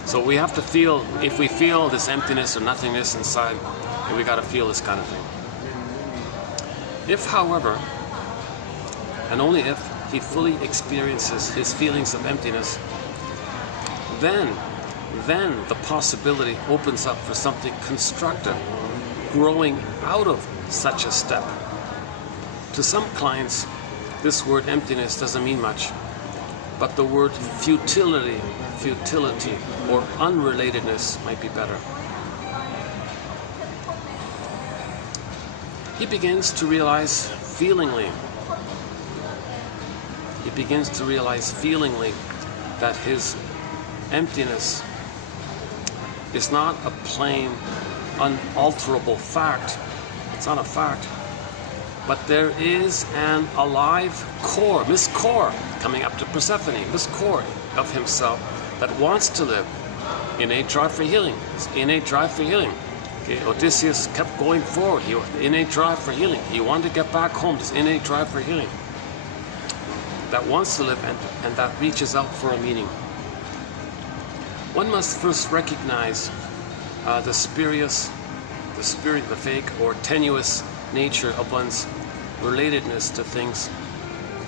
So we have to feel, if we feel this emptiness or nothingness inside, then we got to feel this kind of thing. If, however, and only if, he fully experiences his feelings of emptiness, then the possibility opens up for something constructive growing out of such a step. To some clients, this word emptiness doesn't mean much, but the word futility or unrelatedness might be better. He begins to realize feelingly that his emptiness is not a plain, unalterable fact. It's not a fact. But there is an alive core, this core coming up to Persephone, this core of himself that wants to live. Innate drive for healing. It's innate drive for healing. Okay, Odysseus kept going forward. Innate drive for healing. He wanted to get back home. This innate drive for healing. That wants to live and that reaches out for a meaning. One must first recognize the spurious the spirit, the fake or tenuous nature of one's relatedness to things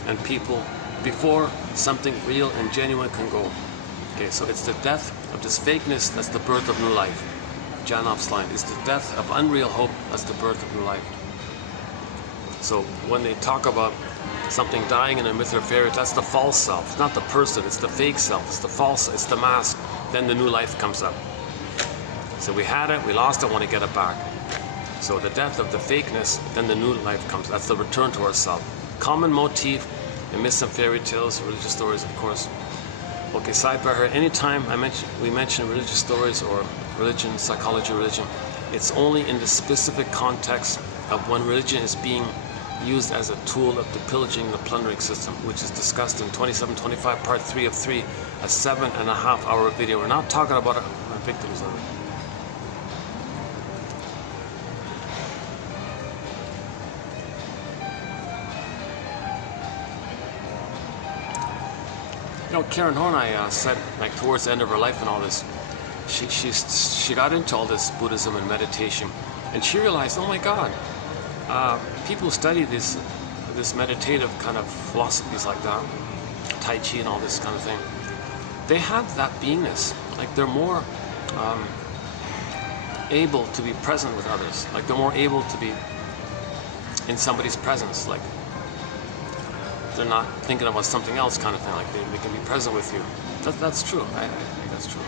and people before something real and genuine can go. Okay, so it's the death of this fakeness that's the birth of new life. Janoff's line is the death of unreal hope that's the birth of new life. So when they talk about something dying in a myth or fairy, that's the false self. It's not the person, it's the fake self, it's the false, it's the mask. Then the new life comes up. So we had it, we lost it, want to get it back. So the death of the fakeness, then the new life comes. That's the return to ourself. Common motif in myths and fairy tales, religious stories, of course. Okay, sidebar here. Anytime we mention religious stories or religion, psychology, religion, it's only in the specific context of when religion is being used as a tool of the pillaging, the plundering system, which is discussed in 2725 part 3 of 3, a 7.5-hour video. We're not talking about victims of it. You know, Karen Horney said, like towards the end of her life and all this, she got into all this Buddhism and meditation, and she realized, oh my God, people who study this meditative kind of philosophies like that, Tai Chi and all this kind of thing, they have that beingness. Like they're more able to be present with others. Like they're more able to be in somebody's presence. Like they're not thinking about something else kind of thing. Like they can be present with you. That's true. I think that's true.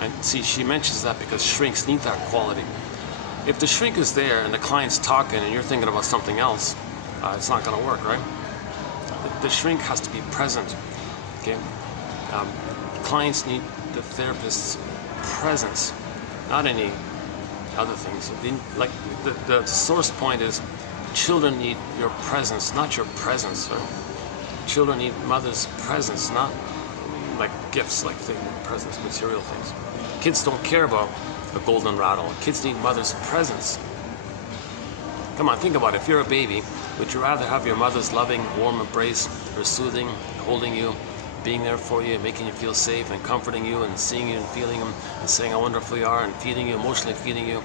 And see, she mentions that because shrinks need that quality. If the shrink is there and the client's talking and you're thinking about something else, it's not going to work, right? The shrink has to be present. Okay. Clients need the therapist's presence, not any other things. Like the source point is, children need your presence, not your presence. Right? Children need mother's presence, not like gifts, like presents, material things. Kids don't care about a golden rattle. Kids need mother's presence. Come on, think about it. If you're a baby, would you rather have your mother's loving, warm embrace, her soothing, holding you, being there for you, making you feel safe, and comforting you, and seeing you and feeling you, and saying how wonderful you are, and feeding you, emotionally feeding you,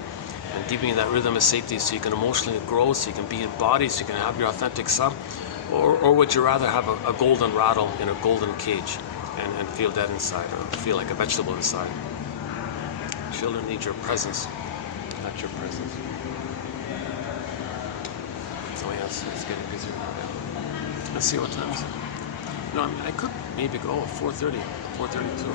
and giving you that rhythm of safety so you can emotionally grow, so you can be embodied, so you can have your authentic self? Or would you rather have a golden rattle in a golden cage and feel dead inside, or feel like a vegetable inside? Children need your presence, not your presence. Oh yes, it's getting busier now. Let's see what time is it. No, I could maybe go at 4:30, 4:32.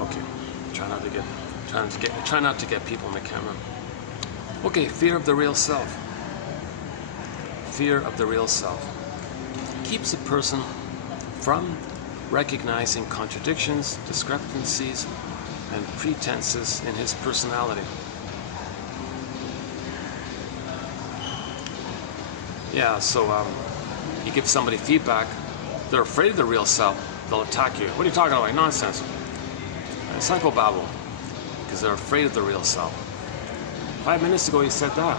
Okay, try not to get people on the camera. Okay, fear of the real self. Fear of the real self keeps a person from recognizing contradictions, discrepancies, and pretenses in his personality. Yeah, so you give somebody feedback, they're afraid of the real self, they'll attack you. What are you talking about? Nonsense. Psychobabble, because they're afraid of the real self. 5 minutes ago you said that.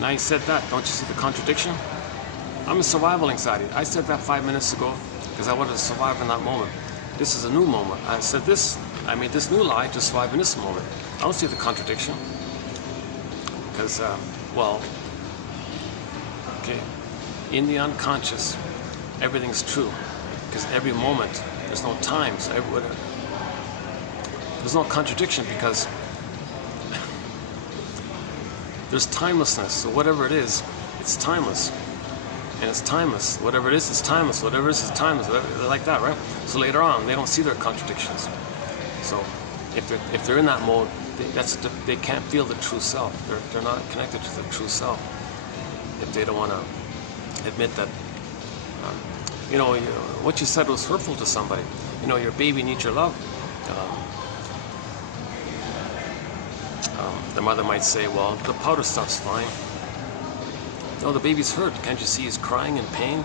Now you said that. Don't you see the contradiction? I'm a survival anxiety. I said that 5 minutes ago because I wanted to survive in that moment. This is a new moment. I said this, I made this new lie to survive in this moment. I don't see the contradiction. Because, well, okay, in the unconscious, everything's true. Because every moment, there's no time. So there's no contradiction because there's timelessness. So whatever it is, it's timeless. And it's timeless. Whatever it is, it's timeless. Whatever it is timeless. Whatever, like that, right? So later on, they don't see their contradictions. So if they're in that mode, they can't feel the true self. They're not connected to the true self. If they don't want to admit that, what you said was hurtful to somebody. Your baby needs your love. The mother might say, well, the powder stuff's fine. No, the baby's hurt. Can't you see he's crying in pain?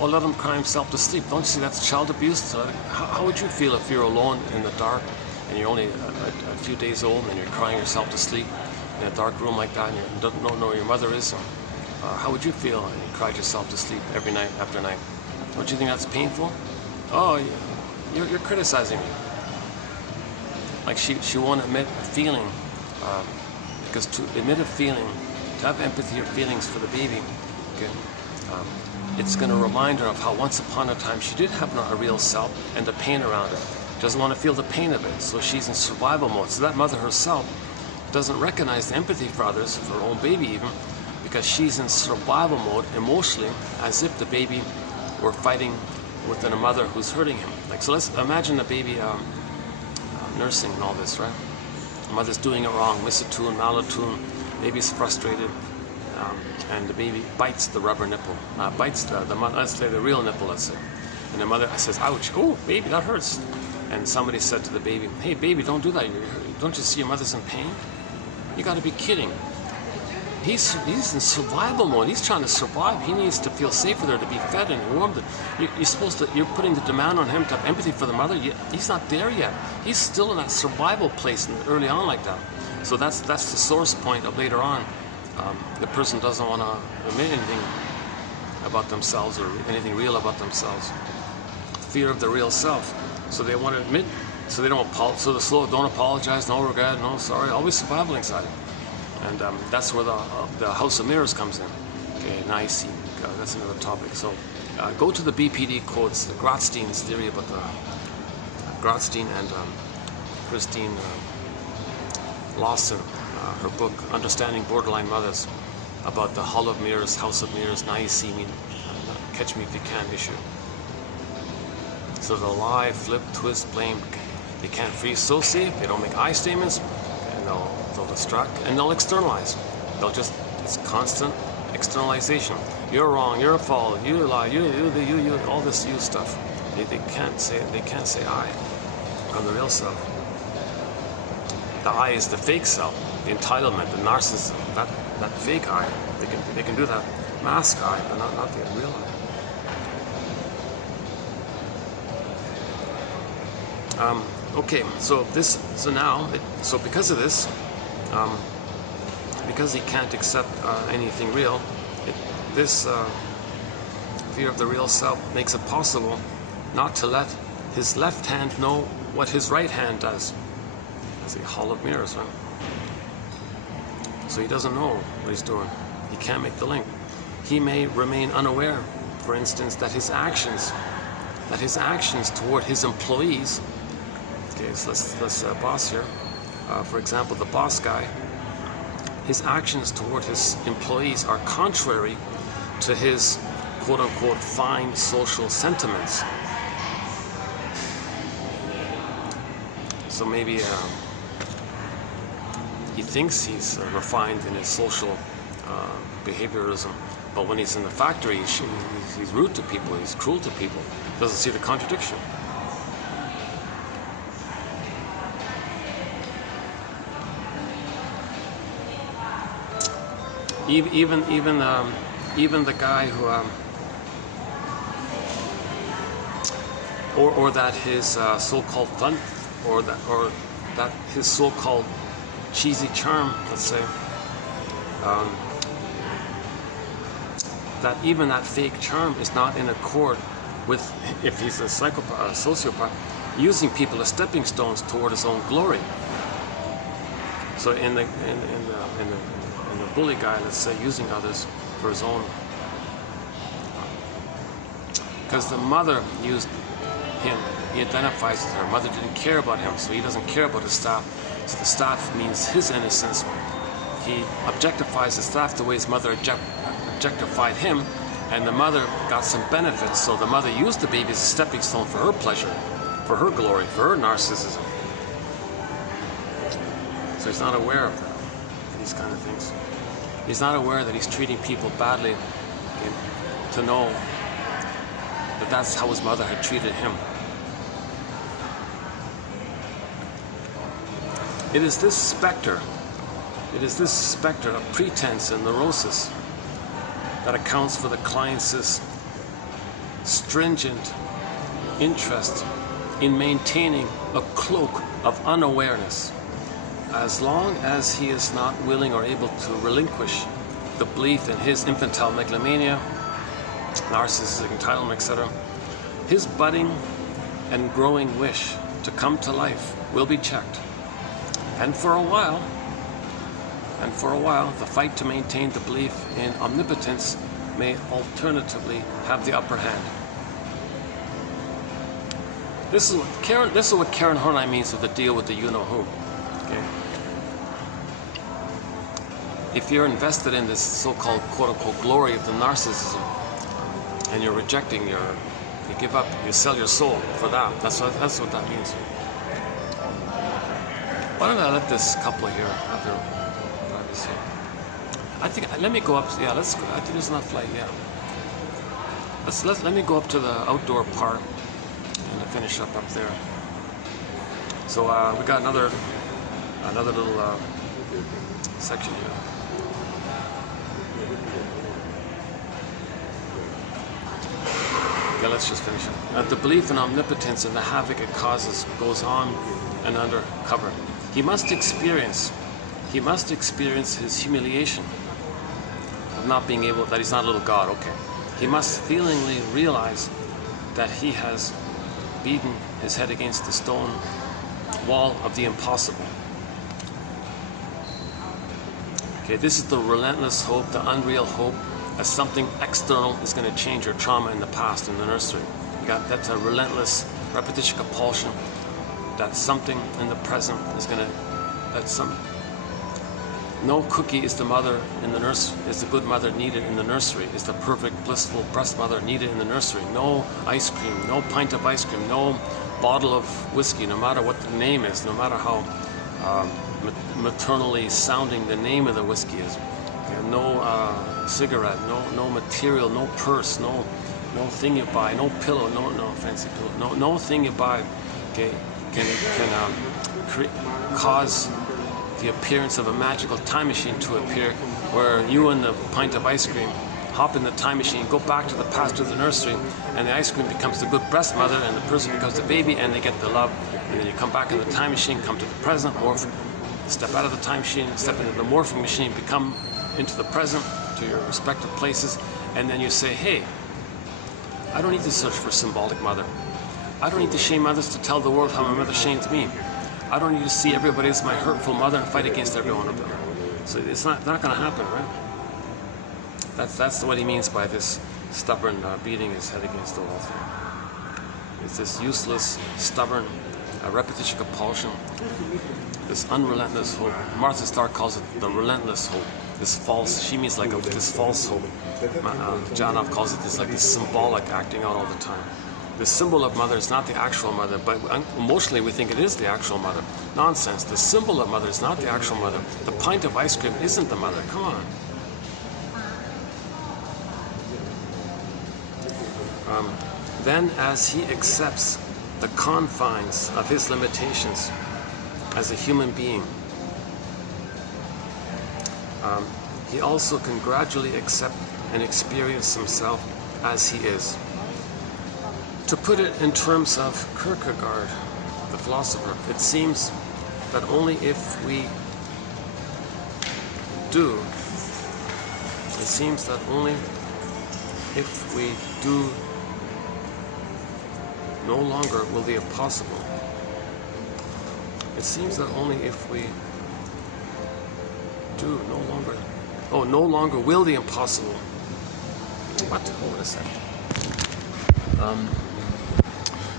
Oh, let him cry himself to sleep. Don't you see that's child abuse? So how would you feel if you're alone in the dark and you're only a few days old and you're crying yourself to sleep in a dark room like that and you don't know where your mother is? how would you feel if you cried yourself to sleep every night after night? Don't you think that's painful? Oh, you're criticizing me. Like she won't admit a feeling, because to admit a feeling, to have empathy or feelings for the baby, okay, it's going to remind her of how once upon a time she did have a real self and the pain around it. Doesn't want to feel the pain of it, so she's in survival mode. So that mother herself doesn't recognize the empathy for others, for her own baby even, because she's in survival mode emotionally, as if the baby were fighting within a mother who's hurting him. Like, so let's imagine the baby nursing and all this, right? The mother's doing it wrong, misattuned, malattuned, baby's frustrated, and the baby bites the rubber nipple, bites the let's say the real nipple, let's say. And the mother says, ouch, oh, baby, that hurts. And somebody said to the baby, hey, baby, don't do that. Don't you see your mother's in pain? You got to be kidding. He's in survival mode. He's trying to survive. He needs to feel safe with her, to be fed and warmed. You're putting the demand on him to have empathy for the mother. He's not there yet. He's still in that survival place early on like that. So that's the source point of later on. The person doesn't want to admit anything about themselves or anything real about themselves. Fear of the real self. So they want to admit, so they don't don't apologize, no regret, no sorry, always survival anxiety. And that's where the House of Mirrors comes in. Okay, now I see, that's another topic. So go to the BPD quotes, the Grotstein's theory about the Grotstein and Christine Lawson, her book, Understanding Borderline Mothers, about the Hall of Mirrors, House of Mirrors, now you see me, catch me if you can issue. So they'll lie, flip, twist, blame. They can't free associate. They don't make I statements, and they'll distract, and they'll externalize. It's constant externalization. You're wrong. You're a fault. You lie. You. All this you stuff. They can't say I. I'm the real self. The I is the fake self, the entitlement, the narcissism. That fake I. They can do that mask I, but not the real I. Okay, so because of this, because he can't accept anything real, this fear of the real self makes it possible not to let his left hand know what his right hand does. That's the Hall of Mirrors, right? So he doesn't know what he's doing. He can't make the link. He may remain unaware, for instance, that his actions toward his employees. Okay, so let's boss here. For example, the boss guy, his actions toward his employees are contrary to his quote-unquote fine social sentiments. So maybe he thinks he's refined in his social behaviorism, but when he's in the factory, he's rude to people, he's cruel to people, doesn't see the contradiction. Even the guy who, or that his so-called fun, or that his so-called cheesy charm, let's say, that even that fake charm is not in accord with, if he's a psychopath, a sociopath, using people as stepping stones toward his own glory. So in the bully guy, let's say, using others for his own, because the mother used him, he identifies with her. Mother didn't care about him, so he doesn't care about his staff. So the staff means his innocence. He objectifies the staff the way his mother objectified him, and the mother got some benefits. So the mother used the baby as a stepping stone for her pleasure, for her glory, for her narcissism. So he's not aware of that, these kind of things. He's not aware that he's treating people badly, okay, to know that that's how his mother had treated him. It is this specter of pretense and neurosis that accounts for the client's stringent interest in maintaining a cloak of unawareness, as long as he is not willing or able to relinquish the belief in his infantile megalomania, narcissistic entitlement, etc., his budding and growing wish to come to life will be checked. And for a while, the fight to maintain the belief in omnipotence may alternatively have the upper hand. This is what Karen Horney means with the deal with the you-know-who. Okay? If you're invested in this so-called quote-unquote glory of the narcissism, and you're rejecting you give up, you sell your soul for that. That's what that means. Why don't I let this couple here have their privacy? I think, let me go up, yeah, let's go, I think there's enough light, yeah. Let me go up to the outdoor part and finish up there. So we got another little section here. Okay, let's just finish it. The belief in omnipotence and the havoc it causes goes on and undercover. He must experience his humiliation of not being able, that he's not a little god, okay. He must feelingly realize that he has beaten his head against the stone wall of the impossible. Okay, this is the relentless hope, the unreal hope, as something external is going to change your trauma in the past in the nursery. That's a relentless repetition compulsion, that something in the present is going to, no cookie is the mother in the nursery, is the good mother needed in the nursery, is the perfect blissful breast mother needed in the nursery. No ice cream, no pint of ice cream, no bottle of whiskey, no matter what the name is, no matter how maternally sounding the name of the whiskey is. Okay, no cigarette, no material, no purse, no thing you buy, no pillow, no fancy pillow, no thing you buy, okay, can cause the appearance of a magical time machine to appear, where you and the pint of ice cream hop in the time machine, go back to the past of the nursery, and the ice cream becomes the good breast mother, and the person becomes the baby, and they get the love, and then you come back in the time machine, come to the present, morph, step out of the time machine, step into the morphing machine, become into the present, to your respective places, and then you say, hey, I don't need to search for a symbolic mother. I don't need to shame others to tell the world how my mother shamed me. I don't need to see everybody as my hurtful mother and fight against everyone of them. So it's not going to happen, right? That's what he means by this stubborn beating his head against the wall thing. It's this useless, stubborn repetition compulsion, this unrelentless hope. Martha Starr calls it the relentless hope. This false, she means like this false hope. Janov calls it this symbolic acting out all the time. The symbol of mother is not the actual mother, but emotionally we think it is the actual mother. Nonsense. The symbol of mother is not the actual mother. The pint of ice cream isn't the mother. Come on. Then as he accepts the confines of his limitations as a human being, he also can gradually accept and experience himself as he is. To put it in terms of Kierkegaard, the philosopher, it seems that only if we do, no longer will the impossible. It seems that only if we do, no longer will the impossible. What? Hold a second.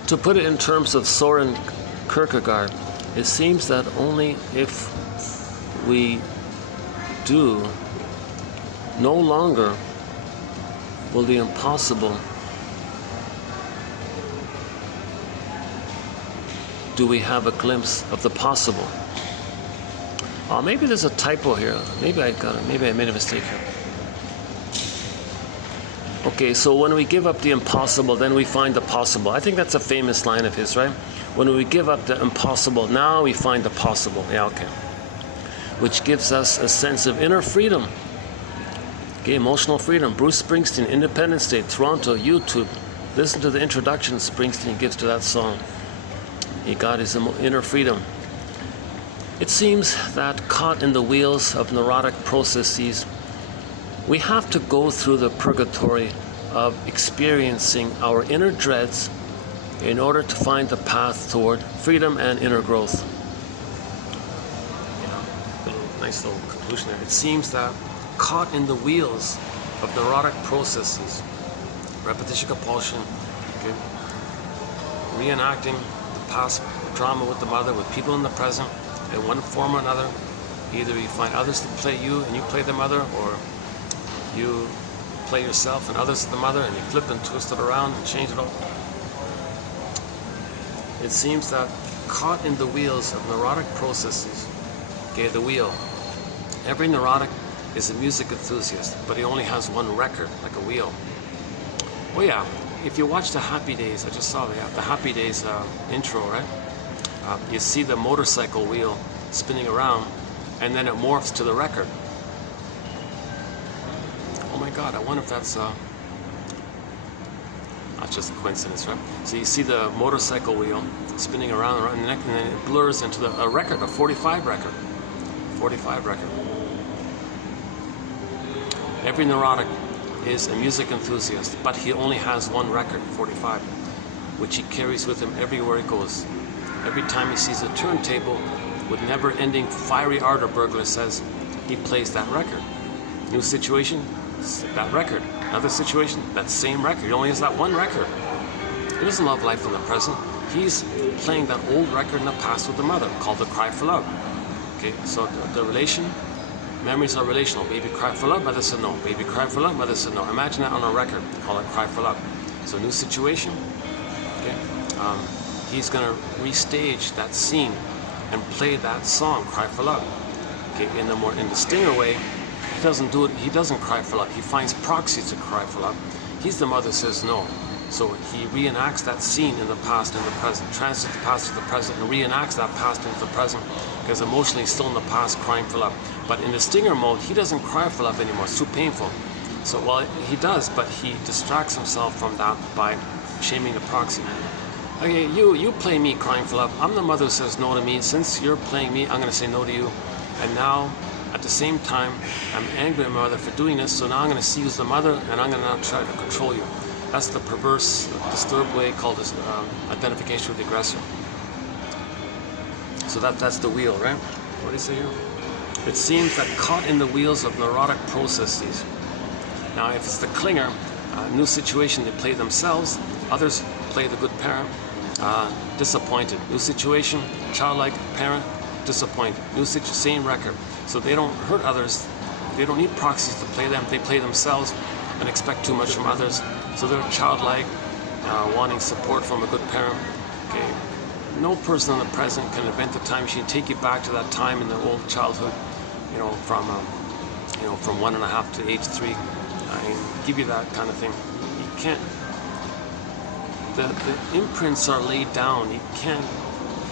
To put it in terms of Soren Kierkegaard, it seems that only if we do, no longer will the impossible do we have a glimpse of the possible. Maybe there's a typo here. Maybe I made a mistake here. Okay, so when we give up the impossible, then we find the possible. I think that's a famous line of his, right? When we give up the impossible, now we find the possible. Yeah, okay. Which gives us a sense of inner freedom. Okay, emotional freedom. Bruce Springsteen, Independence Day, Toronto, YouTube. Listen to the introduction Springsteen gives to that song. He got his inner freedom. It seems that caught in the wheels of neurotic processes, We have to go through the purgatory of experiencing our inner dreads in order to find the path toward freedom and inner growth. Nice little conclusion there. It seems that caught in the wheels of neurotic processes, repetition, compulsion, okay, reenacting the past drama with the mother, with people in the present, in one form or another. Either you find others to play you and you play the mother, or you play yourself and others to the mother, and you flip and twist it around and change it all. It seems that caught in the wheels of neurotic processes, okay, the wheel. Every neurotic is a music enthusiast, but he only has one record, like a wheel. Oh yeah, if you watch the Happy Days, I just saw the Happy Days intro, right? You see the motorcycle wheel spinning around, and then it morphs to the record. Oh my God, I wonder if that's not just a coincidence, right? So you see the motorcycle wheel spinning around and then it blurs into a record, a 45 record. 45 record. Every neurotic is a music enthusiast, but he only has one record, 45, which he carries with him everywhere he goes. Every time he sees a turntable with never-ending fiery ardor, burglar says, he plays that record. New situation, that record. Another situation, that same record. He only has that one record. He doesn't love life in the present. He's playing that old record in the past with the mother, called the cry for love. Okay, so the relation, memories are relational. Baby cry for love, mother said no. Baby cry for love, mother said no. Imagine that on a record, call it cry for love. So new situation, okay. He's gonna restage that scene and play that song, cry for love. Okay, in the stinger way, he doesn't do it. He doesn't cry for love. He finds proxies to cry for love. He's the mother says no. So he reenacts that scene in the past and the present, transfers the past to the present, and reenacts that past into the present, because emotionally he's still in the past crying for love. But in the stinger mode, he doesn't cry for love anymore. It's too painful. So, well, he does, but he distracts himself from that by shaming the proxy. Okay, you play me crying for love. I'm the mother who says no to me. Since you're playing me, I'm going to say no to you. And now, at the same time, I'm angry at my mother for doing this, so now I'm going to see you as the mother, and I'm going to now try to control you. That's the perverse, disturbed way called identification with the aggressor. So that's the wheel, right? What do you say here? It seems that caught in the wheels of neurotic processes. Now, if it's the clinger, new situation, they play themselves. Others play the good parent, disappointed. New situation, childlike parent, disappointed. New situation, same record. So they don't hurt others. They don't need proxies to play them. They play themselves and expect too much from others. So they're childlike, wanting support from a good parent. Okay. No person in the present can invent a time machine, take you back to that time in the old childhood, from 1.5 to age 3. I mean, give you that kind of thing. You can't. The imprints are laid down. You can't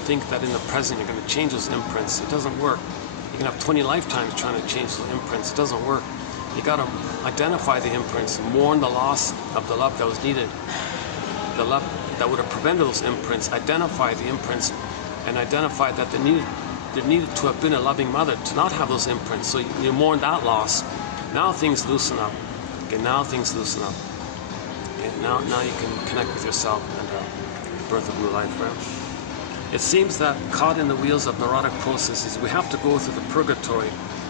think that in the present you're going to change those imprints. It doesn't work. You can have 20 lifetimes trying to change those imprints. It doesn't work. You got to identify the imprints, mourn the loss of the love that was needed, the love that would have prevented those imprints. Identify the imprints, and identify that there needed to have been a loving mother to not have those imprints. So you mourn that loss. Now things loosen up. Okay, now things loosen up. Okay, now you can connect with yourself and birth of new life, right? It seems that caught in the wheels of neurotic processes, we have to go through the purgatory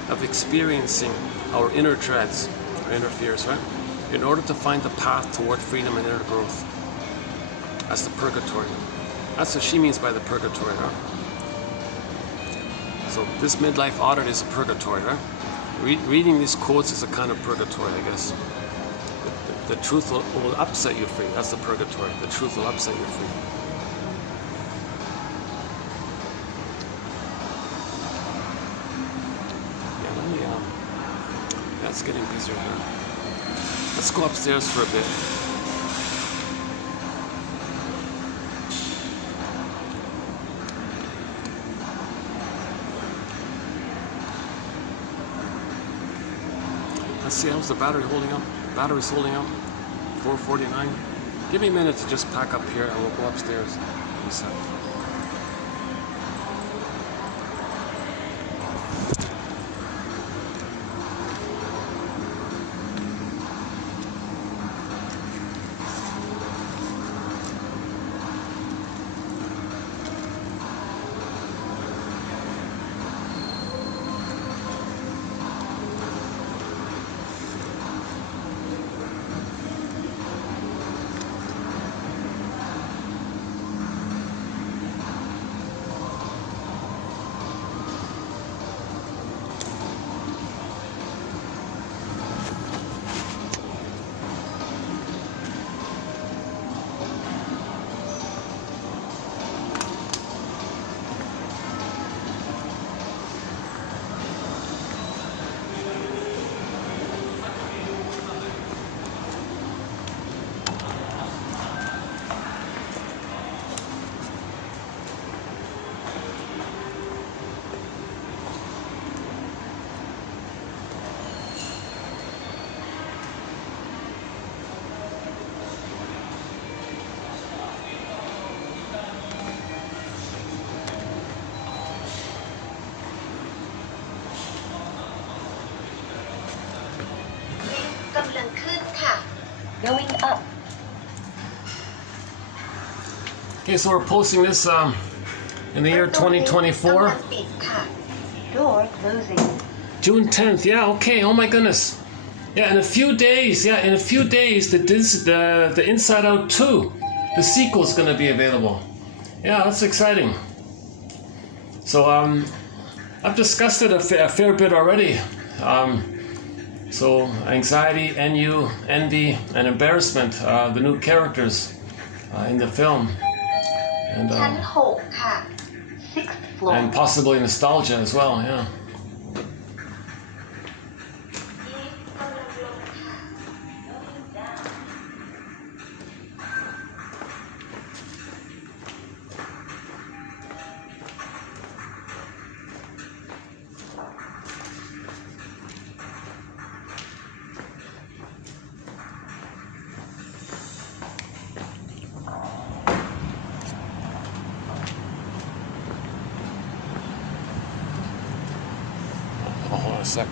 of experiencing our inner dreads, our inner fears, right? In order to find the path toward freedom and inner growth. That's the purgatory. That's what she means by the purgatory, right? So this midlife audit is a purgatory, right? Reading these quotes is a kind of purgatory, I guess. The truth will upset you free. That's the purgatory. The truth will upset you free. It's getting busier here. Let's go upstairs for a bit. Let's see, how's the battery holding up? Battery's holding up. 449. Give me a minute to just pack up here and we'll go upstairs. up. Okay, so we're posting this in the year 2024. Door closing. June 10th, yeah, okay, oh my goodness. Yeah, in a few days, the Inside Out 2, the sequel is going to be available. Yeah, that's exciting. So, I've discussed it a fair bit already. So, anxiety, NU, envy, and embarrassment, the new characters in the film. And, ชั้น6 ค่ะ 6th floor. and possibly nostalgia as well, yeah. Oh, hold on a sec.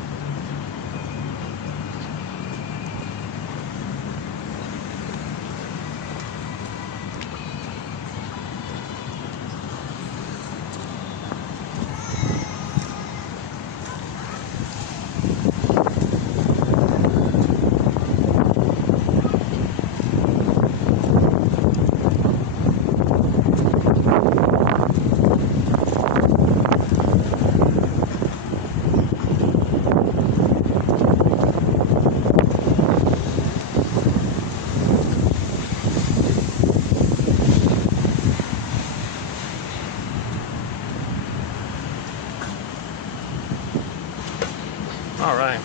All right.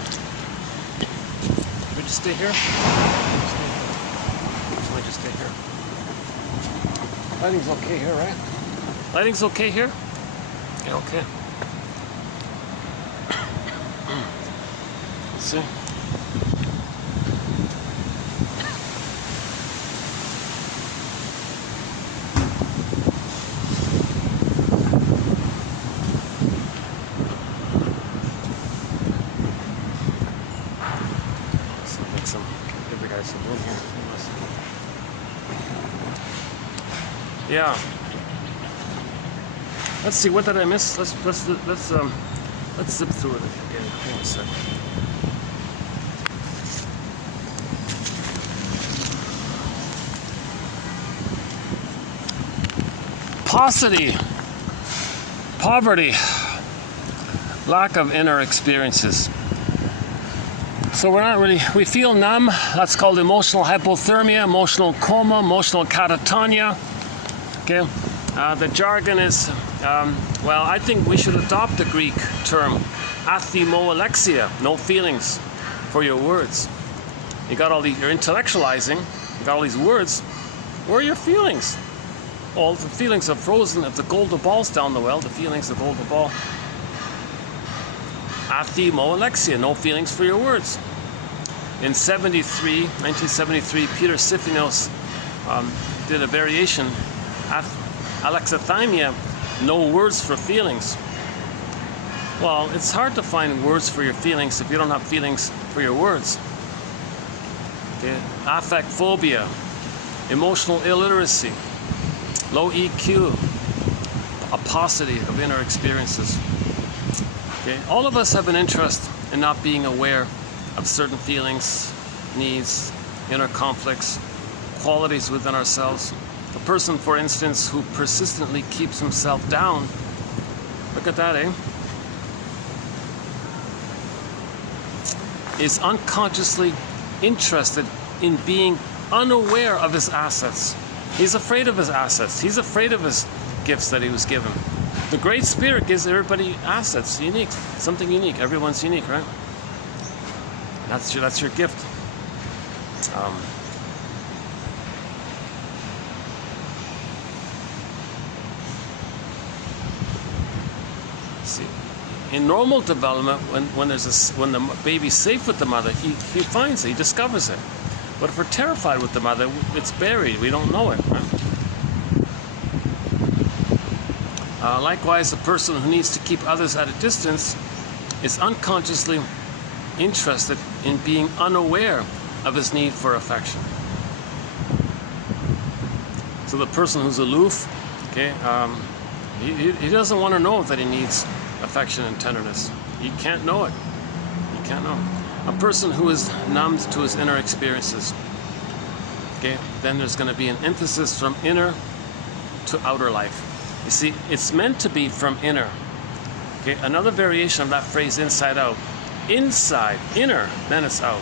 We just stay here? We just stay here. Lighting's okay here, right? Lighting's okay here? Yeah, okay. Let's see. Give the guys some room here. Yeah. Let's see. What did I miss? Let's zip through it again. Hang on a sec. Paucity, poverty, lack of inner experiences. So we feel numb. That's called emotional hypothermia, emotional coma, emotional catatonia. Okay, the jargon is, well, I think we should adopt the Greek term, athimoalexia, no feelings for your words. You're intellectualizing, you got all these words. Where are your feelings? All the feelings are frozen. If the golden ball's down the well, the feelings of the golden ball. Athimoalexia, no feelings for your words. In 1973, Peter Sifinos did a variation, alexithymia, no words for feelings. Well, it's hard to find words for your feelings if you don't have feelings for your words. Okay. Affect phobia, emotional illiteracy, low EQ, a paucity of inner experiences. Okay. All of us have an interest in not being aware of certain feelings, needs, inner conflicts, qualities within ourselves. A person, for instance, who persistently keeps himself down, look at that, eh? Is unconsciously interested in being unaware of his assets. He's afraid of his assets. He's afraid of his gifts that he was given. The Great Spirit gives everybody assets, unique, something unique. Everyone's unique, right? That's your gift. See, in normal development, when the baby's safe with the mother, he finds it, he discovers it. But if we're terrified with the mother, it's buried. We don't know it. Right? Likewise, a person who needs to keep others at a distance is unconsciously interested in being unaware of his need for affection. So the person who's aloof, okay, he doesn't want to know that he needs affection and tenderness. He can't know it. He can't know. A person who is numbed to his inner experiences, okay, then there's going to be an emphasis from inner to outer life. You see, it's meant to be from inner. Okay, another variation of that phrase, inside out. Inside, inner, then it's out.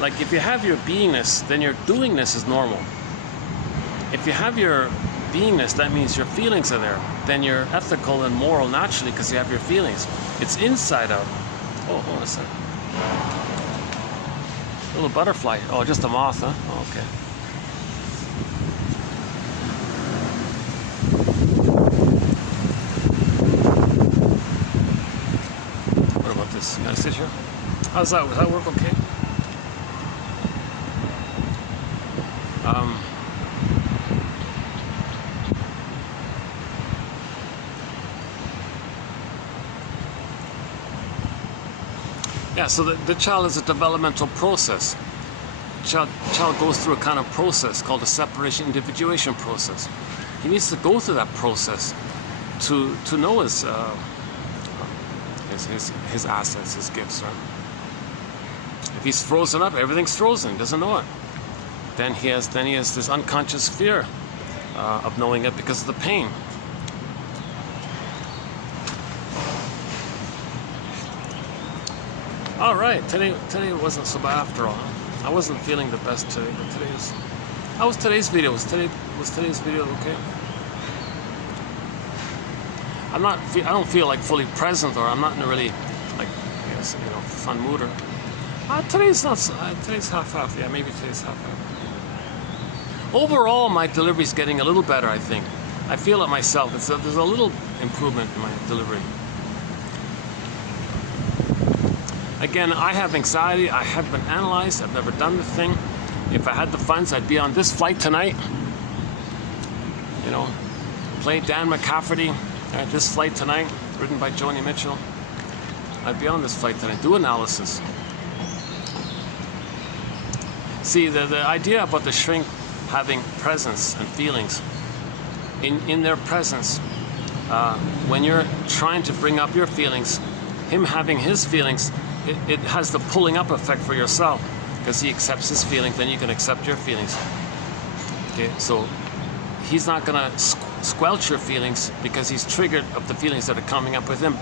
Like if you have your beingness, then your doingness is normal. If you have your beingness, that means your feelings are there. Then you're ethical and moral naturally because you have your feelings. It's inside out. Oh, hold on a second. Little butterfly. Oh, just a moth, huh? Oh, okay. What about this? Can I sit here? How's that? Does that work okay? Yeah, so the child is a developmental process. Child goes through a kind of process called a separation individuation process. He needs to go through that process to know his assets, his gifts. Right? If he's frozen up, everything's frozen. He doesn't know it. Then he has this unconscious fear of knowing it because of the pain. All right, today wasn't so bad after all. I wasn't feeling the best today, but how was today's video? Was today's video okay? I don't feel like fully present, or I'm not in a really fun mood. Or today's half. Yeah, maybe today's half. Overall, my delivery's getting a little better. I think. I feel it myself. There's a little improvement in my delivery. Again, I have anxiety. I have been analyzed. I've never done the thing. If I had the funds, I'd be on this flight tonight. You know, play Dan McCafferty at this flight tonight, written by Joni Mitchell. I'd be on this flight tonight. Do analysis. See, the idea about the shrink having presence and feelings, in their presence, when you're trying to bring up your feelings, him having his feelings, it has the pulling up effect for yourself, because he accepts his feelings, then you can accept your feelings. Okay, so he's not going to squelch your feelings because he's triggered of the feelings that are coming up with him.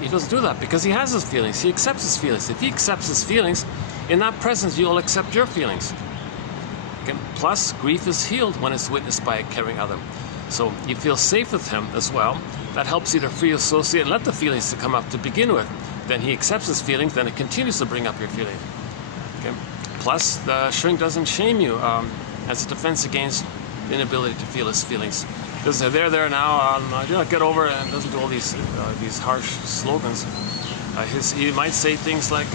He doesn't do that because he has his feelings. He accepts his feelings. If he accepts his feelings, in that presence, you'll accept your feelings. Okay? Plus, grief is healed when it's witnessed by a caring other. So you feel safe with him as well. That helps you to free associate and let the feelings to come up to begin with. Then he accepts his feelings, then it continues to bring up your feeling. Okay? Plus, the shrink doesn't shame you as a defense against the inability to feel his feelings. Doesn't say, there now, get over it, and doesn't do all these harsh slogans. He might say things like,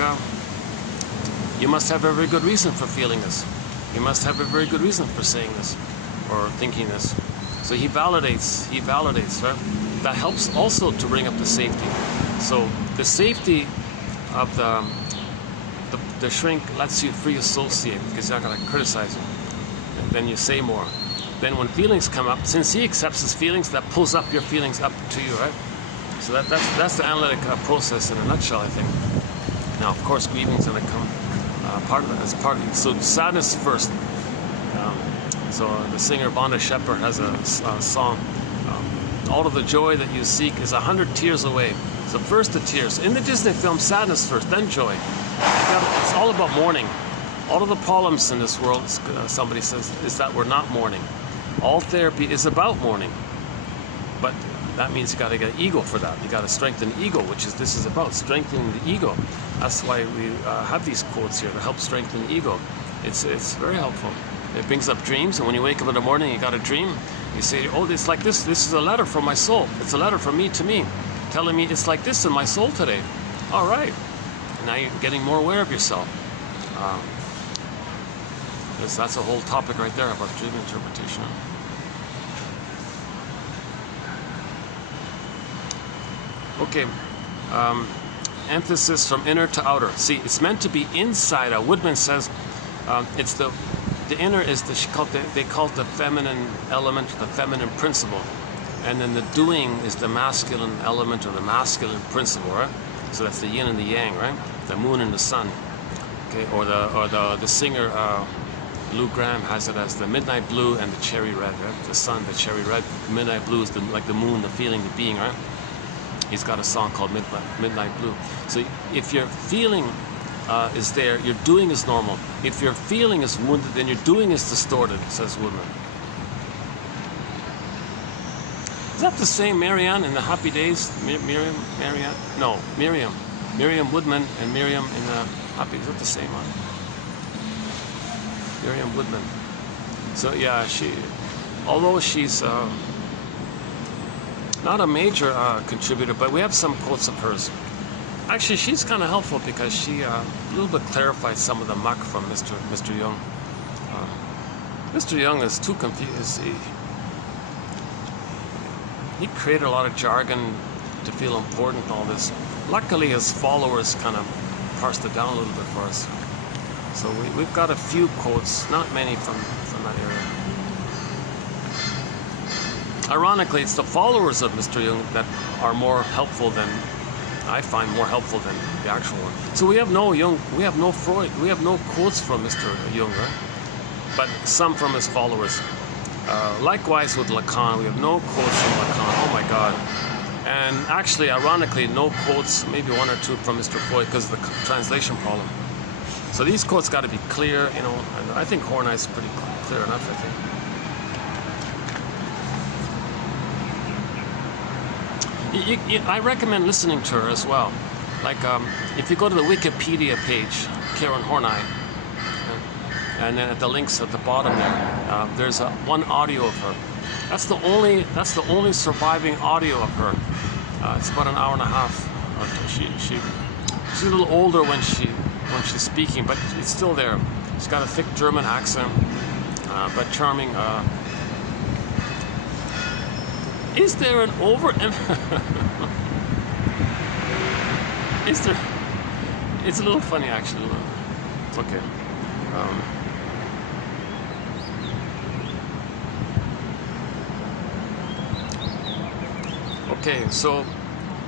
you must have a very good reason for feeling this. You must have a very good reason for saying this or thinking this. So he validates, right? That helps also to bring up the safety. So the safety of the shrink lets you free associate because you're not going to criticize it. And then you say more. Then when feelings come up, since he accepts his feelings, that pulls up your feelings up to you, right? So that's the analytic process in a nutshell, I think. Now, of course, grieving's going to come part of it. As part of it. So sadness first. So the singer Vonda Shepard has a song. All of the joy that you seek is 100 tears away. So first the tears. In the Disney film, sadness first, then joy. It's all about mourning. All of the problems in this world, somebody says, is that we're not mourning. All therapy is about mourning. But that means you got to get ego for that. You got to strengthen ego, which is this is about strengthening the ego. That's why we have these quotes here to help strengthen the ego. It's very helpful. It brings up dreams, and when you wake up in the morning, you got a dream. You say, oh, it's like this. This is a letter from my soul. It's a letter from me to me, telling me it's like this in my soul today. All right. Now you're getting more aware of yourself. That's a whole topic right there about dream interpretation. Okay. Emphasis from inner to outer. See, it's meant to be inside out. Woodman says it's the the inner is they call it the feminine element, the feminine principle, and then the doing is the masculine element or the masculine principle, right? So that's the yin and the yang, right? The moon and the sun. Okay, or the singer Lou Graham has it as the midnight blue and the cherry red, right? The sun, the cherry red. Midnight blue is like the moon, the feeling, the being, right? He's got a song called Midnight Blue. So if your feeling is there, your doing is normal. If your feeling is wounded, then your doing is distorted, says Woodman. Is that the same Marianne in the Happy Days? Miriam? No, Miriam. Miriam Woodman and Miriam in the Happy, is that the same one? Miriam Woodman. So yeah, although she's not a major contributor, but we have some quotes of hers. Actually, she's kind of helpful because she a little bit clarified some of the muck from Mr. Young. Mr. Young is too confused. He created a lot of jargon to feel important and all this. Luckily, his followers kind of parsed it down a little bit for us. So we've got a few quotes, not many from that area. Ironically, it's the followers of Mr. Young that are more helpful than, I find more helpful than the actual one. So we have no Jung, we have no Freud, we have no quotes from Mr. Jung, right? But some from his followers. Likewise with Lacan, we have no quotes from Lacan. Oh my God. And actually, ironically, no quotes, maybe one or two from Mr. Freud because of the translation problem. So these quotes got to be clear, you know, and I think Horney's pretty clear enough, I think. I recommend listening to her as well. Like, if you go to the Wikipedia page, Karen Horney, and then at the links at the bottom there, there's one audio of her. That's the only surviving audio of her. It's about an hour and a half. She's a little older when she's speaking, but it's still there. She's got a thick German accent, but charming. Is there an Is there? It's a little funny actually. It's okay. Okay, so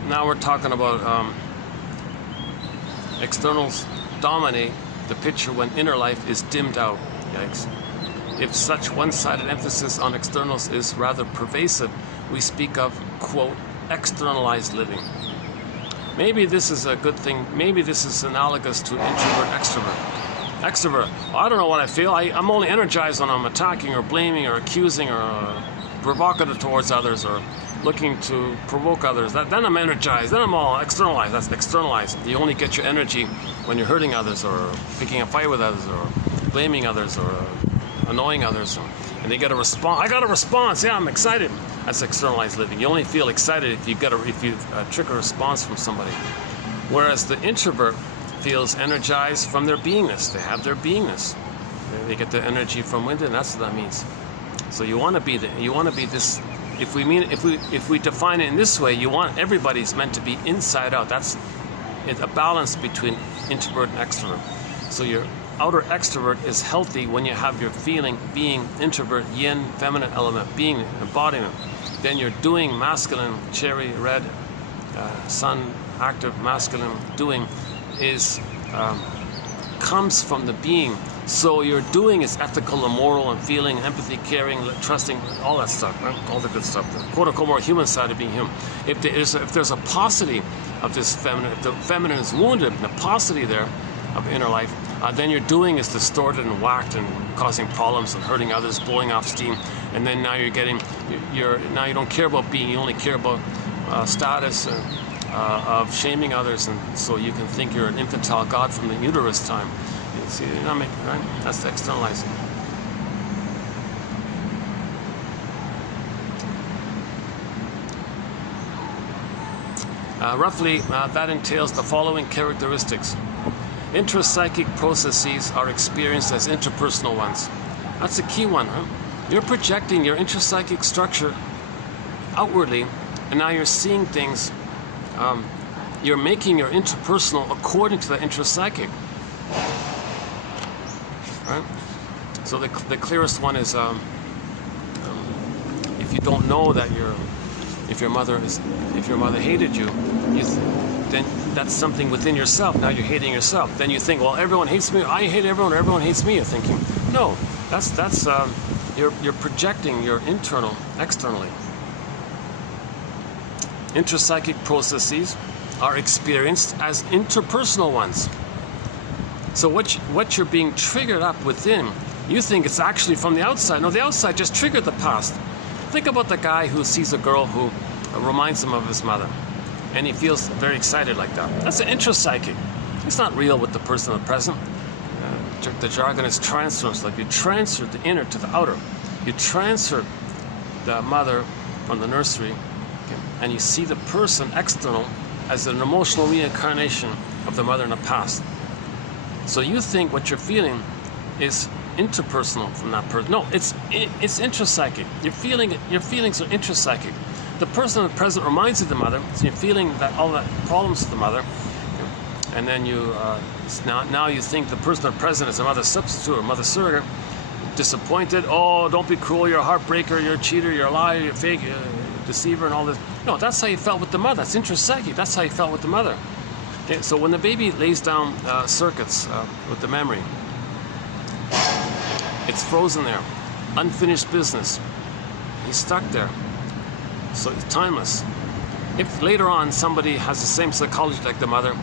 now we're talking about externals dominate the picture when inner life is dimmed out. Yikes. If such one-sided emphasis on externals is rather pervasive, we speak of, quote, externalized living. Maybe this is a good thing. Maybe this is analogous to introvert-extrovert. Extrovert, well, I don't know what I feel. I'm only energized when I'm attacking or blaming or accusing or provocative towards others or looking to provoke others. Then I'm energized. Then I'm all externalized. That's externalized. You only get your energy when you're hurting others or picking a fight with others or blaming others or annoying others. And they get a response. I got a response. Yeah, I'm excited. That's externalized living. You only feel excited if you trigger a response from somebody. Whereas the introvert feels energized from their beingness. They have their beingness. They get the energy from within. That's what that means. So you want to be this. If we define it in this way, everybody's meant to be inside out. That's a balance between introvert and extrovert. So your outer extrovert is healthy when you have your feeling, being, introvert, yin, feminine element, being, embodiment. Then you're doing masculine, cherry red, sun, active, masculine, doing comes from the being. So your doing is ethical and moral and feeling, empathy, caring, trusting, all that stuff, right? All the good stuff. The quote-unquote more human side of being human. If there's a paucity of this feminine, if the feminine is wounded, the paucity there of inner life, then your doing is distorted and whacked and causing problems and hurting others, blowing off steam. And then now you don't care about being, you only care about status of shaming others, and so you can think you're an infantile god from the uterus time. See, you're not making, right? That's the externalizing. Roughly, that entails the following characteristics. Intrapsychic processes are experienced as interpersonal ones. That's a key one, huh? You're projecting your intrapsychic structure outwardly, and now you're seeing things. You're making your interpersonal according to the intrapsychic. Right? So the clearest one is if you don't know that if your mother hated you, then that's something within yourself. Now you're hating yourself. Then you think, well, everyone hates me. I hate everyone. Everyone hates me. You're thinking, no, that's you're projecting your internal externally. Intrapsychic processes are experienced as interpersonal ones. So what you're being triggered up within, you think it's actually from the outside. No, the outside just triggered the past. Think about the guy who sees a girl who reminds him of his mother, and he feels very excited like that. That's an intrapsychic. It's not real with the person in the present. The jargon is transference, like you transfer the inner to the outer. You transfer the mother from the nursery, okay, and you see the person external as an emotional reincarnation of the mother in the past. So you think what you're feeling is interpersonal from that person. No, it's intrapsychic. Your feelings are intrapsychic. The person in the present reminds you of the mother, so you're feeling that all the problems of the mother, and then you now you think the person in the present is a mother substitute or mother surrogate. Disappointed. Oh, don't be cruel. You're a heartbreaker. You're a cheater. You're a liar. You're fake. You're a deceiver, and all this. No, that's how you felt with the mother. That's intrapsychic. That's how you felt with the mother. Okay, so when the baby lays down circuits with the memory, it's frozen there, unfinished business. He's stuck there. So it's timeless. If later on somebody has the same psychology like the mother,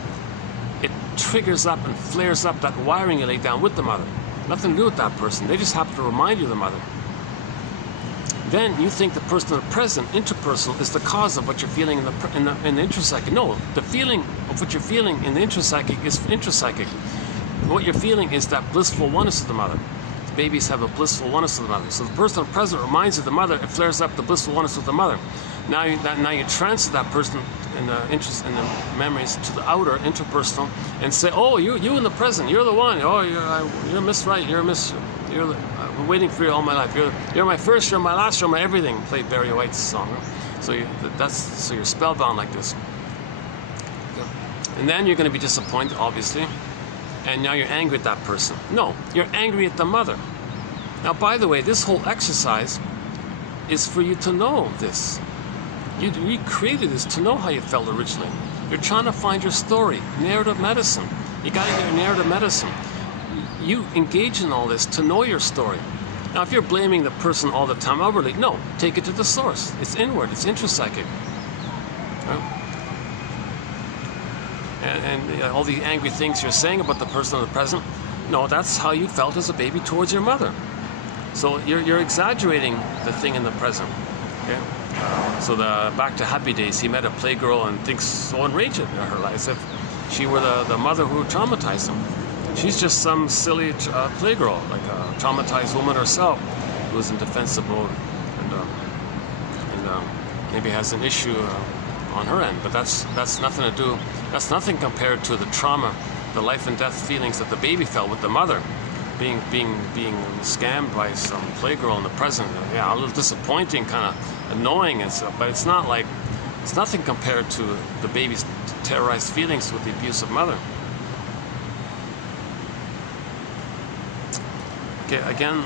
it triggers up and flares up that wiring you laid down with the mother. Nothing to do with that person. They just happen to remind you of the mother. Then you think the person in the present, interpersonal, is the cause of what you're feeling in the intrapsychic. No, the feeling of what you're feeling in the intrapsychic is intrapsychic. What you're feeling is that blissful oneness of the mother. Babies have a blissful oneness of the mother. So the person in the present reminds you of the mother. It flares up the blissful oneness of the mother. Now you transfer that person in the memories to the outer interpersonal and say, oh, you in the present, you're the one. Oh, you're Miss Right. I've been waiting for you all my life. You're my first. You're my last. You're my everything. Play Barry White's song. So you're spellbound like this. And then you're going to be disappointed, obviously. And now you're angry at that person. No, you're angry at the mother. Now, by the way, this whole exercise is for you to know this. You created this to know how you felt originally. You're trying to find your story, narrative medicine. You got to get your narrative medicine. You engage in all this to know your story. Now, if you're blaming the person all the time outwardly, no, take it to the source. It's inward. It's intrapsychic. Right? And all the angry things you're saying about the person in the present, no, that's how you felt as a baby towards your mother. So you're exaggerating the thing in the present. Okay? So back to Happy Days, he met a playgirl and thinks so enraged at her life, as if she were the mother who traumatized him. She's just some silly playgirl, like a traumatized woman herself, who's in defensive mode and maybe has an issue on her end. But that's nothing to do. That's nothing compared to the trauma, the life and death feelings that the baby felt with the mother, being scammed by some playgirl in the present. Yeah, a little disappointing, kind of annoying and stuff. But it's nothing compared to the baby's terrorized feelings with the abusive mother. Okay, again,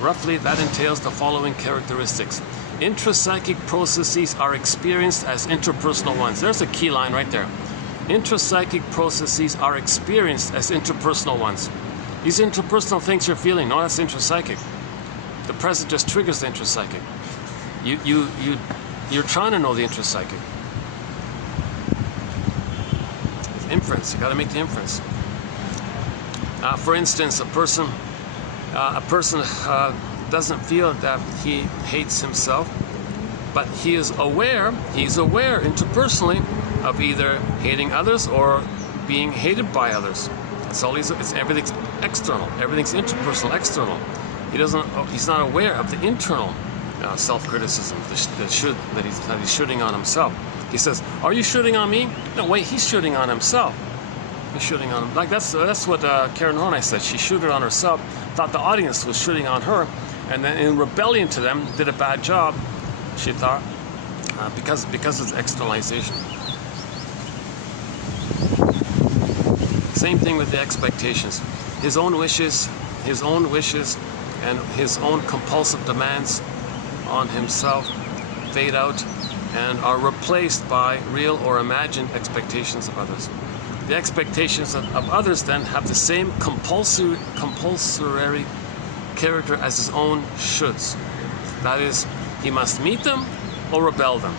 roughly that entails the following characteristics. Intrapsychic processes are experienced as interpersonal ones. There's a key line right there. Intrapsychic processes are experienced as interpersonal ones. These interpersonal things you're feeling, no, that's intrapsychic. The present just triggers the intrapsychic. You're trying to know the intrapsychic. Inference, you got to make the inference. For instance, a person doesn't feel that he hates himself, but he's aware interpersonally of either hating others or being hated by others. It's everything's external, everything's interpersonal, external. He's not aware of the internal self-criticism that he's shooting on himself. He says, "Are you shooting on me?" No, wait, he's shooting on himself. He's shooting on him. Like that's what Karen Horney said. She shooted on herself, thought the audience was shooting on her, and then in rebellion to them, did a bad job. She thought because of the externalization. Same thing with the expectations. His own wishes and his own compulsive demands on himself fade out and are replaced by real or imagined expectations of others. The expectations of others then have the same compulsory character as his own shoulds. That is, he must meet them or rebel them.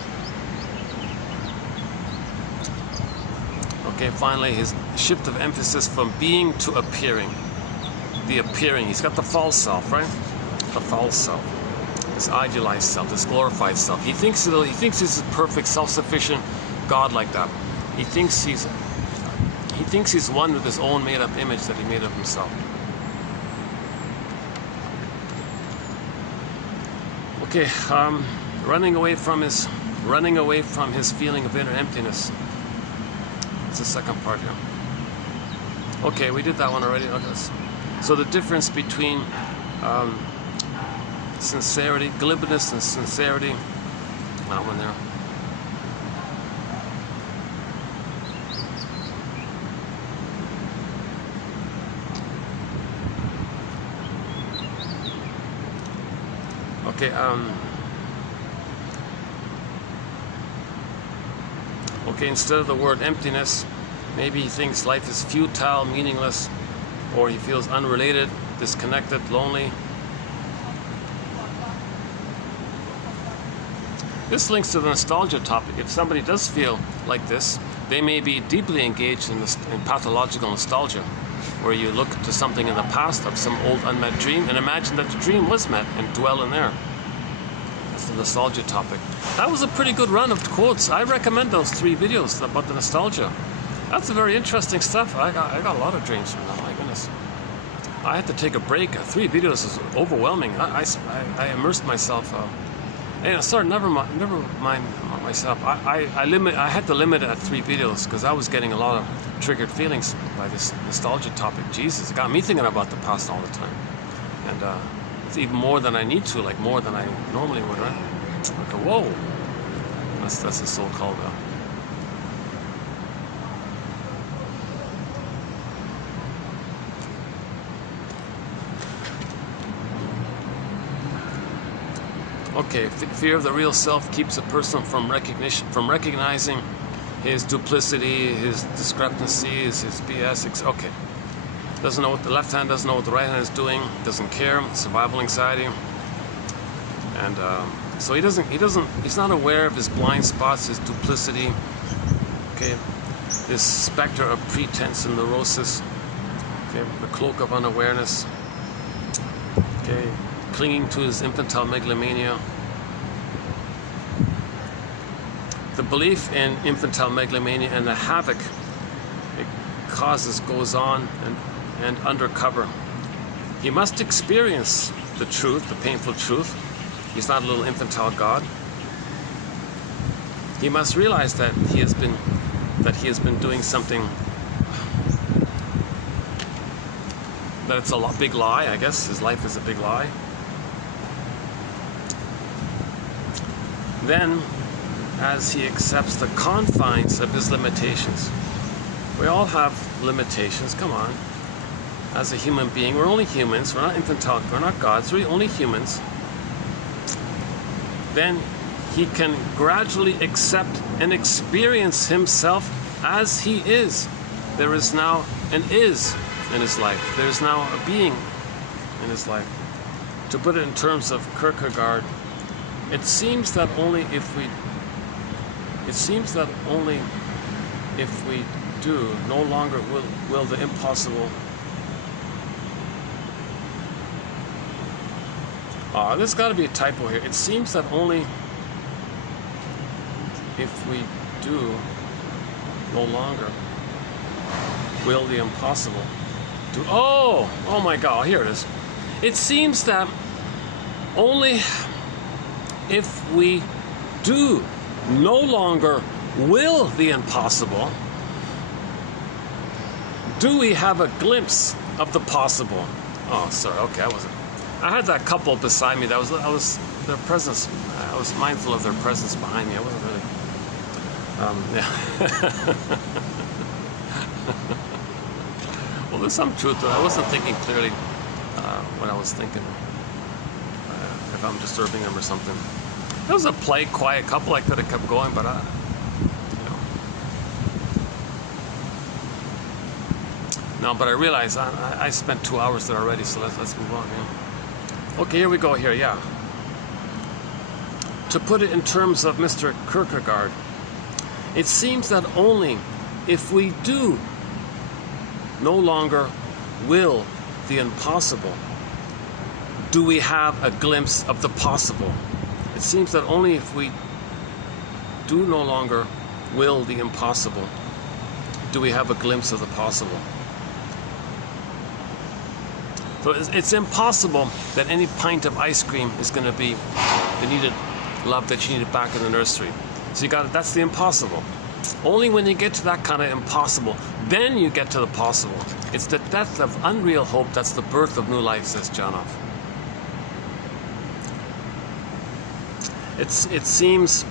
Okay, finally, his shift of emphasis from being to appearing. The appearing, he's got the false self, right? The false self, this idealized self, this glorified self. He thinks he's a perfect, self-sufficient God like that. He thinks he's one with his own made-up image that he made of himself. Okay, running away from his feeling of inner emptiness. It's the second part here. Okay, we did that one already. Okay. So the difference between sincerity, glibness, and sincerity. That one there. Okay, instead of the word emptiness, maybe he thinks life is futile, meaningless, or he feels unrelated, disconnected, lonely. This links to the nostalgia topic. If somebody does feel like this, they may be deeply engaged in pathological nostalgia, where you look to something in the past of some old unmet dream and imagine that the dream was met and dwell in there. That's the nostalgia topic. That was a pretty good run of quotes. I recommend those 3 videos about the nostalgia. That's a very interesting stuff. I got a lot of dreams from that. My goodness, I had to take a break. 3 videos is overwhelming. I immersed myself. Sorry, never mind myself. I had to limit it at 3 videos because I was getting a lot of triggered feelings by this nostalgia topic. Jesus, it got me thinking about the past all the time, and it's even more than I need to, like more than I normally would, right? Like, whoa, that's a so-called. Okay, fear of the real self keeps a person from recognizing his duplicity, his discrepancies, his BS. Okay, doesn't know what the left hand doesn't know what the right hand is doing. Doesn't care. Survival anxiety, and so he's not aware of his blind spots, his duplicity. Okay, this specter of pretense and neurosis. Okay, the cloak of unawareness. Okay. Clinging to his infantile megalomania. The belief in infantile megalomania and the havoc it causes goes on and undercover. He must experience the truth, the painful truth. He's not a little infantile God. He must realize that he has been doing something, that it's a big lie. I guess his life is a big lie. Then, as he accepts the confines of his limitations, we all have limitations, come on. As a human being, we're only humans, we're not infantile, we're not gods, we're only humans. Then he can gradually accept and experience himself as he is. There is now an is in his life. There is now a being in his life. To put it in terms of Kierkegaard, it seems that only if we do, no longer will the impossible. There's got to be a typo here. It seems that only if we do, no longer will the impossible do. Oh my God! Here it is. It seems that only if we do no longer will the impossible, do we have a glimpse of the possible. Oh, sorry. Okay, I had that couple beside me. I was their presence. I was mindful of their presence behind me. I wasn't really. Yeah. Well, there's some truth to it. I wasn't thinking clearly what I was thinking. if I'm disturbing them or something. If it was a polite, quiet couple, I could have kept going, but no, but I realize I spent 2 hours there already, so let's move on. Yeah. Okay, here we go. Here, yeah. To put it in terms of Mr. Kierkegaard, it seems that only if we do no longer will the impossible do we have a glimpse of the possible. It seems that only if we do no longer will the impossible do we have a glimpse of the possible. So it's impossible that any pint of ice cream is going to be the needed love that you needed back in the nursery. So that's the impossible. Only when you get to that kind of impossible, then you get to the possible. It's the death of unreal hope that's the birth of new life, says Janov. It seems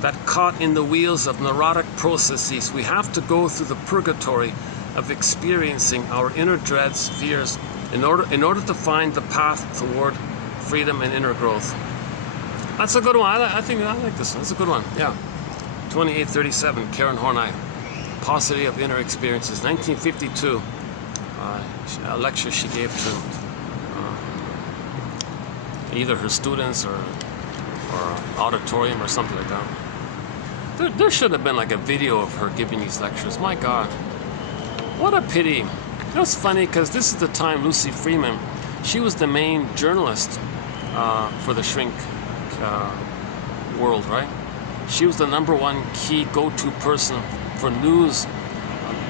that caught in the wheels of neurotic processes, we have to go through the purgatory of experiencing our inner dreads, fears, in order to find the path toward freedom and inner growth. That's a good one. I think I like this one. That's a good one. Yeah. 2837, Karen Horney. Paucity of Inner Experiences, 1952. A lecture she gave to either her students or auditorium or something like that. There should have been like a video of her giving these lectures. My God. What a pity. You know, it's funny because this is the time Lucy Freeman, she was the main journalist for the shrink world, right? She was the #1 key go-to person for news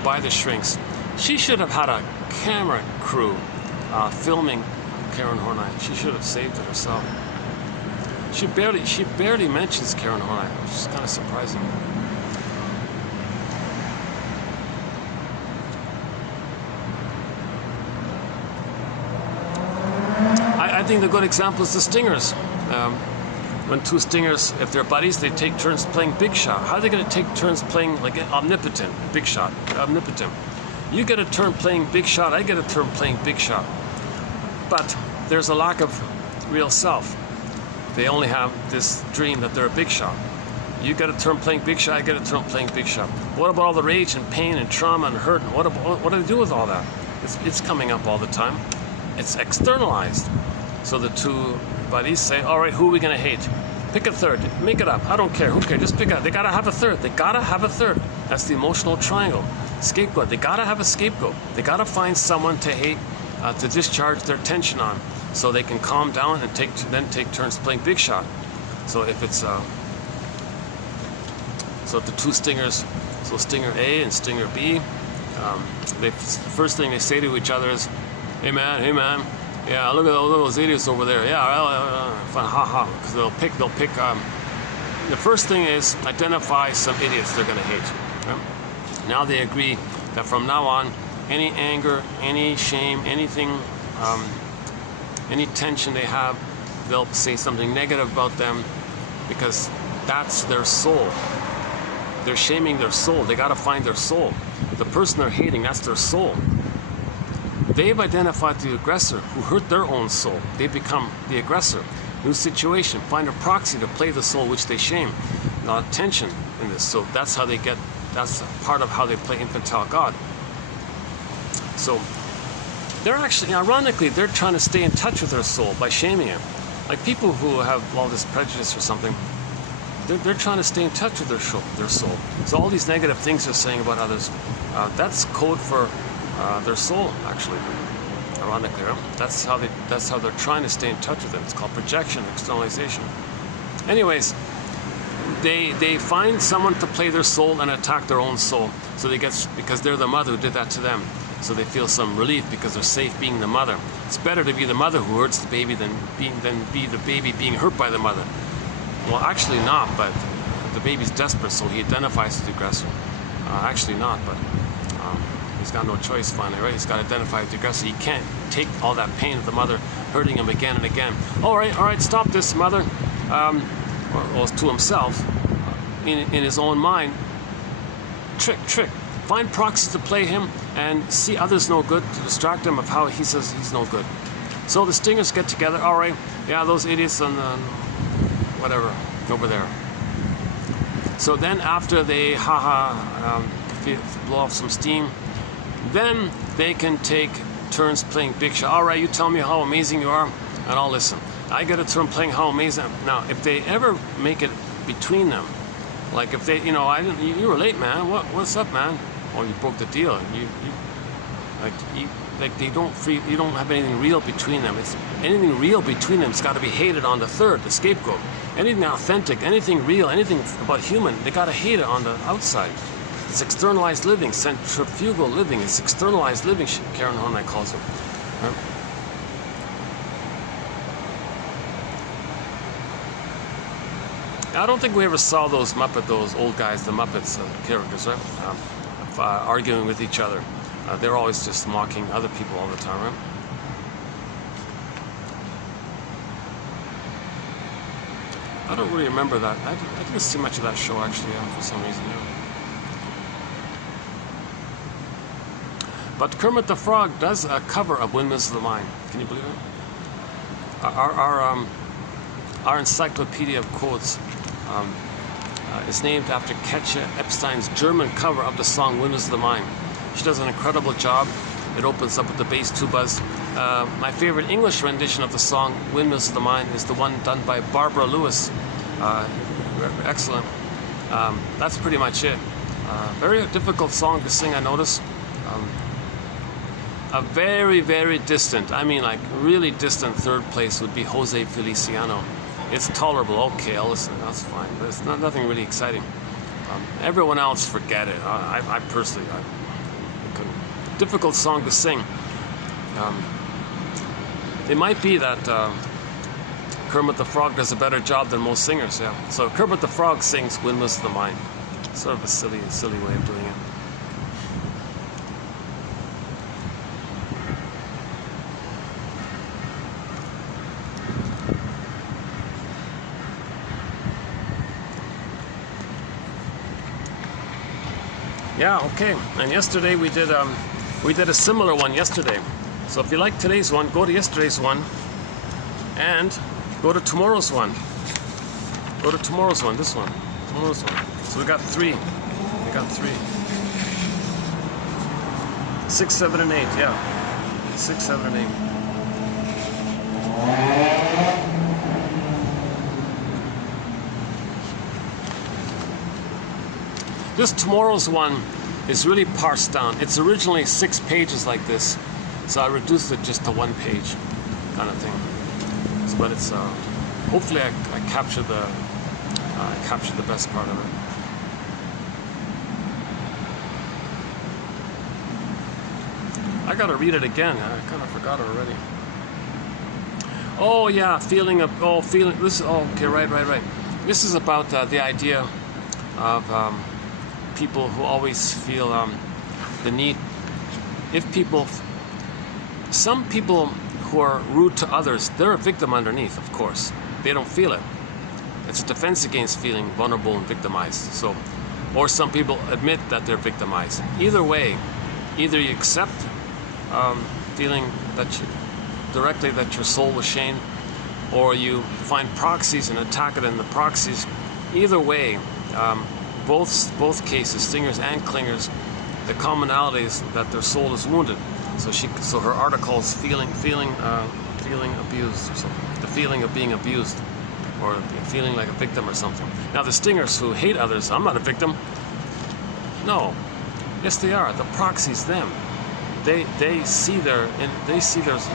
by the shrinks. She should have had a camera crew filming Karen Horney. She should have saved it herself. She barely mentions Karen Horney, which is kind of surprising. I think the good example is the Stingers. When two Stingers, if they're buddies, they take turns playing big shot. How are they going to take turns playing like omnipotent, big shot, omnipotent? You get a turn playing big shot, I get a turn playing big shot. But there's a lack of real self. They only have this dream that they're a big shot. You get a turn playing big shot, I get a turn playing big shot. What about all the rage and pain and trauma and hurt? What do they do with all that? It's coming up all the time. It's externalized. So the two buddies say, all right, who are we going to hate? Pick a third. Make it up. I don't care. Who cares? Just pick up. They got to have a third. They got to have a third. That's the emotional triangle. Scapegoat. They got to have a scapegoat. They got to find someone to hate, to discharge their tension on, so they can calm down and then take turns playing big shot. So if it's so the two Stingers, so Stinger A and Stinger B, the first thing they say to each other is, hey man, yeah, look at those idiots over there. Yeah, fun, ha. Because they'll pick. The first thing is identify some idiots they're going to hate. Right? Now they agree that from now on, any anger, any shame, anything, any tension they have, they'll say something negative about them, because that's their soul. They're shaming their soul. They got to find their soul. The person they're hating, that's their soul. They've identified the aggressor who hurt their own soul. They become the aggressor. New situation. Find a proxy to play the soul which they shame. Not tension in this. So that's how they get. That's part of how they play infantile God. So they're actually, ironically, they're trying to stay in touch with their soul by shaming it. Like people who have all this prejudice or something, they're trying to stay in touch with their soul. So all these negative things they're saying about others, that's code for their soul, actually. Ironically, right? That's how they're trying to stay in touch with them. It's called projection, externalization. Anyways, they find someone to play their soul and attack their own soul. So because they're the mother who did that to them. So they feel some relief because they're safe being the mother. It's better to be the mother who hurts the baby than be the baby being hurt by the mother. Well, actually not, but the baby's desperate, so he identifies as the aggressor. Actually not, but he's got no choice finally, right? He's got to identify with the aggressor. He can't take all that pain of the mother hurting him again and again. All right, stop this, mother. Or to himself, in his own mind, trick. Find proxies to play him and see others no good, to distract him of how he says he's no good. So the stingers get together. All right, yeah, those idiots on whatever over there. So then after they blow off some steam, then they can take turns playing big shot. All right, you tell me how amazing you are, and I'll listen. I get a turn playing how amazing. Now, if they ever make it between them, like if they, you know, you were late, man. What's up, man? Oh, you broke the deal. They don't you don't have anything real between them. It's anything real between them. It's got to be hated on the third, the scapegoat. Anything authentic, anything real, anything about human, they got to hate it on the outside. It's externalized living, centrifugal living. It's externalized living. Karen Horney calls it. Right? I don't think we ever saw those old guys, the Muppets characters, right? Arguing with each other. They're always just mocking other people all the time, right? I don't really remember that. I didn't see much of that show actually, for some reason. Yeah. But Kermit the Frog does a cover of Windmills of the Mind. Can you believe it? Our encyclopedia of quotes is named after Katja Epstein's German cover of the song Windmills of the Mind. She does an incredible job. It opens up with the bass tubas. My favorite English rendition of the song Windmills of the Mind is the one done by Barbara Lewis. Excellent. That's pretty much it. Very difficult song to sing, I notice. A very, very distant, I mean like really distant third place would be Jose Feliciano. It's tolerable, okay, I'll listen, that's fine, but it's nothing really exciting. Everyone else, forget it. I personally, I couldn't. Difficult song to sing. It might be that Kermit the Frog does a better job than most singers, yeah. So Kermit the Frog sings Windmills of the Mind. Sort of a silly way of doing it. Yeah, okay. And yesterday we did a similar one yesterday. So if you like today's one, go to yesterday's one, and go to tomorrow's one. Go to tomorrow's one. This one. Tomorrow's one. So we got three. We got 3. 6, 7, and 8. Yeah. 6, 7, and 8. This tomorrow's one is really parsed down. It's originally 6 pages like this, so I reduced it just to 1 page, kind of thing. But it's hopefully I captured the best part of it. I gotta read it again. I kind of forgot it already. Oh yeah, feeling. This. Oh, okay, right. This is about the idea of people who always feel the need. Some people who are rude to others, they're a victim underneath, of course. They don't feel it. It's a defense against feeling vulnerable and victimized. So, or some people admit that they're victimized. Either way, either you accept feeling that your soul was shamed, or you find proxies and attack it in the proxies. Either way, both cases, stingers and clingers, the commonality is that their soul is wounded. So her article is feeling abused, or something. The feeling of being abused, or feeling like a victim or something. Now the stingers who hate others, I'm not a victim. No, yes they are. The proxies, them. They see their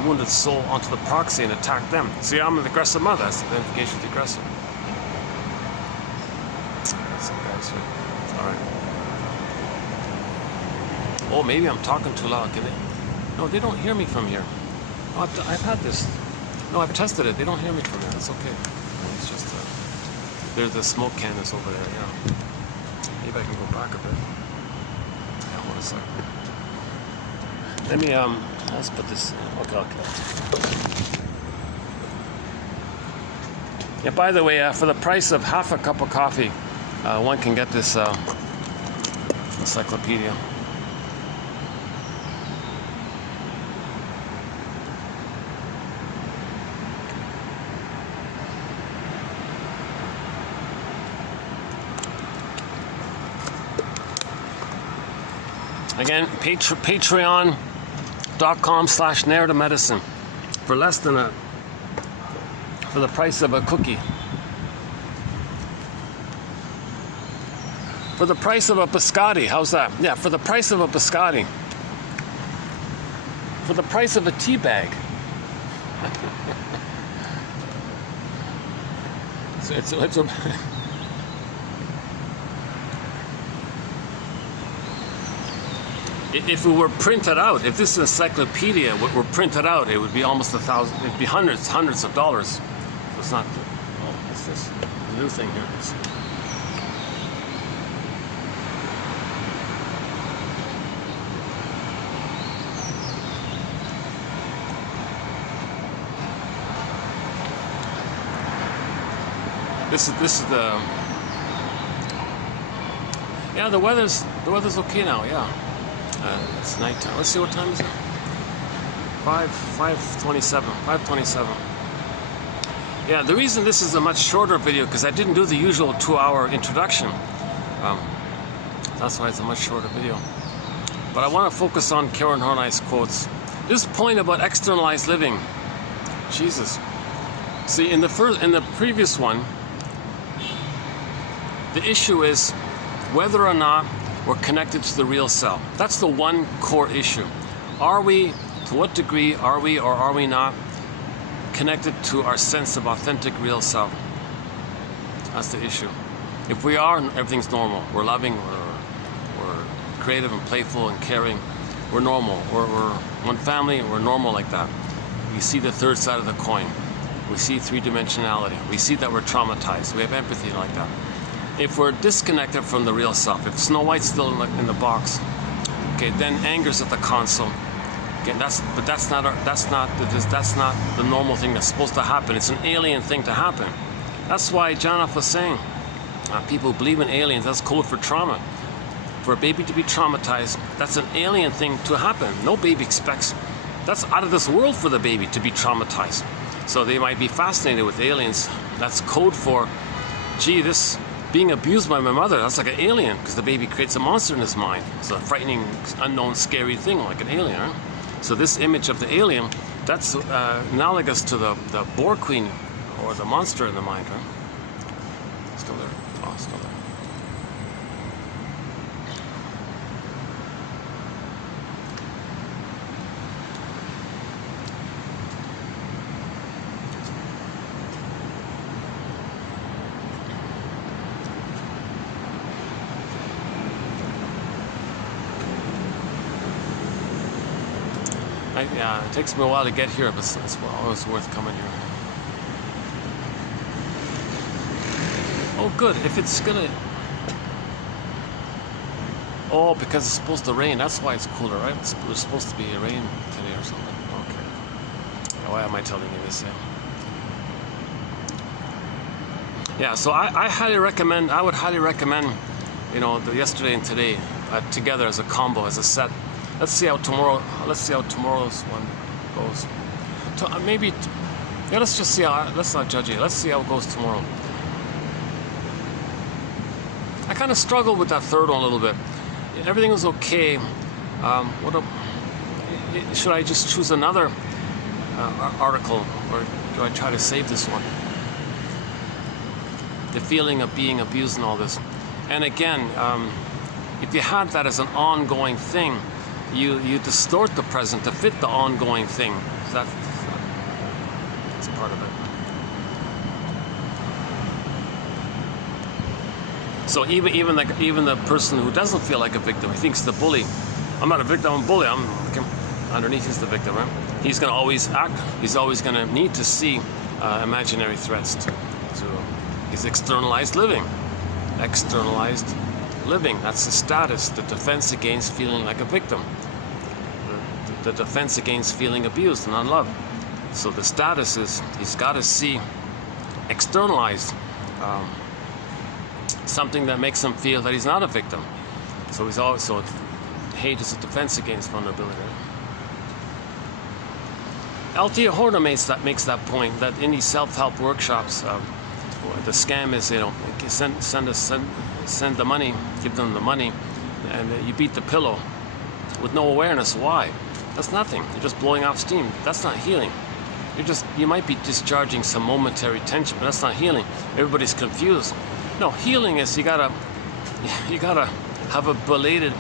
wounded soul onto the proxy and attack them. See, I'm an aggressive mother. That's the identification with the aggressor. That's some guys here. All right. Oh, maybe I'm talking too loud. Can they? No, they don't hear me from here. Oh, I've had this. No, I've tested it. They don't hear me from here. That's okay. It's just there's the smoke canvas over there. Yeah. Maybe I can go back a bit. Yeah, hold a second. Let me let's put this. Okay. Yeah. By the way, for the price of half a cup of coffee, one can get this encyclopedia. Again, patreon.com/narrative medicine for less than for the price of a cookie. For the price of a biscotti, how's that? Yeah, for the price of a biscotti. For the price of a tea bag. it's a If it were printed out, if this encyclopedia were printed out, it would be almost 1,000. It'd be hundreds of dollars. So it's not. Oh, what's this? A new thing here. This is the. Yeah, the weather's okay now. Yeah. It's nighttime. Let's see, what time is it? 5:27. Yeah, the reason this is a much shorter video because I didn't do the usual 2-hour introduction. That's why it's a much shorter video. But I want to focus on Karen Horney's quotes. This point about externalized living. Jesus. See, in the previous one, the issue is whether or not we're connected to the real self. That's the one core issue. Are we, to what degree are we or are we not connected to our sense of authentic real self? That's the issue. If we are, everything's normal. We're loving, we're creative and playful and caring. We're normal. We're one family and we're normal like that. We see the third side of the coin. We see three-dimensionality. We see that we're traumatized. We have empathy like that. If we're disconnected from the real self, if Snow White's still in the box, okay, then anger's at the console. Okay, that's not the normal thing that's supposed to happen. It's an alien thing to happen. That's why John F. was saying, people who believe in aliens, that's code for trauma. For a baby to be traumatized, that's an alien thing to happen. No baby expects. That's out of this world for the baby to be traumatized. So they might be fascinated with aliens. That's code for, gee, this. Being abused by my mother, that's like an alien, because the baby creates a monster in his mind. It's a frightening, unknown, scary thing, like an alien. Right? So this image of the alien, that's analogous to the boar queen, or the monster in the mind. Right? Still there. Oh, still there. Yeah, it takes me a while to get here, but it's always worth coming here. Oh, good. If it's gonna... Oh, because it's supposed to rain. That's why it's cooler, right? There's supposed to be rain today or something. Okay. Why am I telling you this? Yeah, so I highly recommend, I would highly recommend, you know, the yesterday and today together as a combo, as a set. Let's see how tomorrow's one goes. Yeah, let's just see how, let's not judge it. Let's see how it goes tomorrow. I kind of struggled with that third one a little bit. Everything was okay. Should I just choose another article, or do I try to save this one? The feeling of being abused and all this. And again, if you had that as an ongoing thing, you distort the present to fit the ongoing thing. That's part of it. So even the person who doesn't feel like a victim, he thinks the bully, I'm not a victim, I'm a bully. Underneath he's the victim, right? He's going to always act. He's always going to need to see imaginary threats to his externalized living. Externalized living, that's the status, the defense against feeling like a victim, the defense against feeling abused and unloved. So the status is he's got to see externalized something that makes him feel that he's not a victim. So he's always, so hate is a defense against vulnerability. Althea Horner makes that point, that in these self-help workshops, the scam is, you know, send the money, give them the money, and you beat the pillow. with no awareness. Why? That's nothing. You're just blowing off steam. That's not healing. You might be discharging some momentary tension, but that's not healing. Everybody's confused. No, healing is you gotta have a belated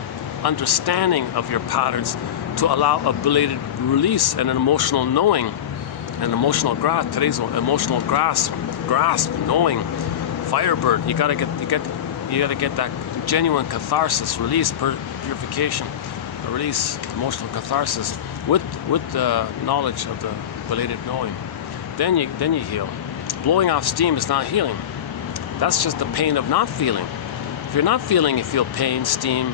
understanding of your patterns to allow a belated release and an emotional knowing, an emotional grasp. Today's emotional grasp, knowing, Firebird. You gotta get that genuine catharsis, release, purification, release, emotional catharsis with the knowledge of the belated knowing. Then you heal. Blowing off steam is not healing. That's just the pain of not feeling. If you're not feeling, you feel pain, steam.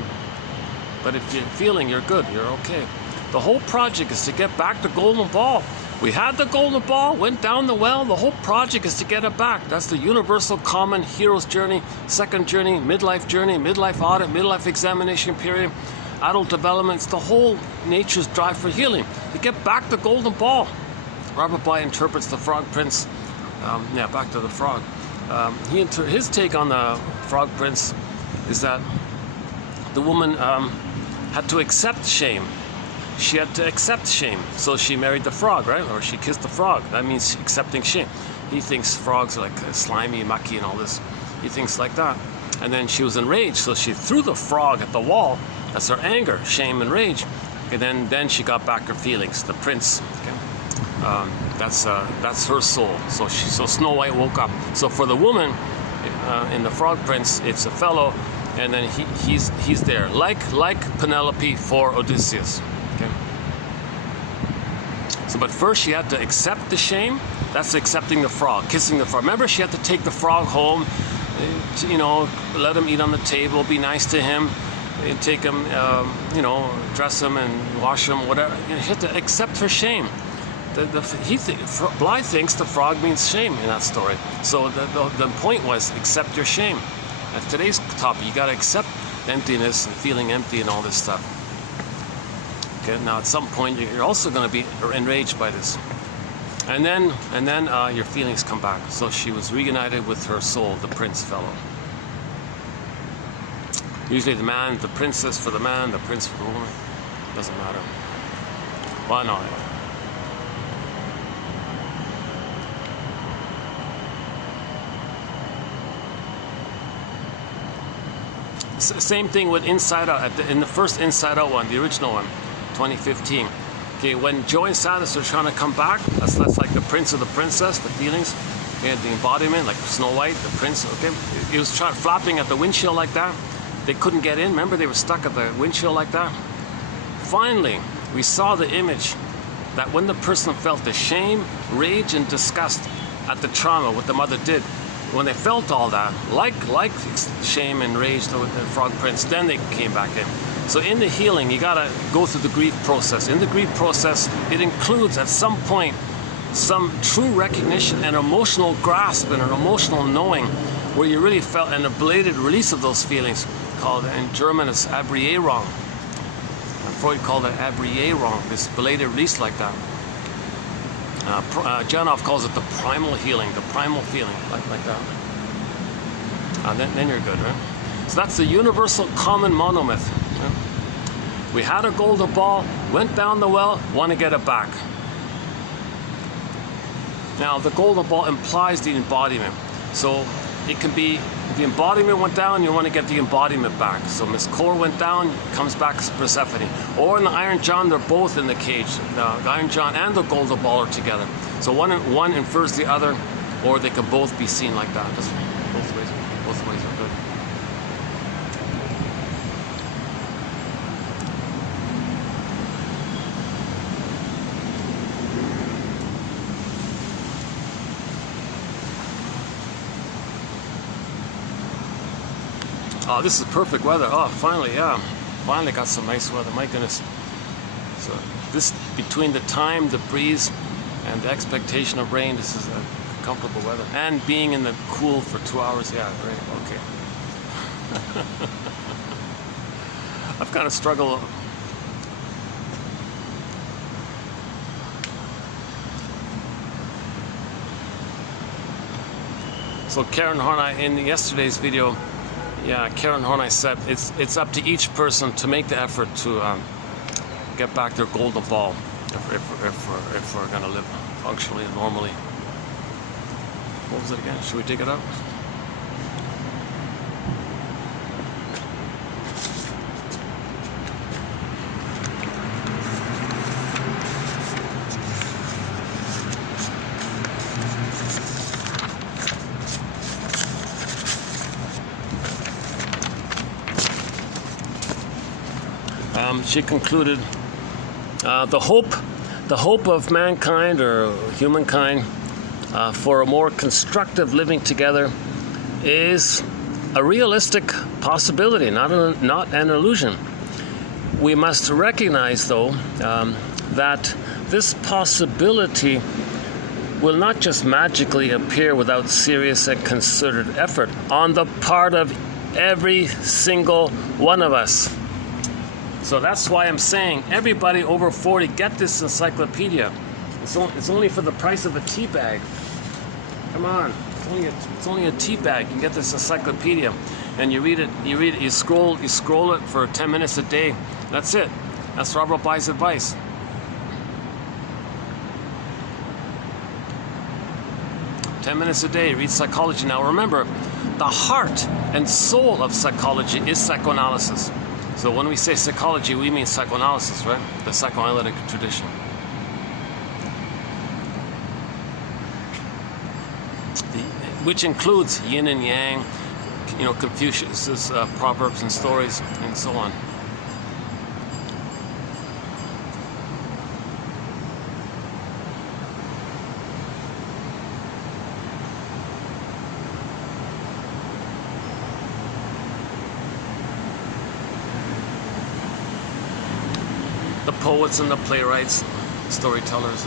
But if you're feeling, you're good, you're okay. The whole project is to get back the golden ball. We had the golden ball, went down the well. The whole project is to get it back. That's the universal common hero's journey, second journey, midlife audit, midlife examination period, adult development. It's the whole nature's drive for healing. To get back the golden ball. Robert Bly interprets the Frog Prince. Back to the frog. His take on the Frog Prince is that the woman had to accept shame. She had to accept shame. So she married the frog, right? Or she kissed the frog. That means accepting shame. He thinks frogs are like slimy, mucky, and all this. He thinks like that. And then she was enraged, so she threw the frog at the wall. That's her anger, shame, and rage. And then she got back her feelings. The prince. Okay? That's her soul. So Snow White woke up. So for the woman in the Frog Prince, it's a fellow, and then he's there, like Penelope for Odysseus. Okay. So, but first she had to accept the shame. That's accepting the frog, kissing the frog. Remember, she had to take the frog home, let him eat on the table, be nice to him, take him, dress him and wash him, whatever. She had to accept her shame. Bly thinks the frog means shame in that story. So the point was accept your shame. At today's topic, you got to accept emptiness and feeling empty and all this stuff. Okay. Now at some point you're also going to be enraged by this, and then your feelings come back. So she was reunited with her soul, the prince fellow. Usually the princess for the man, the prince for the woman. Doesn't matter. Well, no. Same thing with Inside Out. In the first Inside Out one, the original one, 2015. Okay, when Joe and Sadness are trying to come back, that's like the prince or the princess, the feelings, okay, the embodiment, like Snow White, the prince. Okay, he was flapping at the windshield like that. They couldn't get in. Remember, they were stuck at the windshield like that. Finally, we saw the image that when the person felt the shame, rage, and disgust at the trauma, what the mother did. When they felt all that, like shame and rage, the Frog Prince, then they came back in. So in the healing, you gotta go through the grief process. In the grief process, it includes at some point some true recognition and emotional grasp and an emotional knowing where you really felt an belated release of those feelings, called in German it's Abrierung. Freud called it Abrierung, this belated release like that. Janov calls it the primal healing, the primal feeling, like that. Then you're good, right? So that's the universal common monomyth. Right? We had a golden ball, went down the well, want to get it back. Now, the golden ball implies the embodiment. So it can be, the embodiment went down, you want to get the embodiment back. So Miss Core went down, comes back as Persephone. Or in the Iron John, they're both in the cage. The Iron John and the golden ball are together. So one infers the other, or they can both be seen like that. Just both ways are good. Oh, this is perfect weather. Oh, finally, yeah. Finally got some nice weather. My goodness. So this, between the time, the breeze, and the expectation of rain, this is a comfortable weather. And being in the cool for 2 hours, yeah, great, okay. I've kind of struggled. So Karen Horney, in yesterday's video, yeah, Karen Horney said it's up to each person to make the effort to get back their golden ball if we're gonna live functionally and normally. What was it again? Should we dig it up? She concluded, the hope of mankind or humankind for a more constructive living together is a realistic possibility, not an illusion. We must recognize, though, that this possibility will not just magically appear without serious and concerted effort on the part of every single one of us. So that's why I'm saying, everybody over 40, get this encyclopedia. It's only for the price of a tea bag. Come on, it's only a tea bag. You can get this encyclopedia, and you read it. You scroll it for 10 minutes a day. That's it. That's Robert Bly's advice. "10 minutes a day, read psychology." Now remember, the heart and soul of psychology is psychoanalysis. So when we say psychology, we mean psychoanalysis, right? The psychoanalytic tradition. Which includes yin and yang, Confucius's proverbs and stories, and so on. The poets and the playwrights, storytellers,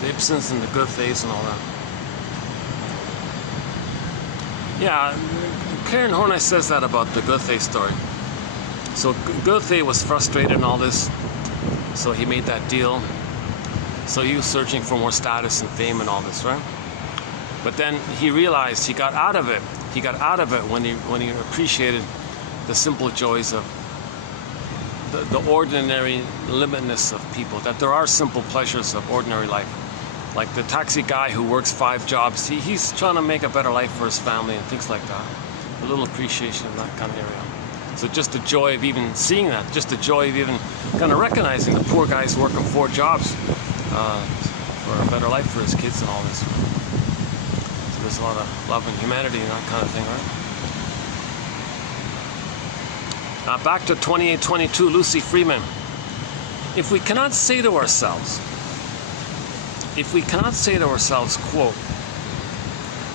the Ibsens and the Goethes and all that. Yeah, Karen Horney says that about the Goethe story. So Goethe was frustrated in all this, so he made that deal. So he was searching for more status and fame and all this, right? But then he realized he got out of it. He got out of it when he appreciated the simple joys of the ordinary limitness of people, that there are simple pleasures of ordinary life. Like the taxi guy who works 5 jobs, he's trying to make a better life for his family and things like that. A little appreciation in that kind of area. So just the joy of even seeing that, just the joy of even kind of recognizing the poor guy's working 4 jobs for a better life for his kids and all this. So there's a lot of love and humanity and that kind of thing, right? Back to 2822, Lucy Freeman. If we cannot say to ourselves, quote,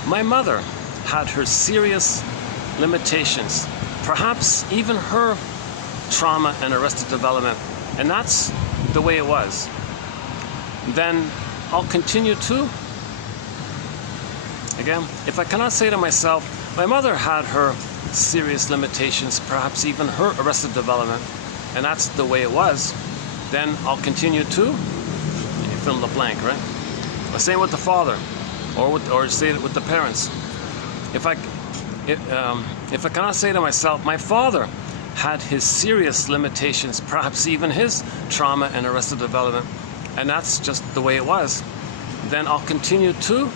"My mother had her serious limitations, perhaps even her trauma and arrested development, and that's the way it was," then I'll continue to. Again, if I cannot say to myself, "My mother had her serious limitations, perhaps even her arrested development, and that's the way it was," then I'll continue to. You fill in the blank, right? The same with the father, or say it with the parents. If I cannot say to myself, "My father had his serious limitations, perhaps even his trauma and arrested development, and that's just the way it was," then I'll continue to.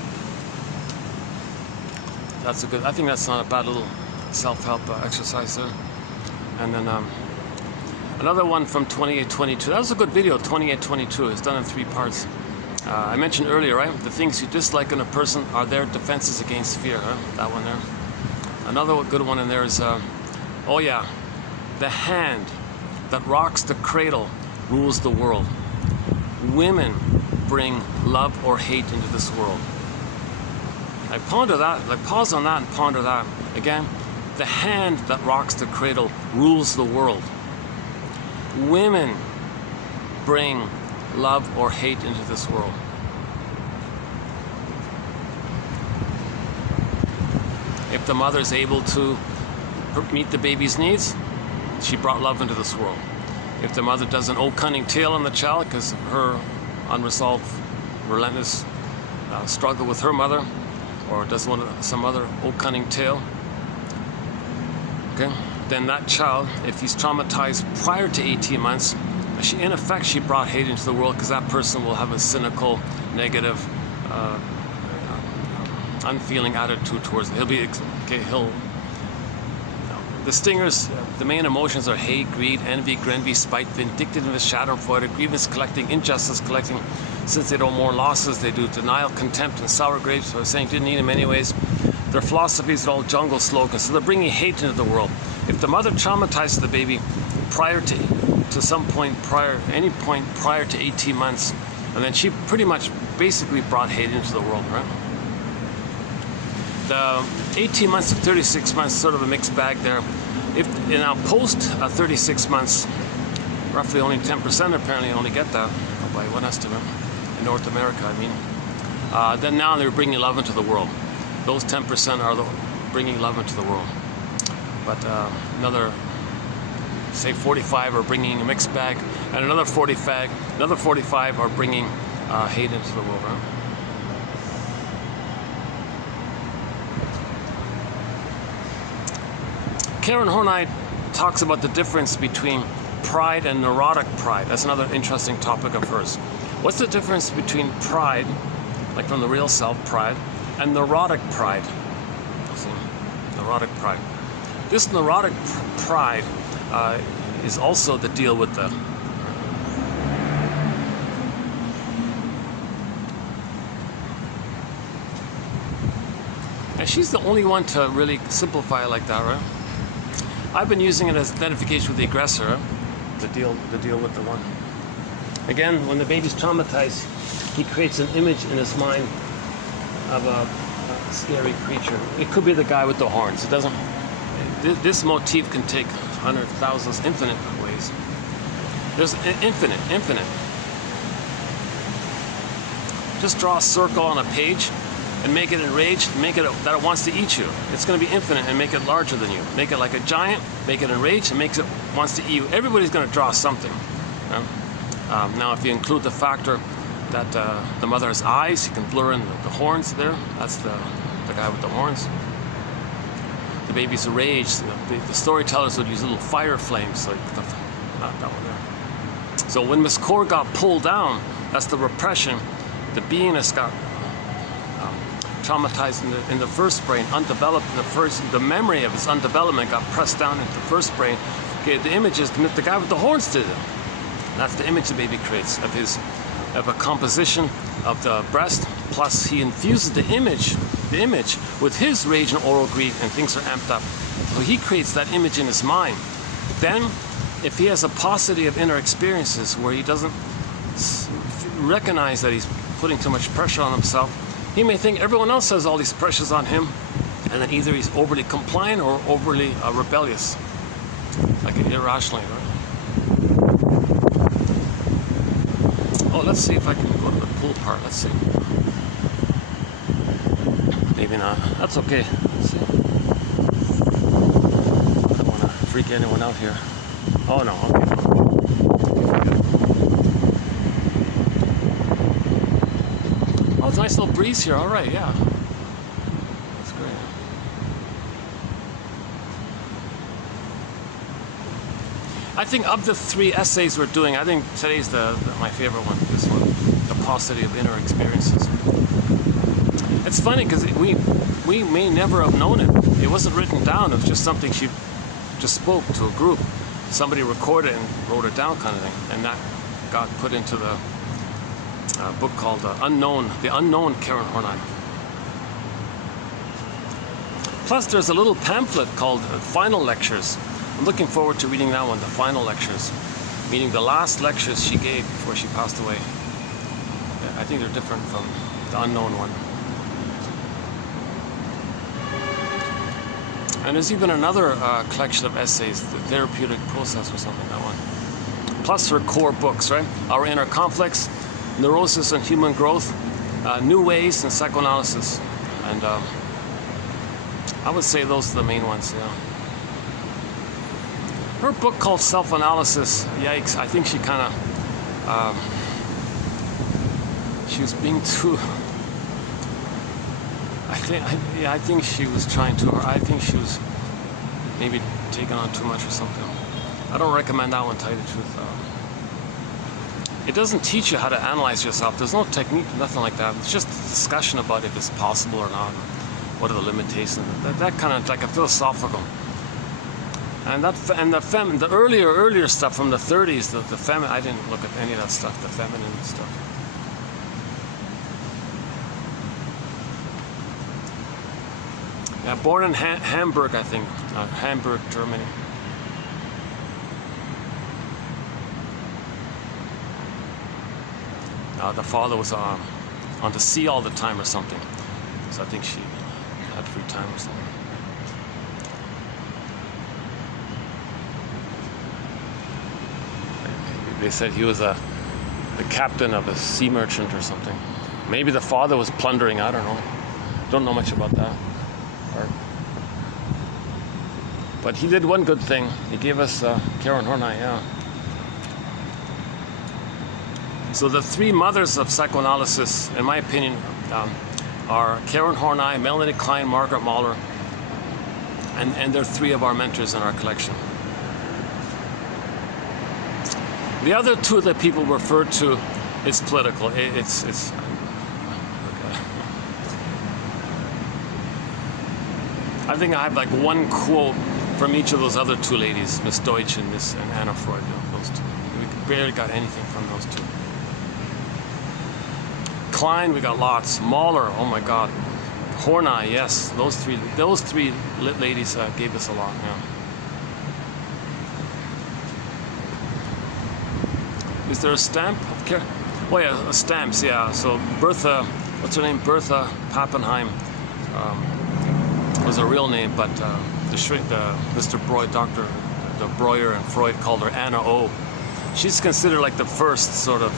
I think that's not a bad little self-help exercise there. And then another one from 2822. That was a good video, 2822. It's done in 3 parts. I mentioned earlier, right? The things you dislike in a person are their defenses against fear. Huh? That one there. Another good one in there is, the hand that rocks the cradle rules the world. Women bring love or hate into this world. I ponder that. I pause on that and ponder that again. The hand that rocks the cradle rules the world. Women bring love or hate into this world. If the mother is able to meet the baby's needs, she brought love into this world. If the mother does an old cunning tale on the child because of her unresolved, relentless struggle with her mother, or does some other old cunning tale, okay, then that child, if he's traumatized prior to 18 months, in effect, she brought hate into the world because that person will have a cynical, negative, unfeeling attitude towards it. The stingers, the main emotions are hate, greed, envy, grenvy, spite, vindictiveness, schadenfreude, grievance collecting, injustice collecting. Since they know more losses, they do denial, contempt, and sour grapes. So I was saying didn't need them anyways. Their philosophies are all jungle slogans. So they're bringing hate into the world. If the mother traumatizes the baby prior to some point prior, any point prior to 18 months, and then she pretty much basically brought hate into the world, right? The 18 months to 36 months, sort of a mixed bag there. If in our post 36 months, roughly only 10% apparently only get that, by one estimate, in North America, I mean. Then now they're bringing love into the world. Those 10% are bringing love into the world. But another, say 45 are bringing a mixed bag, and another 45 are bringing hate into the world, right? Karen Horney talks about the difference between pride and neurotic pride. That's another interesting topic of hers. What's the difference between pride, like from the real self, pride, and neurotic pride? See, neurotic pride. This neurotic pride is also the deal with the and she's the only one to really simplify it like that, right? I've been using it as identification with the aggressor, the deal with the one. Again, when the baby's traumatized, he creates an image in his mind of a scary creature. It could be the guy with the horns. It doesn't. This motif can take hundreds, thousands, infinite ways. There's infinite. Just draw a circle on a page and make it enraged, make it that it wants to eat you. It's going to be infinite and make it larger than you. Make it like a giant, make it enraged, and makes it wants to eat you. Everybody's going to draw something. Now, if you include the factor that the mother has eyes, you can blur in the horns there. That's the guy with the horns. The baby's enraged. The storytellers would use little fire flames, like not that one there. So when Miss Core got pulled down, that's the repression. The beingness got traumatized in the first brain, undeveloped in the first. The memory of its undevelopment got pressed down into the first brain. Okay, the image is the guy with the horns did it. That's the image the baby creates of a composition of the breast. Plus, he infuses the image with his rage and oral greed, and things are amped up. So he creates that image in his mind. Then, if he has a paucity of inner experiences where he doesn't recognize that he's putting too much pressure on himself, he may think everyone else has all these pressures on him, and then either he's overly compliant or overly rebellious, like irrationally, right? Oh, let's see if I can go to the pool part. Let's see. Maybe not. That's okay. Let's see. I don't want to freak anyone out here. Oh no. Okay. Oh, it's a nice little breeze here. All right, yeah. That's great. I think of the 3 essays we're doing, I think today's my favorite one. This one, the paucity of inner experiences. It's funny because we may never have known it. It wasn't written down. It was just something she just spoke to a group. Somebody recorded it and wrote it down, kind of thing, and that got put into the book called The Unknown Karen Horney. Plus, there's a little pamphlet called Final Lectures. I'm looking forward to reading that one, the Final Lectures, meaning the last lectures she gave before she passed away. I think they're different from the unknown one. And there's even another collection of essays, The Therapeutic Process or something, that one. Plus her core books, right? Our Inner Conflicts, Neurosis and Human Growth, New Ways, and Psychoanalysis. And I would say those are the main ones, yeah. Her book called Self-Analysis, yikes, I think she kind of, she was being too, I think she was trying too hard. I think she was maybe taking on too much or something. I don't recommend that one, to tell you the truth. it doesn't teach you how to analyze yourself. There's no technique, nothing like that. It's just a discussion about if it's possible or not. What are the limitations? That kind of like a philosophical. And the earlier stuff from the 30s, the feminine. I didn't look at any of that stuff. The feminine stuff. Yeah, born in Hamburg, I think, Hamburg, Germany. The father was on the sea all the time or something, so I think she had free time or something. They said he was the captain of a sea merchant or something. Maybe the father was plundering, I don't know. Don't know much about that. But he did one good thing. He gave us Karen Horney, yeah. So the three mothers of psychoanalysis, in my opinion, are Karen Horney, Melanie Klein, Margaret Mahler, and they're three of our mentors in our collection. The other two that people refer to, it's political. It's okay. I think I have like one quote from each of those other two ladies, Miss Deutsch and Anna Freud. Those two. We barely got anything from those two. Klein, we got lots. Mahler, oh my God. Horney, yes, those three ladies gave us a lot. Yeah. Is there a stamp of care? Oh yeah, stamps. Yeah. So Bertha, what's her name? Bertha Pappenheim was her real name, but Mr. Breuer, Dr. Breuer and Freud called her Anna O. She's considered like the first sort of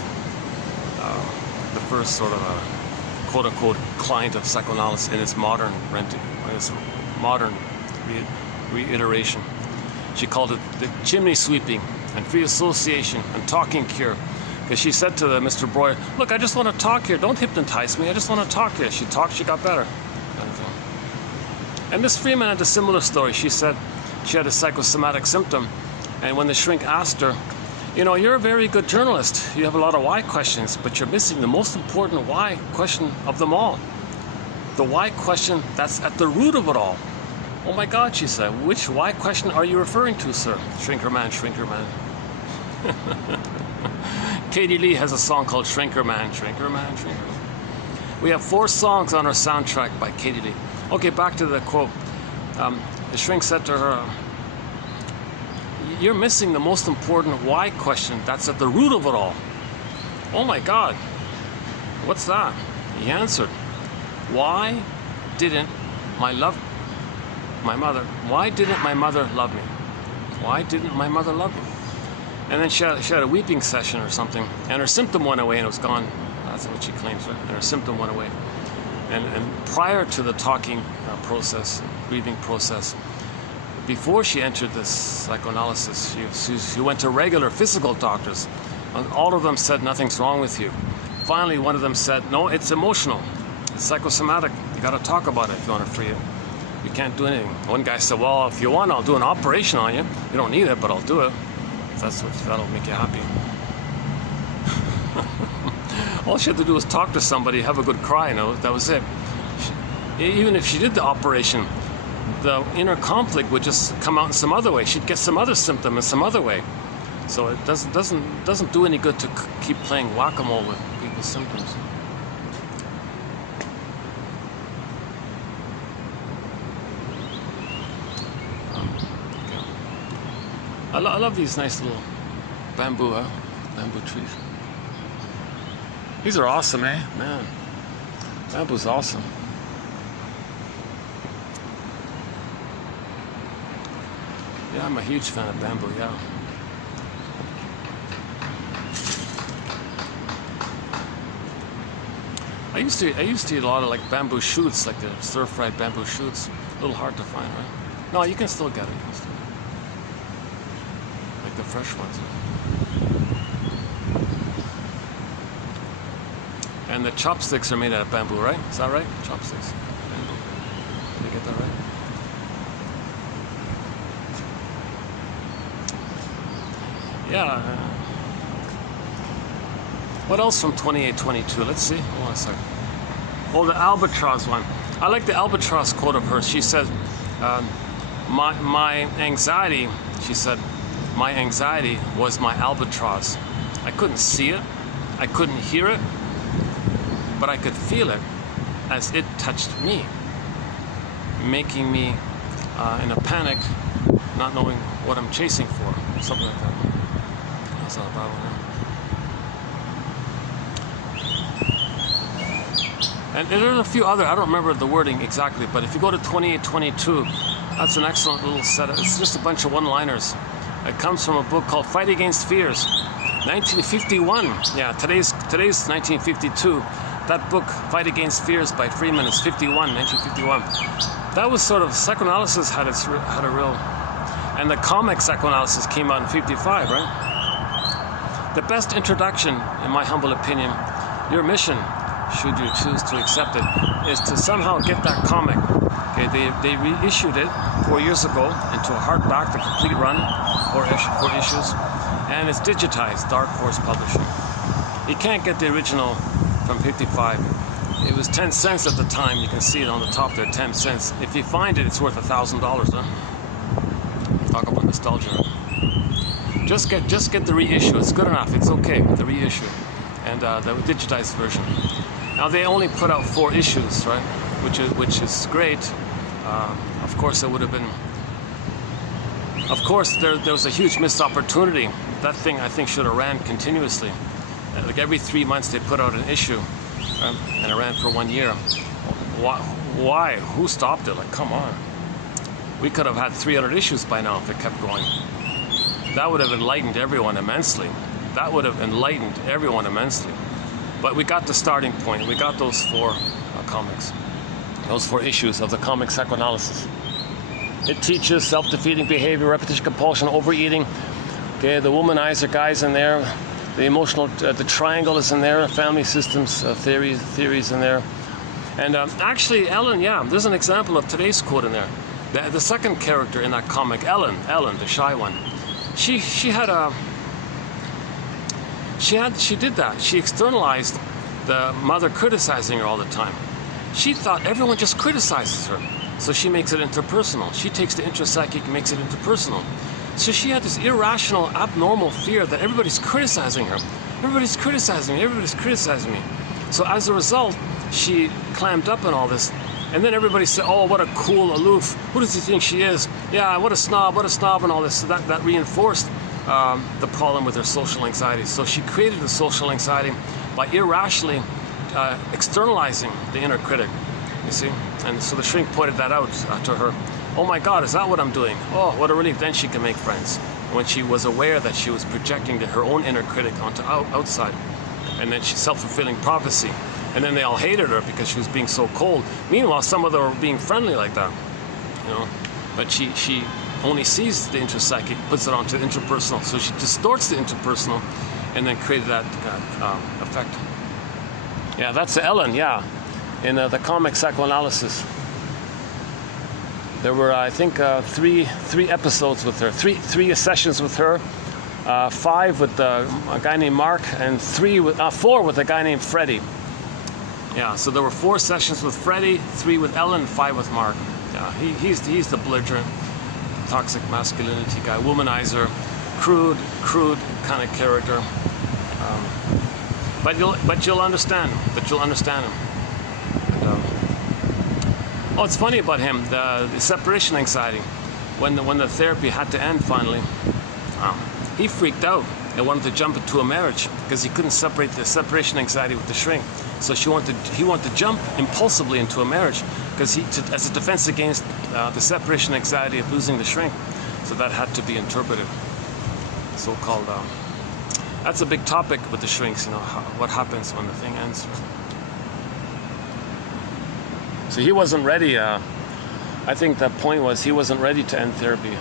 quote-unquote client of psychoanalysis in its modern reiteration. She called it the chimney sweeping and free association and talking cure. Because she said to Mr. Breuer, look, I just want to talk here. Don't hypnotize me. I just want to talk here. She talked, she got better. And Miss Freeman had a similar story. She said she had a psychosomatic symptom. And when the shrink asked her, you know, you're a very good journalist. You have a lot of why questions, but you're missing the most important why question of them all. The why question that's at the root of it all. Oh my God, she said, which why question are you referring to, sir? Shrinker man, shrinker man. Katie Lee has a song called Shrinker Man, Shrinker Man, Shrinker Man. We have 4 songs on our soundtrack by Katie Lee. Okay, back to the quote. The shrink said to her, you're missing the most important why question that's at the root of it all. Oh my God, what's that? He answered, why didn't my mother love me? Why didn't my mother love me? And then she had a weeping session or something, and her symptom went away and it was gone. That's what she claims, right? And her symptom went away. And prior to the talking process, grieving process, before she entered this psychoanalysis, she went to regular physical doctors, and all of them said nothing's wrong with you. Finally, one of them said, no, it's emotional. It's psychosomatic. You got to talk about it if you want to free it. You can't do anything. One guy said, well, if you want, I'll do an operation on you. You don't need it, but I'll do it. That'll make you happy. All she had to do was talk to somebody, have a good cry, that was it. Even if she did the operation, the inner conflict would just come out in some other way. She'd get some other symptom in some other way. So it doesn't do any good to keep playing whack-a-mole with people's symptoms. I love these nice little bamboo trees. These are awesome, eh? Man, bamboo's awesome. Yeah, I'm a huge fan of bamboo, yeah. I used to eat a lot of like bamboo shoots, like the stir-fried bamboo shoots. A little hard to find, right? No, you can still get it. Like the fresh ones. And the chopsticks are made out of bamboo, right? Is that right? Chopsticks. Bamboo. Did I get that right? Yeah. What else from 2822? Let's see. Hold on a second. Oh, the albatross one. I like the albatross quote of hers. She said, my anxiety, she said, my anxiety was my albatross. I couldn't see it, I couldn't hear it, but I could feel it as it touched me, making me in a panic, not knowing what I'm chasing for, something like that. That's not a bad one. And there's a few other, I don't remember the wording exactly, but if you go to 2822, that's an excellent little set. It's just a bunch of one-liners. It comes from a book called Fight Against Fears, 1951. Yeah, today's 1952. That book, Fight Against Fears by Freeman, is 1951. That was sort of, psychoanalysis had a real, and the comic psychoanalysis came out in 55, right? The best introduction, in my humble opinion, your mission, should you choose to accept it, is to somehow get that comic. Okay, they reissued it 4 years ago into a hardback, the complete run, 4 issues, and it's digitized, Dark Horse Publishing. You can't get the original from 55. It was 10 cents at the time. You can see it on the top there, 10 cents. If you find it, it's worth $1,000, huh? Talk about nostalgia. Just get the reissue. It's good enough. It's okay, the reissue. And the digitized version. Now they only put out 4 issues, right? Which is great. Of course, it would have been. Of course, there was a huge missed opportunity. That thing, I think, should have ran continuously. Like every 3 months, they put out an issue, right? And it ran for 1 year. Why? Who stopped it? Like, come on. We could have had 300 issues by now if it kept going. That would have enlightened everyone immensely. That would have enlightened everyone immensely. But we got the starting point. We got those 4 comics. Those 4 issues of the comic psychoanalysis. It teaches self-defeating behavior, repetition, compulsion, overeating. Okay, the womanizer guy's in there. The emotional, the triangle is in there. Family systems theories in there. And actually, Ellen, yeah, there's an example of today's quote in there. The second character in that comic, Ellen, the shy one. She did that. She externalized the mother criticizing her all the time. She thought everyone just criticizes her. So she makes it interpersonal. She takes the intrapsychic and makes it interpersonal. So she had this irrational, abnormal fear that everybody's criticizing her. Everybody's criticizing me. Everybody's criticizing me. So as a result, she clammed up on all this. And then everybody said, oh, what a cool aloof. Who does he think she is? Yeah, what a snob, and all this. So that reinforced the problem with her social anxiety. So she created the social anxiety by irrationally externalizing the inner critic, you see? And so the shrink pointed that out to her. Oh my God, is that what I'm doing? Oh, what a relief. Then she can make friends. When she was aware that she was projecting her own inner critic onto outside. And then she's self-fulfilling prophecy. And then they all hated her because she was being so cold. Meanwhile, some of them were being friendly like that, you know? But she only sees the intrapsychic, puts it onto the interpersonal. So she distorts the interpersonal and then created that effect. Yeah, that's Ellen, yeah, in the comic psychoanalysis. There were, I think, three episodes with her, three sessions with her, 5 with a guy named Mark, and 4 with a guy named Freddie. Yeah, so there were 4 sessions with Freddie, 3 with Ellen, 5 with Mark. Yeah, he's the belligerent, toxic masculinity guy, womanizer, crude kind of character. But you'll understand him. And, oh, it's funny about him, the separation anxiety. When the therapy had to end finally, he freaked out and wanted to jump into a marriage because he couldn't separate the separation anxiety with the shrink. So he wanted to jump impulsively into a marriage because as a defense against the separation anxiety of losing the shrink. So that had to be interpreted. So-called. That's a big topic with the shrinks. You know, what happens when the thing ends. So he wasn't ready. I think the point was he wasn't ready to end therapy.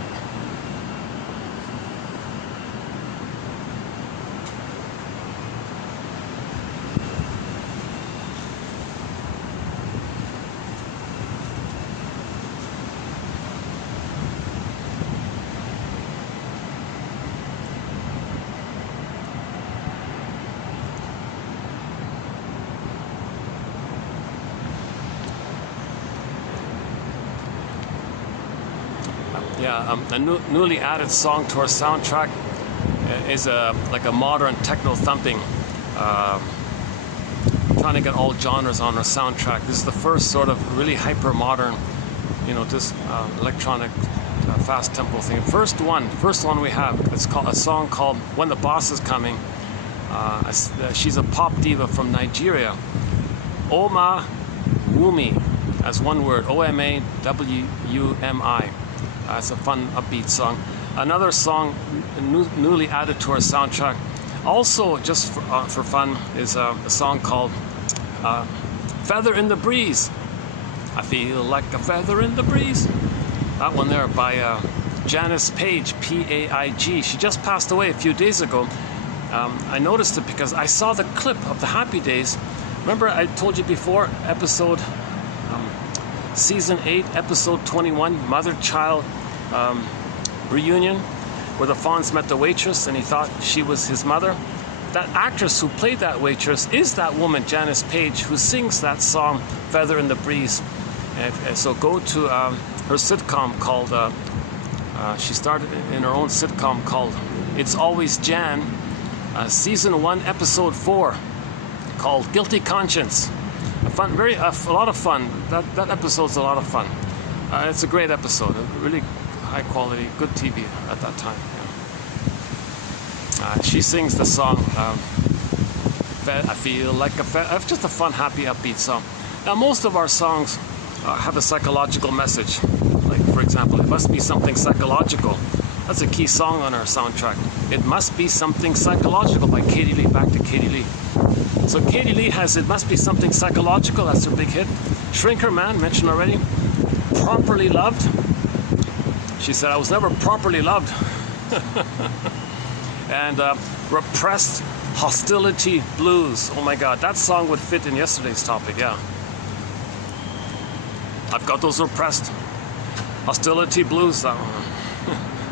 Yeah, a newly added song to our soundtrack is like a modern techno thumping. Trying to get all genres on our soundtrack. This is the first sort of really hyper modern, you know, this electronic fast tempo thing. First one we have. It's called a song called "When the Boss Is Coming." She's a pop diva from Nigeria. Oma Wumi, as one word. OMAWUMI. It's a fun, upbeat song. Another song newly added to our soundtrack, also just for fun, is a song called "Feather in the Breeze." I feel like a feather in the breeze. That one there by Janice Page, P-A-I-G. She just passed away a few days ago. I noticed it because I saw the clip of the Happy Days. Remember I told you before, season 8, episode 21, mother-child reunion, where the Fonz met the waitress and he thought she was his mother. That actress who played that waitress is that woman, Janice Page, who sings that song, "Feather in the Breeze." So go to her sitcom called, she started in her own sitcom called It's Always Jan, season 1, episode 4, called Guilty Conscience. A lot of fun. That episode's a lot of fun. It's a great episode, really high quality, good TV at that time. Yeah. She sings the song, I feel like a just a fun, happy, upbeat song. Now, most of our songs have a psychological message. Like, for example, "It Must Be Something Psychological." That's a key song on our soundtrack. "It Must Be Something Psychological" by Katie Lee. Back to Katie Lee. So Katie Lee has "It Must Be Something Psychological." That's her big hit. Shrinker Man, mentioned already. "Properly Loved." She said, "I was never properly loved." And "Repressed Hostility Blues." Oh my God, that song would fit in yesterday's topic, yeah. I've got those repressed hostility blues, that one.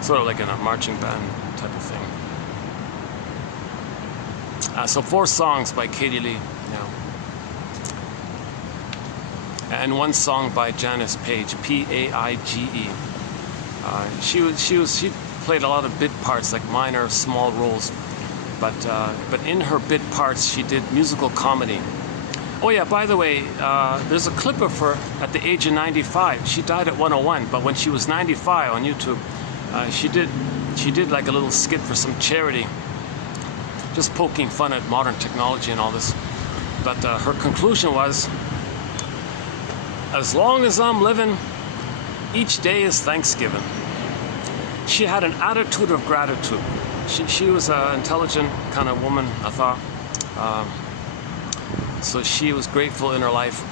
Sort of like in a marching band type of thing. So 4 songs by Katie Lee, yeah. And 1 song by Janice Page, P-A-I-G-E. She played a lot of bit parts, like minor, small roles. But in her bit parts, she did musical comedy. Oh yeah, by the way, there's a clip of her at the age of 95. She died at 101, but when she was 95 on YouTube, she did like a little skit for some charity, just poking fun at modern technology and all this. But her conclusion was, "As long as I'm living, each day is Thanksgiving." She had an attitude of gratitude. She was an intelligent kind of woman, I thought. So she was grateful in her life,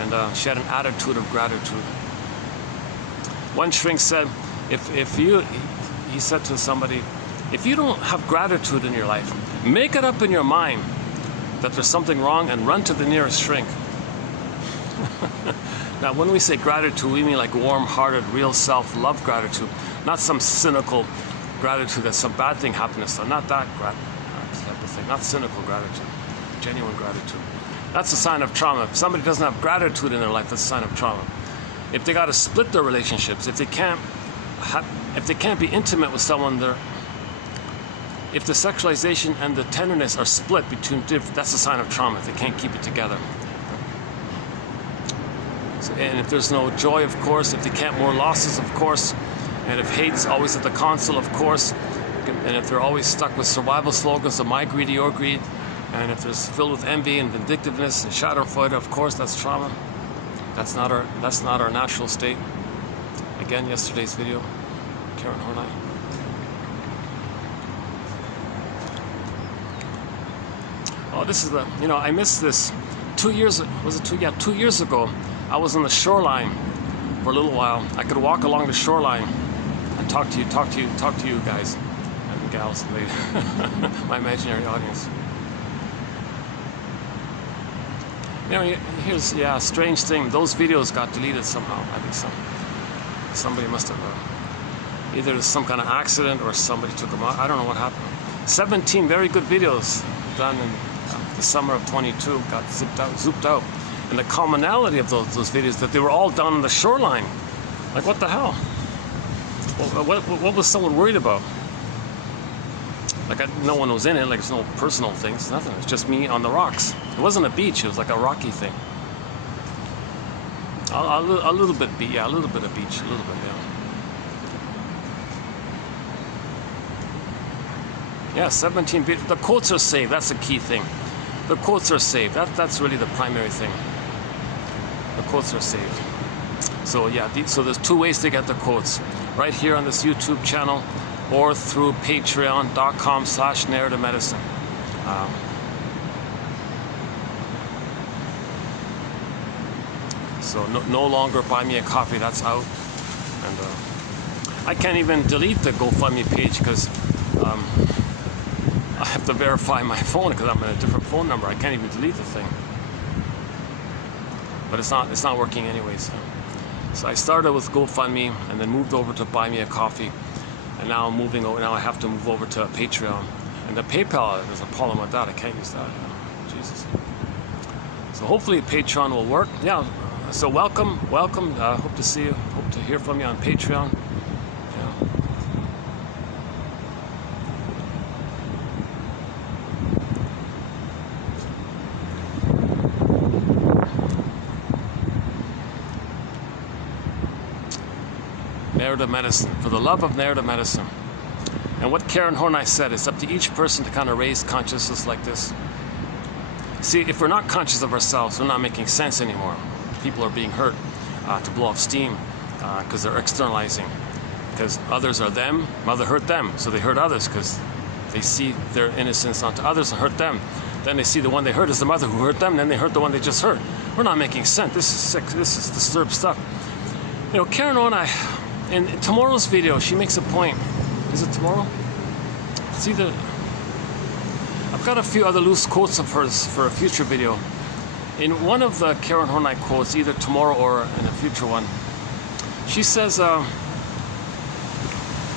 and she had an attitude of gratitude. One shrink said, he said to somebody, "If you don't have gratitude in your life, make it up in your mind that there's something wrong and run to the nearest shrink." Now, when we say gratitude, we mean like warm-hearted, real self-love gratitude, not some cynical gratitude that some bad thing happened to someone. Not that type of thing. Not cynical gratitude, genuine gratitude. That's a sign of trauma. If somebody doesn't have gratitude in their life, that's a sign of trauma. If they got to split their relationships, if they can't be intimate with someone, if the sexualization and the tenderness are split between different, that's a sign of trauma. If they can't keep it together. So, and if there's no joy, of course, if they can't more losses, of course, and if hate's always at the console, of course, and if they're always stuck with survival slogans of my greed, your greed, and if there's filled with envy and vindictiveness and schadenfreude, of course, that's trauma. That's not our natural state. Again, yesterday's video, Karen Horney. Oh, this is I missed this. 2 years, was it 2? Yeah, 2 years ago, I was on the shoreline for a little while. I could walk along the shoreline and talk to you guys and gals, my imaginary audience. Here's a strange thing. Those videos got deleted somehow. I think somebody must have either there's some kind of accident or somebody took them out. I don't know what happened. 17 very good videos done in the summer of 22 got zooped out. And the commonality of those videos that they were all done on the shoreline. Like, what the hell? What was someone worried about? Like no one was in it. Like it's no personal things. Nothing. It's just me on the rocks. It wasn't a beach. It was like a rocky thing. A little bit beach. Yeah, a little bit of beach. A little bit. Yeah. Yeah, 17 beach. The quotes are saved. That's the key thing. The quotes are saved. That's really the primary thing. The quotes are saved. So yeah, so there's two ways to get the quotes. Right here on this YouTube channel, or through patreon.com/narrative medicine. So no longer buy me a coffee. That's out. And I can't even delete the GoFundMe page because I have to verify my phone because I'm on a different phone number. I can't even delete the thing. But it's not working anyways. So I started with GoFundMe and then moved over to Buy Me a Coffee, and now I'm moving over. Now I have to move over to Patreon, and the PayPal, there's a problem with that. I can't use that. Jesus. So hopefully Patreon will work. Yeah. So welcome. Hope to see you. Hope to hear from you on Patreon. Yeah. Narrative medicine, for the love of narrative medicine. And what Karen Horney said, it's up to each person to kind of raise consciousness like this. See, if we're not conscious of ourselves, we're not making sense anymore. People are being hurt to blow off steam because they're externalizing. Because others are them, mother hurt them, so they hurt others because they see their innocence onto others and hurt them. Then they see the one they hurt is the mother who hurt them, then they hurt the one they just hurt. We're not making sense. This is sick. This is disturbed stuff. You know, Karen Horney, in tomorrow's video, she makes a point. Is it tomorrow? It's either... I've got a few other loose quotes of hers for a future video. In one of the Karen Horney quotes, either tomorrow or in a future one, she says,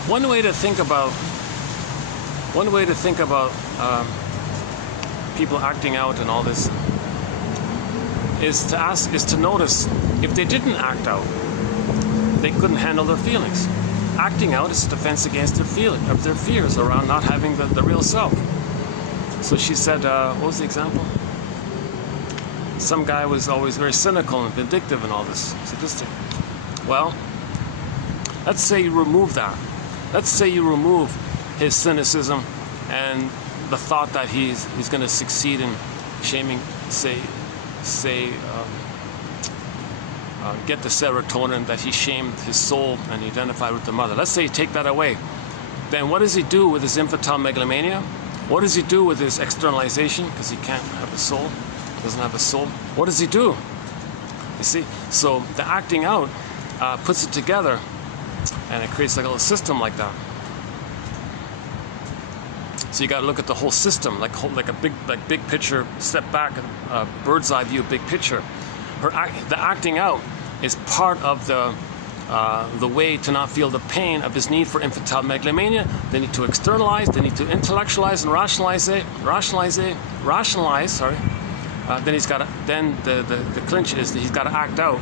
one way to think about people acting out and all this is to notice if they didn't act out, they couldn't handle their feelings. Acting out is a defense against their fears around not having the real self. So she said, what was the example? Some guy was always very cynical and vindictive and all this, sadistic. Well, let's say you remove that. Let's say you remove his cynicism and the thought that he's going to succeed in shaming, get the serotonin, that he shamed his soul and identified with the mother. Let's say you take that away. Then what does he do with his infantile megalomania? What does he do with his externalization? Because he can't have a soul, doesn't have a soul. What does he do? You see? So the acting out puts it together, and it creates like a little system like that. So you got to look at the whole system, like a big picture, step back, bird's eye view, big picture. The acting out is part of the way to not feel the pain of his need for infantile megalomania. They need to externalize, they need to intellectualize and rationalize. Then he's got to. Then the clinch is that he's got to act out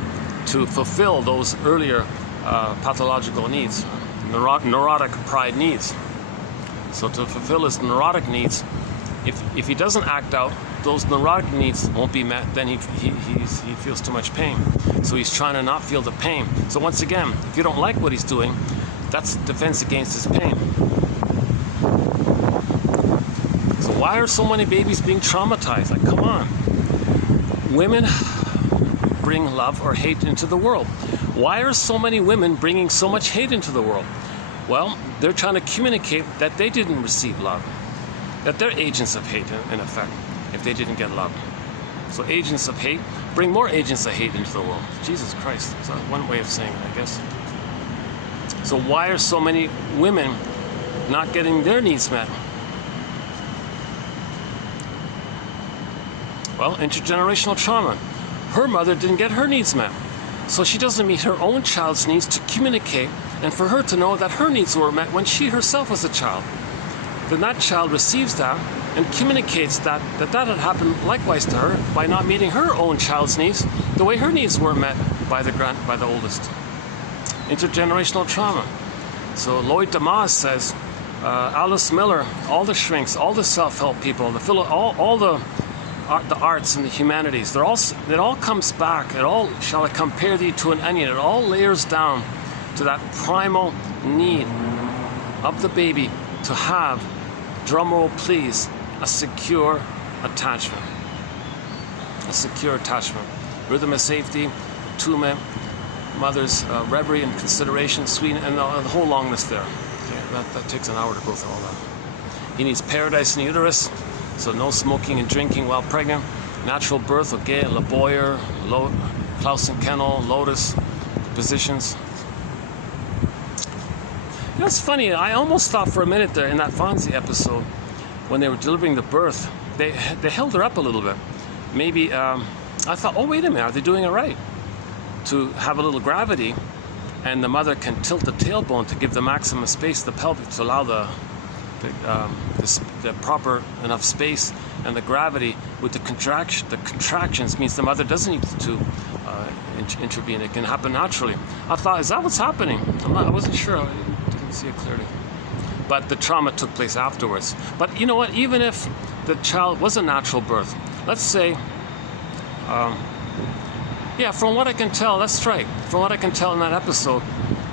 to fulfill those earlier pathological needs, neurotic pride needs. So to fulfill his neurotic needs, if he doesn't act out, those neurotic needs won't be met. Then he feels too much pain. So he's trying to not feel the pain. So once again, if you don't like what he's doing, that's defense against his pain. So why are so many babies being traumatized? Like, come on. Women bring love or hate into the world. Why are so many women bringing so much hate into the world? Well, they're trying to communicate that they didn't receive love, that they're agents of hate, in effect, if they didn't get love. So agents of hate bring more agents of hate into the world. Jesus Christ. That's one way of saying it, I guess. So why are so many women not getting their needs met? Well, intergenerational trauma. Her mother didn't get her needs met. So she doesn't meet her own child's needs to communicate and for her to know that her needs were met when she herself was a child. Then that child receives that and communicates that had happened likewise to her by not meeting her own child's needs the way her needs were met by the oldest. Intergenerational trauma. So Lloyd DeMause says, Alice Miller, all the shrinks, all the self-help people, all the arts and the humanities, it all comes back. It all, shall I compare thee to an onion? It all layers down to that primal need of the baby to have, drumroll please, a secure attachment. A secure attachment. Rhythm of safety, attunement, mother's reverie and consideration, sweetness, and the whole long list there. Okay, that takes an hour to go through all that. He needs paradise in the uterus, so no smoking and drinking while pregnant. Natural birth, okay, Le Boyer, Klaus and Kennel, Lotus, positions. You know, it's funny, I almost thought for a minute there in that Fonzie episode, when they were delivering the birth, they held her up a little bit. Maybe, I thought, oh, wait a minute, are they doing it right? To have a little gravity, and the mother can tilt the tailbone to give the maximum space to the pelvic to allow the proper enough space, and the gravity with the contractions means the mother doesn't need to intervene. It can happen naturally. I thought, is that what's happening? I wasn't sure. I didn't see it clearly. But the trauma took place afterwards. But you know what? Even if the child was a natural birth, let's say, yeah, from what I can tell, that's right. From what I can tell in that episode,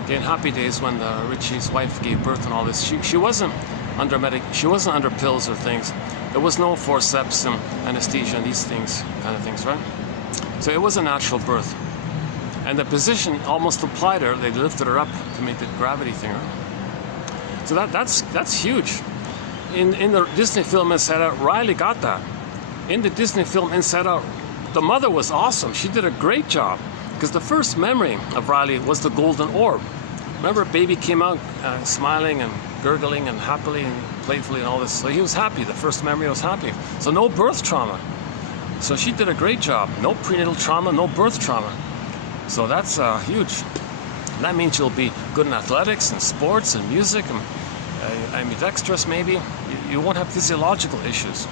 in Happy Days, when Richie's wife gave birth and all this, she wasn't under she wasn't under pills or things. There was no forceps and anesthesia and these things, kind of things, right? So it was a natural birth, and the position almost applied her. They lifted her up to make the gravity thing, right? So that's huge. In the Disney film Inside Out, Riley got that. In the Disney film Inside Out, the mother was awesome. She did a great job, because the first memory of Riley was the golden orb. Remember, baby came out smiling and gurgling and happily and playfully and all this. So he was happy. The first memory was happy. So no birth trauma. So she did a great job. No prenatal trauma, no birth trauma. So that's huge. And that means you'll be good in athletics and sports and music and ambidextrous maybe. You won't have physiological issues.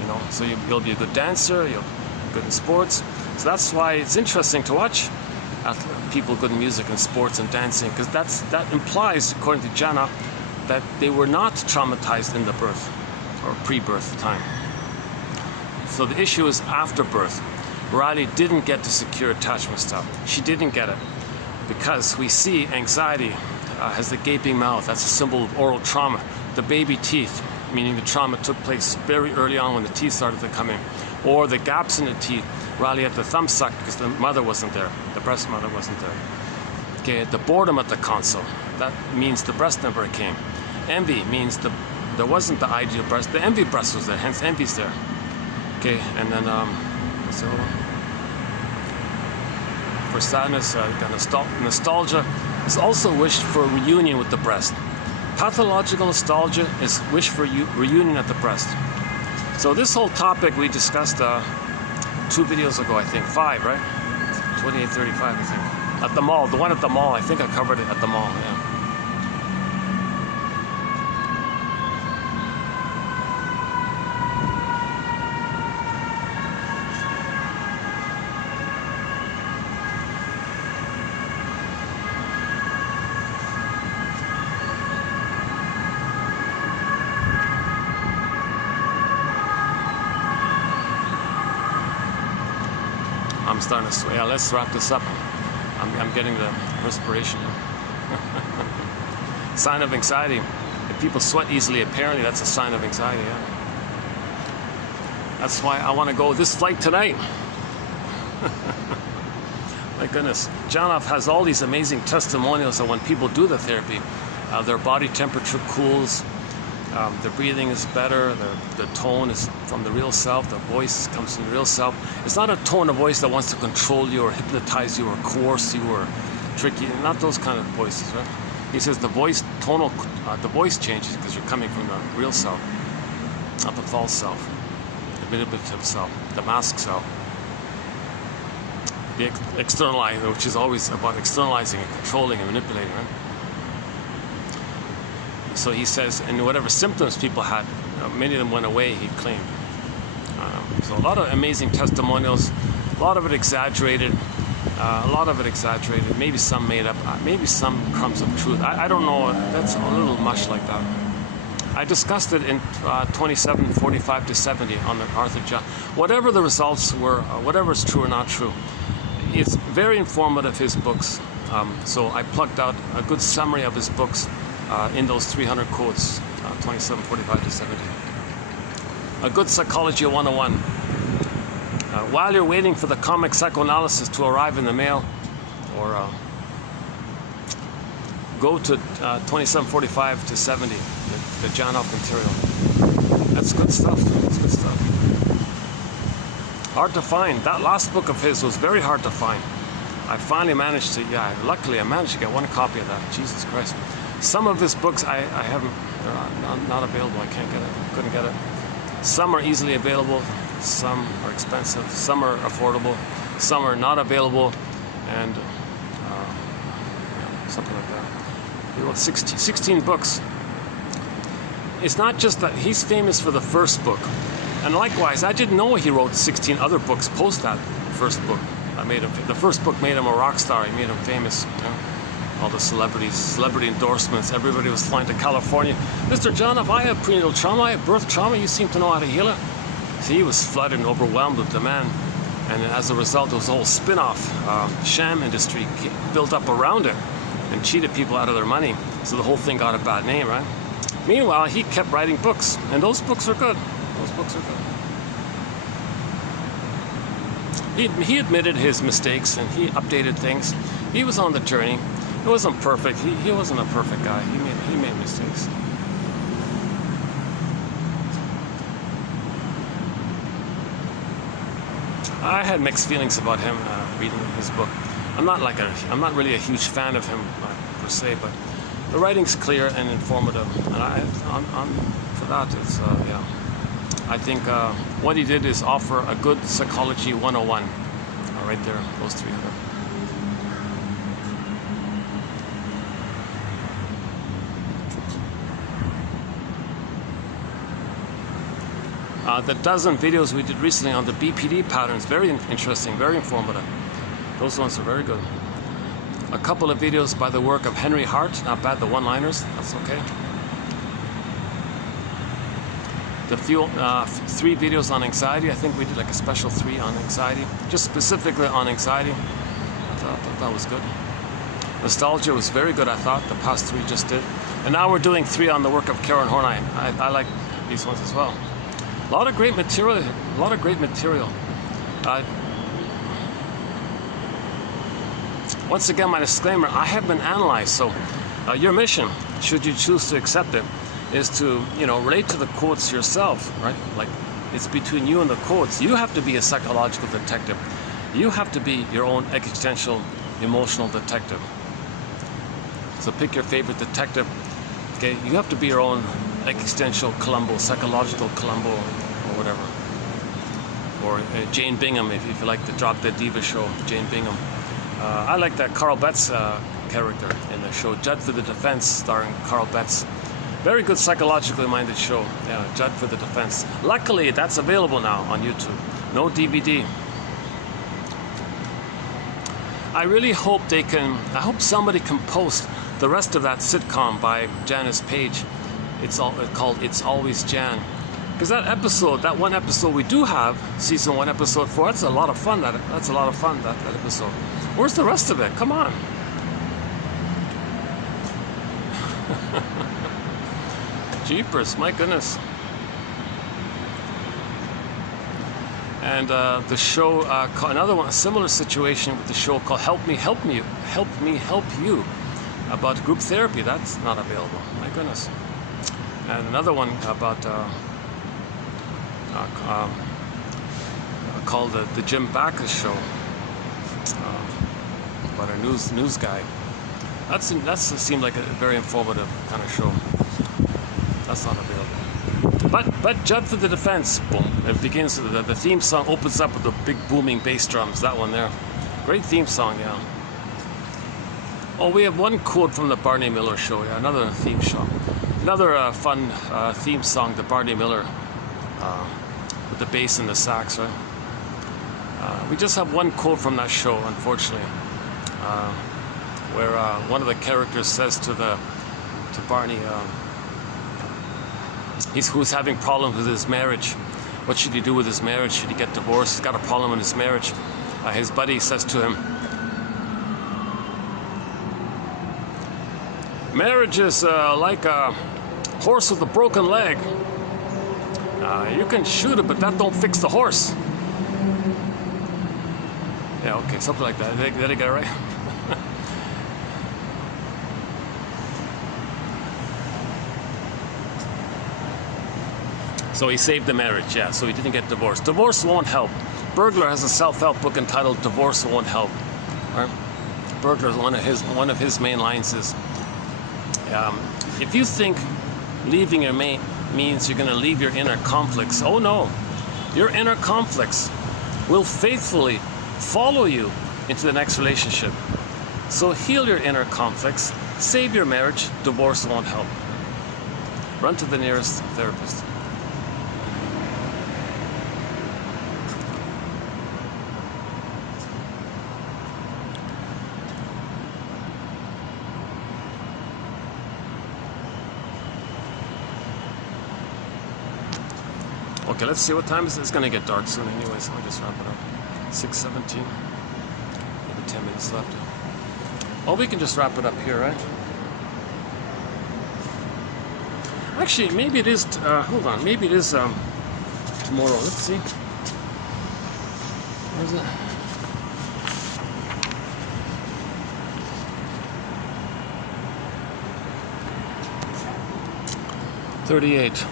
You know, so you'll be a good dancer, you'll be good in sports. So that's why it's interesting to watch people good in music and sports and dancing, because that implies, according to Jana, that they were not traumatized in the birth or pre-birth time. So the issue is after birth. Riley didn't get the secure attachment stuff. She didn't get it because we see anxiety has the gaping mouth. That's a symbol of oral trauma. The baby teeth, meaning the trauma took place very early on when the teeth started to come in. Or the gaps in the teeth. Riley had the thumb sucked because the mother wasn't there. The breast mother wasn't there. Okay, the boredom at the console. That means the breast never came. Envy means there wasn't the ideal breast. The envy breast was there, hence envy's there. Okay, and then what's the other one? For sadness, nostalgia is also wished for reunion with the breast. Pathological nostalgia is wish for reunion at the breast. So this whole topic we discussed 2 videos ago, I think, 5, right? 2835, I think. At the mall, the one at the mall, I think I covered it at the mall, yeah. I'm starting to sweat. Yeah, let's wrap this up. I'm getting the perspiration. Sign of anxiety. If people sweat easily, apparently that's a sign of anxiety. Yeah. That's why I want to go this flight tonight. My goodness. Janoff has all these amazing testimonials of when people do the therapy. Their body temperature cools. The breathing is better, the tone is from the real self, the voice comes from the real self. It's not a tone of voice that wants to control you or hypnotize you or coerce you or trick you, not those kind of voices, right? He says the voice changes because you're coming from the real self, not the false self, the manipulative self, the mask self. The externalized, which is always about externalizing and controlling and manipulating, right? So he says, and whatever symptoms people had, many of them went away, he claimed. So a lot of amazing testimonials, a lot of it exaggerated. A lot of it exaggerated, maybe some made up, maybe some crumbs of truth. I don't know, that's a little much like that. I discussed it in 2745 to 70 on the Arthur John. Whatever the results were, whatever is true or not true, it's very informative, his books. So I plucked out a good summary of his books in those 300 quotes, 2745 to 70. A good psychology 101. While you're waiting for the comic psychoanalysis to arrive in the mail, or go to 2745 to 70, the Janov material. That's good stuff. That's good stuff. Hard to find. That last book of his was very hard to find. I finally managed to, luckily I managed to get one copy of that. Jesus Christ. Some of his books I haven't, they're not available. I can't get it. Couldn't get it. Some are easily available. Some are expensive. Some are affordable. Some are not available. And something like that. He wrote 16 books. It's not just that he's famous for the first book. And likewise, I didn't know he wrote 16 other books post that first book. The first book made him a rock star. He made him famous. You know? All the celebrities, celebrity endorsements. Everybody was flying to California. Mr. John, if I have prenatal trauma, I have birth trauma, you seem to know how to heal it. See, he was flooded and overwhelmed with demand. And as a result, there was a whole spin-off sham industry built up around it and cheated people out of their money. So the whole thing got a bad name, right? Meanwhile, he kept writing books, and those books are good. Those books are good. He admitted his mistakes, and he updated things. He was on the journey. It wasn't perfect. He wasn't a perfect guy. He made mistakes. I had mixed feelings about him reading his book. I'm not really a huge fan of him per se, but the writing's clear and informative, and I'm for that. It's I think what he did is offer a good psychology 101. Right there, those 300. The dozen videos we did recently on the BPD patterns, very interesting, very informative. Those ones are very good. A couple of videos by the work of Henry Hart, not bad, the one-liners, that's okay. The few, 3 videos on anxiety, I think we did like a special 3 on anxiety, just specifically on anxiety. I thought that was good. Nostalgia was very good, I thought, the past 3 just did. And now we're doing 3 on the work of Karen Horney. I like these ones as well. A lot of great material, a lot of great material. Once again, my disclaimer, I have been analyzed, so your mission, should you choose to accept it, is to, relate to the quotes yourself, right? Like, it's between you and the quotes. You have to be a psychological detective. You have to be your own existential, emotional detective. So pick your favorite detective, okay? You have to be your own existential Columbo, psychological Columbo, or whatever. Or Jane Bingham, if you like the Drop Dead Diva show, Jane Bingham. I like that Carl Betts character in the show, Judd for the Defense, starring Carl Betts. Very good psychologically minded show, yeah, Judd for the Defense. Luckily, that's available now on YouTube. No DVD. I really hope I hope somebody can post the rest of that sitcom by Janice Page. It's called It's Always Jan. Because that one episode we do have, season 1, episode 4, that's a lot of fun. That's a lot of fun, that episode. Where's the rest of it? Come on. Jeepers, my goodness. And the show, another one, a similar situation with the show called Help Me Help You, about group therapy. That's not available, my goodness. And another one about called the Jim Backus Show, about a news guy. That seemed like a very informative kind of show. That's not available. But Judd for the Defense, boom. It begins, the theme song opens up with the big booming bass drums, that one there. Great theme song, yeah. Oh, we have one quote from the Barney Miller Show, yeah, another theme song. Another fun theme song, the Barney Miller, with the bass and the sax, right? We just have one quote from that show, unfortunately, where one of the characters says to Barney, who's having problems with his marriage. What should he do with his marriage? Should he get divorced? He's got a problem in his marriage. His buddy says to him, marriage is like a horse with a broken leg. You can shoot it, but that don't fix the horse. Yeah, okay, something like that. Did I get it right? So he saved the marriage, yeah, so he didn't get divorced. Divorce won't help. Burglar has a self-help book entitled Divorce Won't Help. Right? Burglar's one of his main lines is, if you think leaving your mate means you're going to leave your inner conflicts, oh no, your inner conflicts will faithfully follow you into the next relationship. So heal your inner conflicts, save your marriage, divorce won't help. Run to the nearest therapist. Okay, let's see what time is it. It's going to get dark soon anyway, so I'll just wrap it up. 6:17. Maybe 10 minutes left. Oh, we can just wrap it up here, right? Actually, maybe it is, hold on, maybe it is tomorrow. Let's see. Where's it? $38.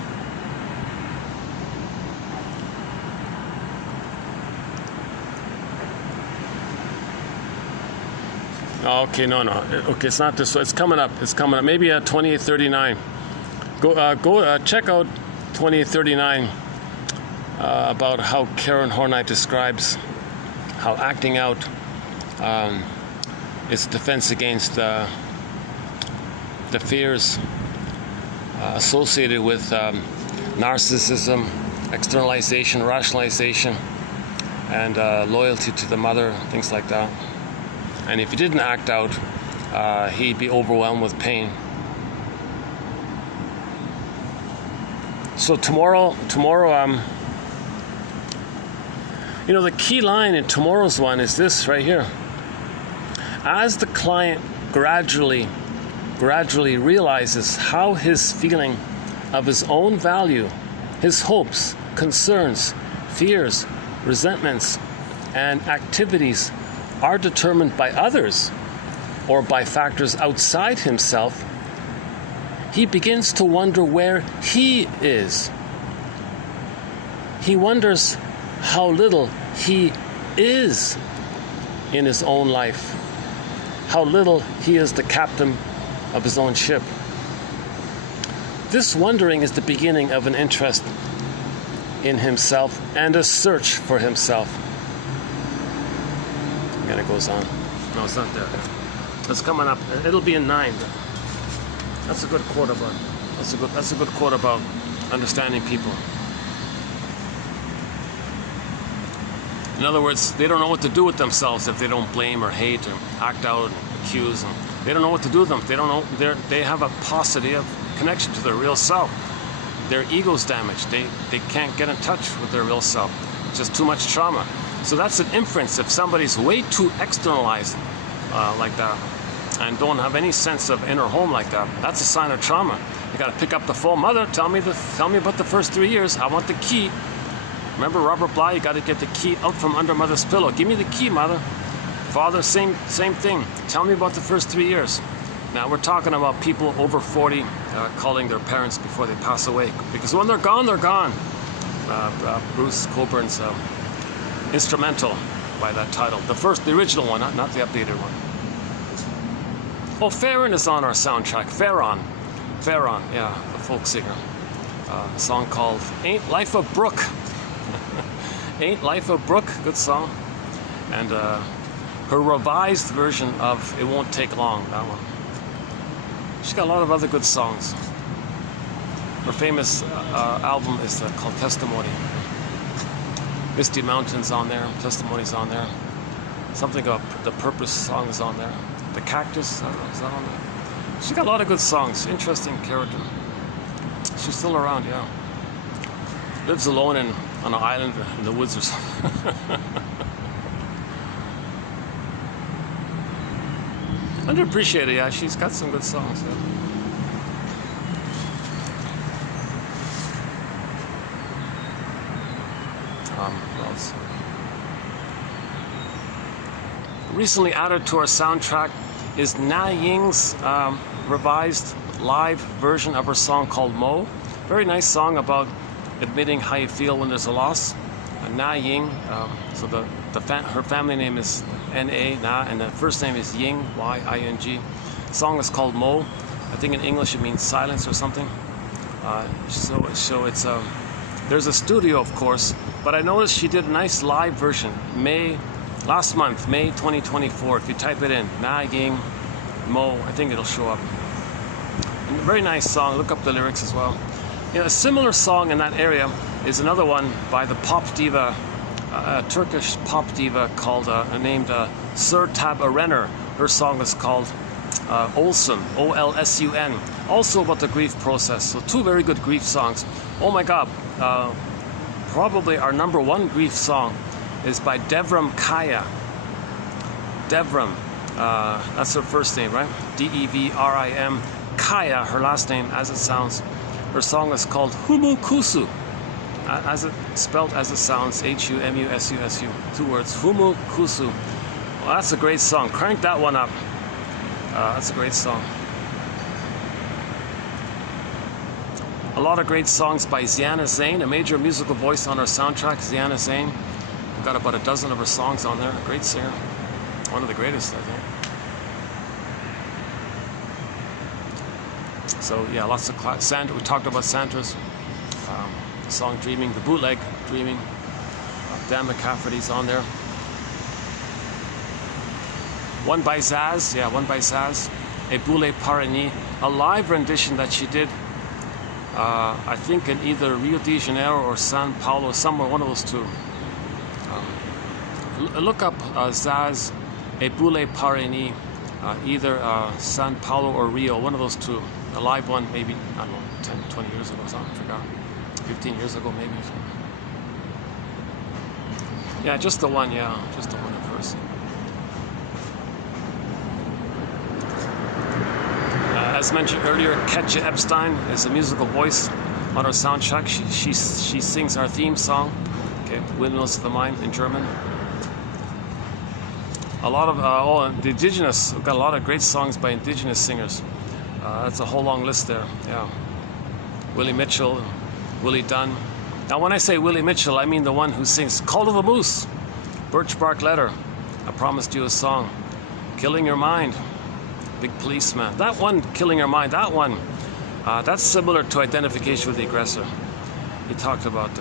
Okay, no. Okay, it's not this. It's coming up. It's coming up. Maybe at 28:39. Go check out 28:39 about how Karen Hornite describes how acting out is a defense against the fears associated with narcissism, externalization, rationalization, and loyalty to the mother, things like that. And if he didn't act out, he'd be overwhelmed with pain. So tomorrow, the key line in tomorrow's one is this right here. As the client gradually realizes how his feeling of his own value, his hopes, concerns, fears, resentments, and activities are determined by others or by factors outside himself, he begins to wonder where he is. He wonders how little he is in his own life, how little he is the captain of his own ship. This wondering is the beginning of an interest in himself and a search for himself. And it goes on. No, it's not there. It's coming up. It'll be in 9. That's a good quote about. That's a good quote about understanding people. In other words, they don't know what to do with themselves if they don't blame or hate or act out and accuse. And they don't know what to do with them. They don't know. They have a paucity of connection to their real self. Their ego's damaged. They can't get in touch with their real self. It's just too much trauma. So that's an inference. If somebody's way too externalized like that and don't have any sense of inner home like that, that's a sign of trauma. You got to pick up the phone. Mother, tell me about the first 3 years. I want the key. Remember Robert Bly? You got to get the key out from under mother's pillow. Give me the key, mother. Father, same thing. Tell me about the first 3 years. Now we're talking about people over 40 calling their parents before they pass away, because when they're gone, they're gone. Bruce Coburn's Instrumental by that title. The original one, not the updated one. Oh, Farron is on our soundtrack. Farron, yeah, the folk singer. A song called Ain't Life a Brook. Ain't Life a Brook, good song. And her revised version of It Won't Take Long, that one. She's got a lot of other good songs. Her famous album is called Testimony. Misty Mountains on there, Testimonies on there. Something about the Purpose song is on there. The Cactus, I don't know, is that on there? She's got a lot of good songs. Interesting character. She's still around, yeah. Lives alone on an island in the woods or something. Underappreciated, yeah. She's got some good songs. Yeah. What else? Recently added to our soundtrack is Na Ying's revised live version of her song called Mo. Very nice song about admitting how you feel when there's a loss. Na Ying, so her family name is N-A, Na, and the first name is Ying, Y-I-N-G. The song is called Mo. I think in English it means silence or something. So it's there's a studio, of course, but I noticed she did a nice live version last month, May 2024. If you type it in, Na Ying Mo, I think it'll show up. And a very nice song. Look up the lyrics as well. You know, a similar song in that area is another one by the pop diva, Turkish pop diva called named Sertab Erener. Her song is called Olsun, O-L-S-U-N. Also about the grief process. So two very good grief songs. Oh my God, probably our #1 grief song is by Devram Kaya. Devram, that's her first name, right? D-E-V-R-I-M. Kaya, her last name, as it sounds. Her song is called Humu Kusu, as it spelled as it sounds, H-U-M-U-S-U-S-U. 2 words, Humu Kusu. Well, that's a great song. Crank that one up. That's a great song. A lot of great songs by Ziana Zain, a major musical voice on our soundtrack. Ziana Zain. We've got about a dozen of her songs on there. Great singer. One of the greatest, I think. So yeah, lots of Sandra. We talked about Sandra's song "Dreaming," the bootleg "Dreaming." Dan McCafferty's on there. One by Zaz, yeah, one by Zaz. A Boule Parani, a live rendition that she did. I think in either Rio de Janeiro or San Paulo, somewhere, one of those two. Look up Zaz, A Boule Parani, either San Paulo or Rio, one of those two. A live one, maybe, I don't know, 10, 20 years ago or something, I forgot. 15 years ago, maybe. Yeah, just the one, yeah, just the one at first. As mentioned earlier, Katja Epstein is a musical voice on our soundtrack. She sings our theme song, okay, Windmills of the Mind in German. A lot of the indigenous, we've got a lot of great songs by indigenous singers. That's a whole long list there, yeah. Willie Mitchell, Willie Dunn. Now when I say Willie Mitchell, I mean the one who sings Call to the Moose, Birch Bark Letter, I Promised You a Song, Killing Your Mind, Big Policeman. That one, Killing Your Mind, that one, that's similar to Identification with the Aggressor. He talked about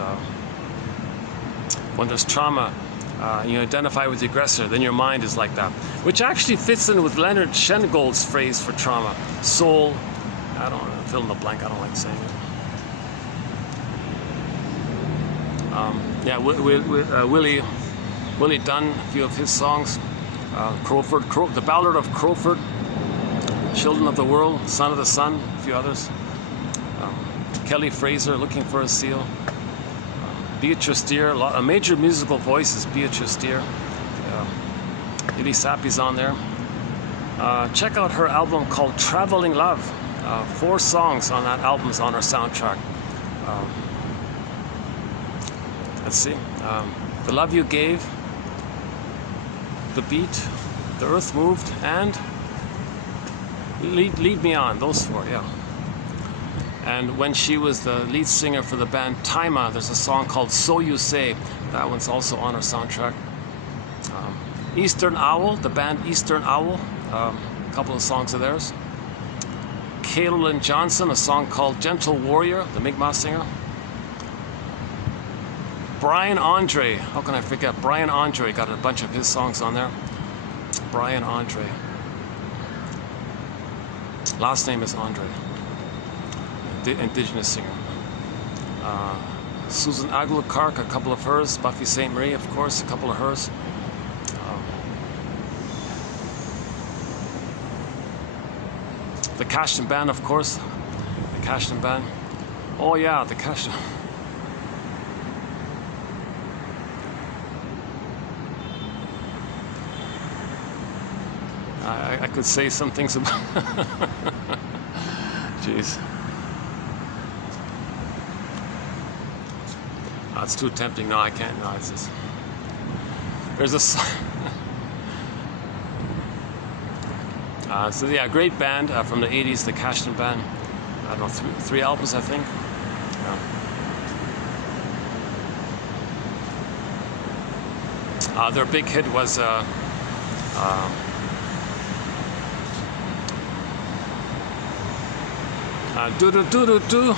when there's trauma, you identify with the aggressor, then your mind is like that. Which actually fits in with Leonard Shengold's phrase for trauma. Soul, I don't know, fill in the blank, I don't like saying it. Yeah, Willie Dunn, a few of his songs. The Ballad of Crowford, Children of the World, Son of the Sun, a few others. Kelly Fraser, Looking for a Seal. Beatrice Deer, a major musical voice is Beatrice Deer. Lily Sappy's on there. Check out her album called Traveling Love. 4 songs on that album is on our soundtrack. Let's see. The Love You Gave, The Beat, The Earth Moved, and Lead Me On. Those 4, yeah. And when she was the lead singer for the band Taima, there's a song called So You Say. That one's also on our soundtrack. Eastern Owl, the band Eastern Owl, a couple of songs of theirs. Kaylin Johnson, a song called Gentle Warrior, the Mi'kmaq singer. Brian Andre, how can I forget? Brian Andre got a bunch of his songs on there. Brian Andre. Last name is Andre. Indigenous singer. Susan Aguilar-Clark, a couple of hers. Buffy St. Marie, of course, a couple of hers. The Cashton Band, of course. The Cashton Band. Oh yeah, the Cashton. I could say some things about. Jeez. Oh, it's too tempting. No, I can't. No, it's just. There's a. So yeah, great band from the 80s, the Cashton Band. I don't know, three albums, I think. Their big hit was do do do do do.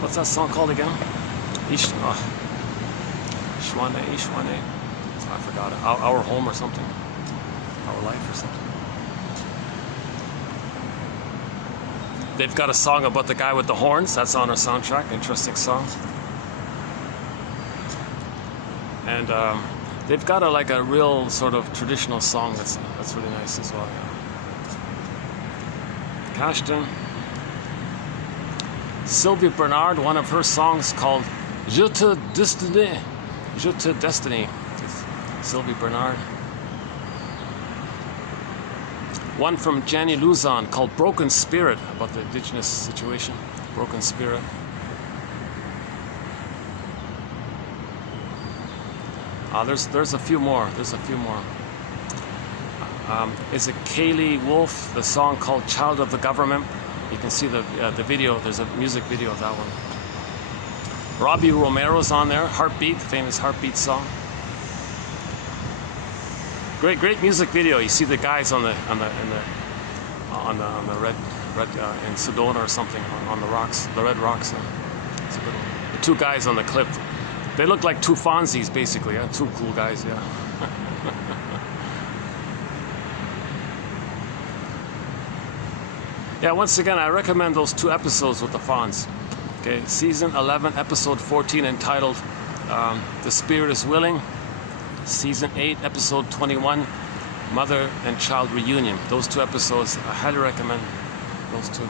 What's that song called again? Ishwane. I forgot it. Our Home or something. Our Life or something. They've got a song about the guy with the horns. That's on our soundtrack. Interesting song. And they've got a real sort of traditional song that's really nice as well. Yeah. Cashton. Sylvie Bernard, one of her songs called Je te destine. Je te destiny. Sylvie Bernard. One from Janny Luzon called Broken Spirit, about the indigenous situation. Broken Spirit. There's a few more. There's a few more. Is it Kaylee Wolf? The song called Child of the Government. You can see the video. There's a music video of that one. Robbie Romero's on there. Heartbeat, the famous Heartbeat song. Great music video. You see the guys on the red in Sedona or something on the rocks, the red rocks. It's a good one. The two guys on the cliff. They look like two Fonzies, basically. Yeah? Two cool guys. Yeah. Yeah. Once again, I recommend those two episodes with the Fonz. Okay, season 11, episode 14, entitled "The Spirit Is Willing." Season 8, episode 21, Mother and Child Reunion. Those two episodes, I highly recommend those two.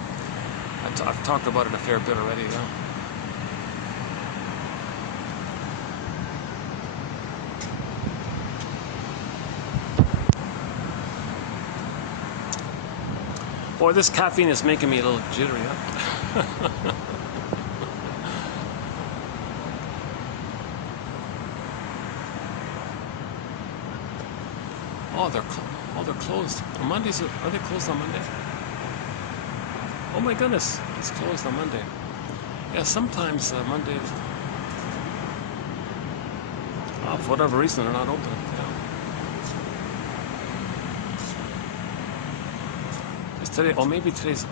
I've talked about it a fair bit already. Yeah. Boy, this caffeine is making me a little jittery. Huh? Oh, they're closed. On Mondays, are they closed on Monday? Oh my goodness, it's closed on Monday. Yeah, sometimes Mondays. For whatever reason, they're not open. Yeah. It's today. Oh, maybe today's.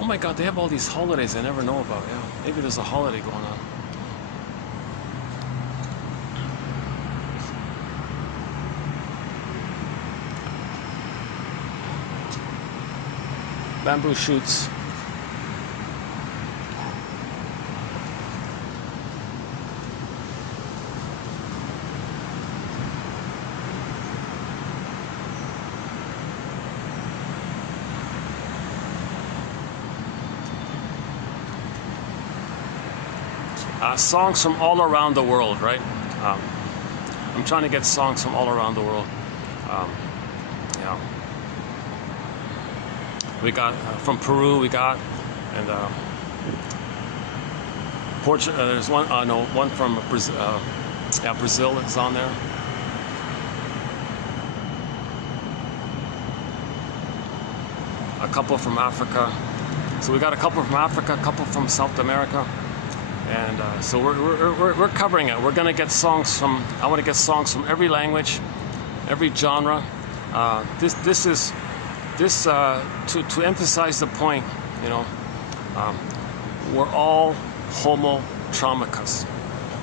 Oh my God, they have all these holidays I never know about. Yeah, maybe there's a holiday going on. Bamboo shoots. Songs from all around the world, right? I'm trying to get songs from all around the world. Yeah. We got from Peru. We got and Portugal. There's one. No, one from Brazil. Yeah, Brazil is on there. A couple from Africa. So we got a couple from Africa, a couple from South America, and so we're covering it. We're gonna get songs from. I want to get songs from every language, every genre. This to emphasize the point, you know, we're all homo traumicus.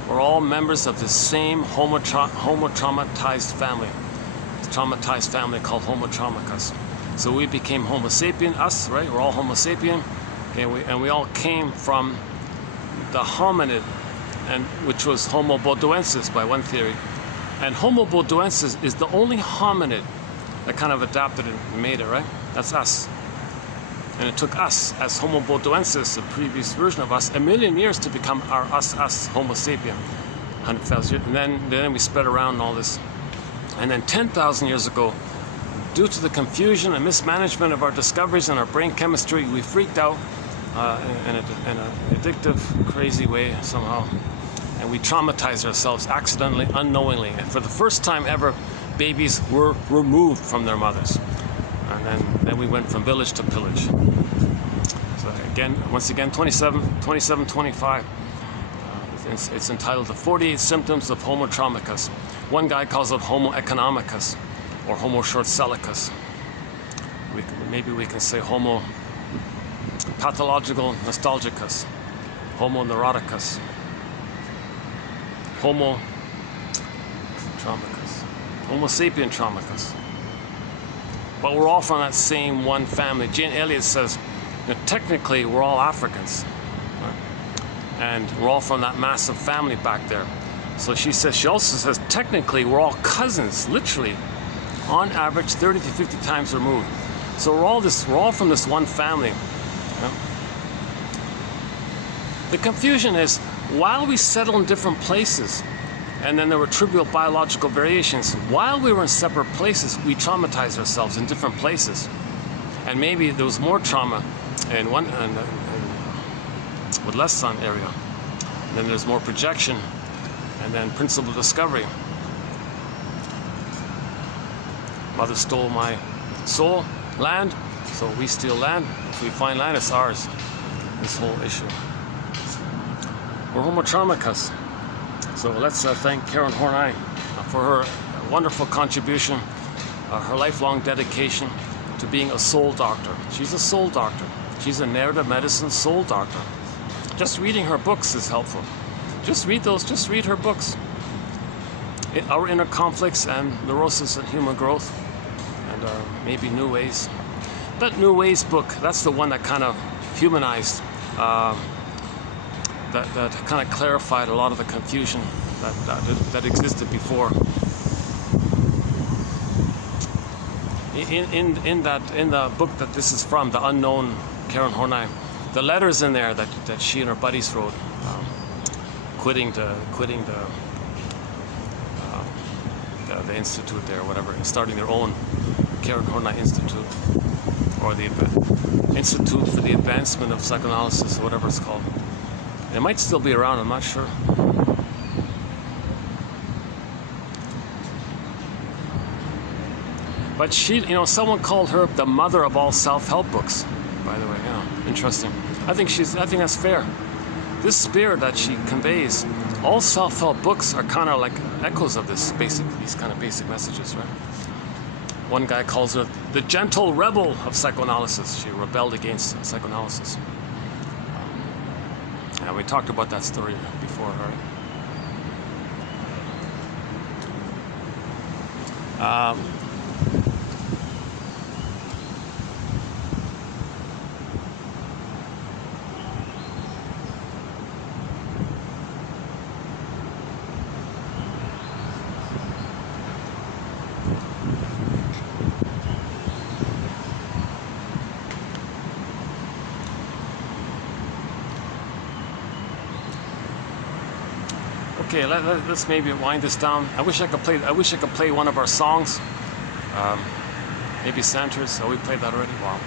We're all members of the same homo traumatized family. It's a traumatized family called homo traumicus. So we became homo sapien, us, right? We're all homo sapien, okay, and we all came from the hominid and which was Homo bodoensis by one theory. And Homo bodoensis is the only hominid that kind of adapted and made it, right? That's us. And it took us as Homo bodoensis, a previous version of us, 1 million years to become our us, Homo sapien. 100,000 years. And then we spread around and all this. And then 10,000 years ago, due to the confusion and mismanagement of our discoveries and our brain chemistry, we freaked out in an addictive, crazy way somehow. And we traumatized ourselves accidentally, unknowingly. And for the first time ever, babies were removed from their mothers. And then we went from village to pillage. So again, once again, 2725. It's entitled The 48 Symptoms of Homo Traumicus. One guy calls it Homo economicus or Homo short-sellicus. Maybe we can say Homo pathological nostalgicus, Homo neuroticus, Homo traumicus, Homo sapien traumicus. But we're all from that same one family. Jane Elliott says, technically we're all Africans, right? And we're all from that massive family back there. So she also says, technically we're all cousins, literally, on average 30 to 50 times removed. So we're all from this one family. Yeah? The confusion is, while we settle in different places, and then there were trivial biological variations, while we were in separate places, we traumatized ourselves in different places. And maybe there was more trauma in one with less sun area. And then there's more projection, and then principal discovery. Mother stole my soul, land, so we steal land. If we find land, it's ours. This whole issue. We're Homo traumicus. So let's thank Karen Horney for her wonderful contribution, her lifelong dedication to being a soul doctor. She's a soul doctor. She's a narrative medicine soul doctor. Just reading her books is helpful. Just read her books. Our Inner Conflicts and Neurosis and Human Growth, and maybe New Ways. That New Ways book, that's the one that kind of humanized, that kind of clarified a lot of the confusion that existed before. In the book that this is from, the unknown Karen Horney, the letters in there that she and her buddies wrote, quitting the institute there, or whatever, and starting their own Karen Horney Institute, or the Institute for the Advancement of Psychoanalysis, or whatever it's called. It might still be around, I'm not sure. But she, someone called her the mother of all self-help books, by the way. Interesting. I think that's fair. This spirit that she conveys, all self-help books are kind of like echoes of these kind of basic messages, right? One guy calls her the gentle rebel of psychoanalysis. She rebelled against psychoanalysis. Yeah, we talked about that story before, right? Okay, let's maybe wind this down. I wish I could play one of our songs. Maybe Santer's. Oh, we played that already. Wow,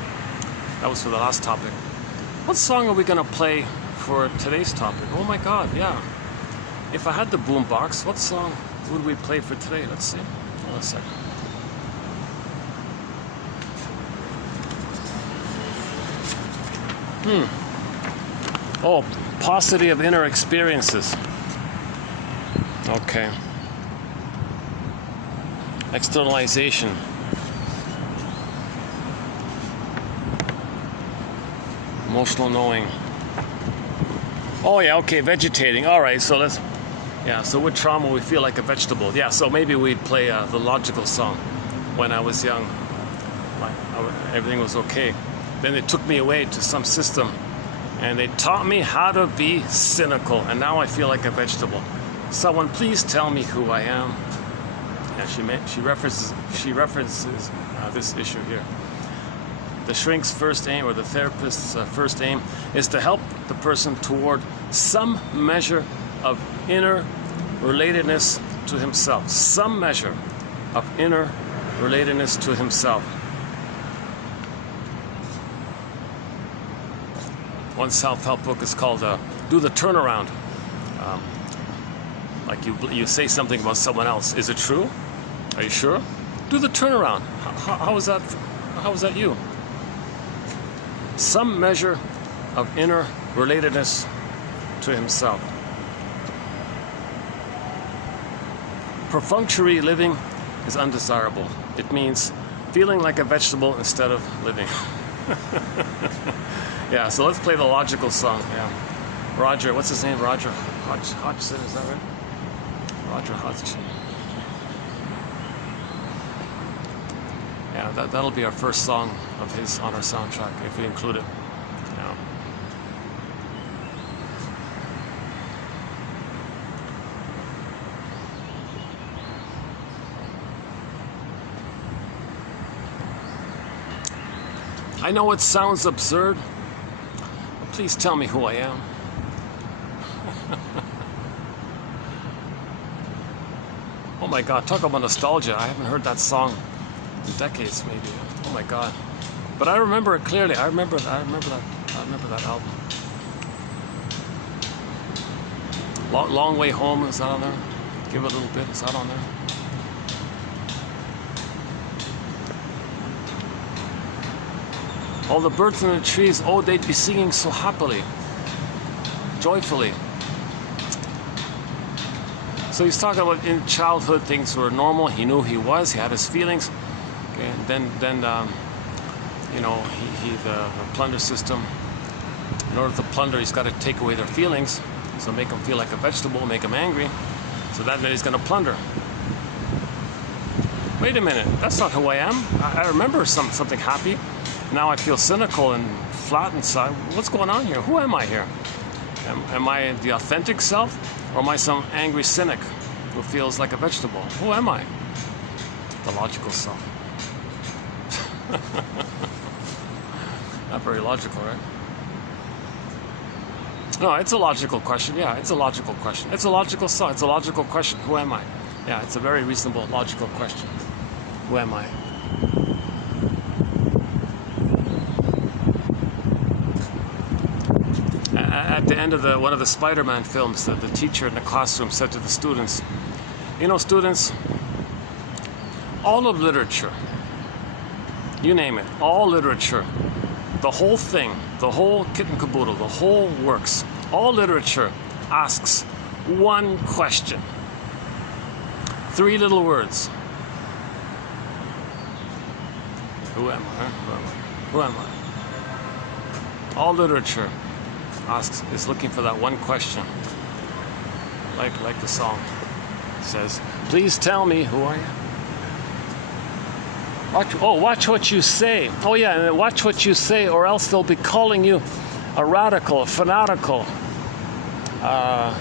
that was for the last topic. What song are we gonna play for today's topic? Oh my God, yeah. If I had the boombox, what song would we play for today? Let's see. Hold on a second. Oh, paucity of inner experiences. Okay. Externalization. Emotional knowing. Oh yeah, okay, vegetating. All right, so so with trauma we feel like a vegetable. Yeah, so maybe we'd play the Logical song. When I was young, everything was okay. Then it took me away to some system And they taught me how to be cynical, and now I feel like a vegetable. Someone please tell me who I am. And she references this issue here. The shrink's first aim, or the therapist's first aim, is to help the person toward some measure of inner relatedness to himself. Some measure of inner relatedness to himself. One self-help book is called Do the Turnaround. Like you say something about someone else. Is it true? Are you sure? Do the turnaround. How is that? How is that you? Some measure of inner relatedness to himself. Perfunctory living is undesirable. It means feeling like a vegetable instead of living. Yeah, so let's play the logical song. Yeah, Roger, what's his name? Roger Hodgson, is that right? Roger Hodgson. Yeah, that'll be our first song of his on our soundtrack if we include it. Yeah. I know it sounds absurd, but please tell me who I am. Oh my God, talk about nostalgia. I haven't heard that song in decades, maybe. Oh my God. But I remember it clearly. I remember that album. Long Way Home, is that on there? Give it a little bit, is that on there? All the birds in the trees, oh, they'd be singing so happily, joyfully. So he's talking about in childhood things were normal. He knew he was. He had his feelings, and then you know, the plunder system. In order to plunder, he's got to take away their feelings, so make them feel like a vegetable, make them angry. So that means he's going to plunder. Wait a minute, that's not who I am. I remember something happy. Now I feel cynical and flat inside. What's going on here? Who am I here? Am I the authentic self, or am I some angry cynic who feels like a vegetable? Who am I? The logical self. Not very logical, right? No, it's a logical question. Yeah, it's a logical question. It's a logical self. It's a logical question. Who am I? Yeah, it's a very reasonable, logical question. Who am I? At the end of one of the Spider-Man films, the teacher in the classroom said to the students, you know, students, all of literature, you name it, all literature, the whole thing, the whole kit and caboodle, the whole works, all literature asks one question. 3 little words. Who am I? Who am I? All literature is looking for that one question. Like the song says, please tell me who I am. Watch what you say. Oh yeah, and watch what you say, or else they'll be calling you a radical, a fanatical. Yeah.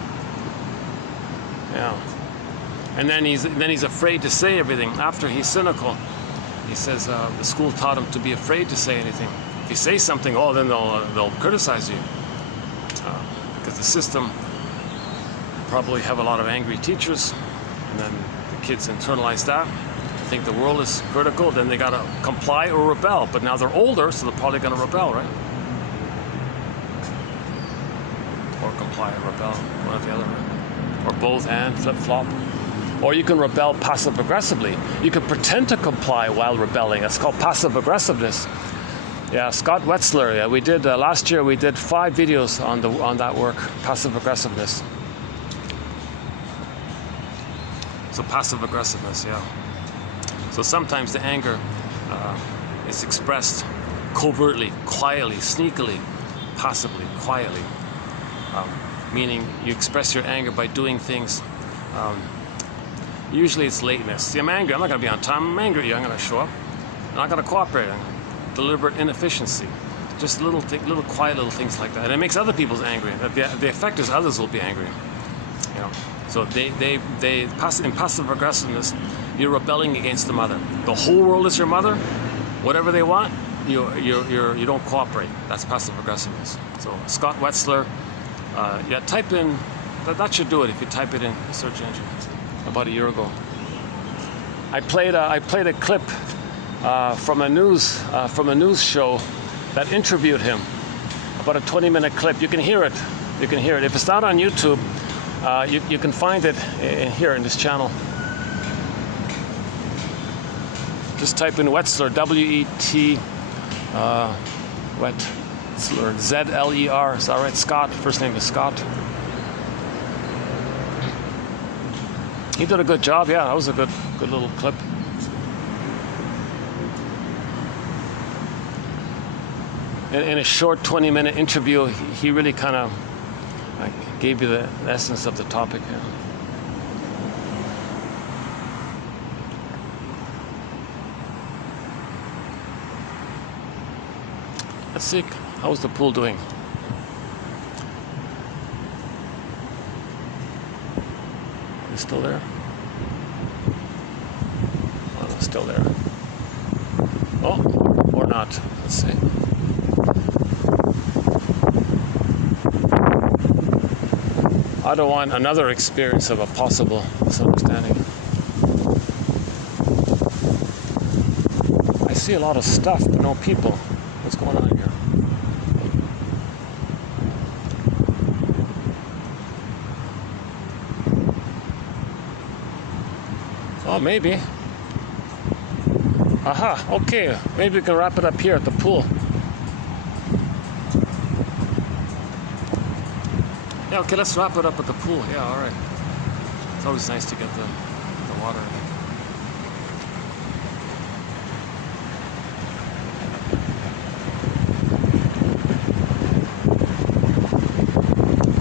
And then he's afraid to say everything. After he's cynical, he says the school taught him to be afraid to say anything. If you say something, oh, then they'll criticize you. Because the system probably have a lot of angry teachers, and then the kids internalize that. They think the world is critical, then they gotta comply or rebel. But now they're older, so they're probably gonna rebel, right? Or comply or rebel, one or the other, right? Or both and flip-flop. Or you can rebel passive-aggressively. You can pretend to comply while rebelling. That's called passive-aggressiveness. Yeah, Scott Wetzler. Yeah, we did last year. We did 5 videos on that work, passive aggressiveness. So passive aggressiveness, yeah. So sometimes the anger is expressed covertly, quietly, sneakily, passively, quietly. Meaning you express your anger by doing things. Usually it's lateness. See, I'm angry. I'm not going to be on time. I'm angry at you. I'm going to show up. I'm not going to cooperate. Deliberate inefficiency. Just little quiet little things like that. And it makes other people angry. The effect is others will be angry. You know. So in passive aggressiveness, you're rebelling against the mother. The whole world is your mother. Whatever they want, you don't cooperate. That's passive aggressiveness. So Scott Wetzler, yeah, type in. That should do it if you type it in the search engine. About a year ago, I played a clip from a news show that interviewed him. About a 20-minute clip. You can hear it. You can hear it. If it's not on YouTube, you can find it here in this channel. Just type in Wetzler, W-E-T, Wetzler, Z-L-E-R. Is that right? Scott. First name is Scott. He did a good job. Yeah, that was a good little clip. In a short 20-minute interview, he really kind of gave you the essence of the topic. Yeah. Let's see, how's the pool doing? Is it still there? Oh, it's still there. Oh, or not. Let's see. I don't want another experience of a possible misunderstanding. I see a lot of stuff, but no people. What's going on here? Oh, maybe. Aha, okay. Maybe we can wrap it up here at the pool. Yeah, okay, let's wrap it up at the pool. Yeah, all right. It's always nice to get the water.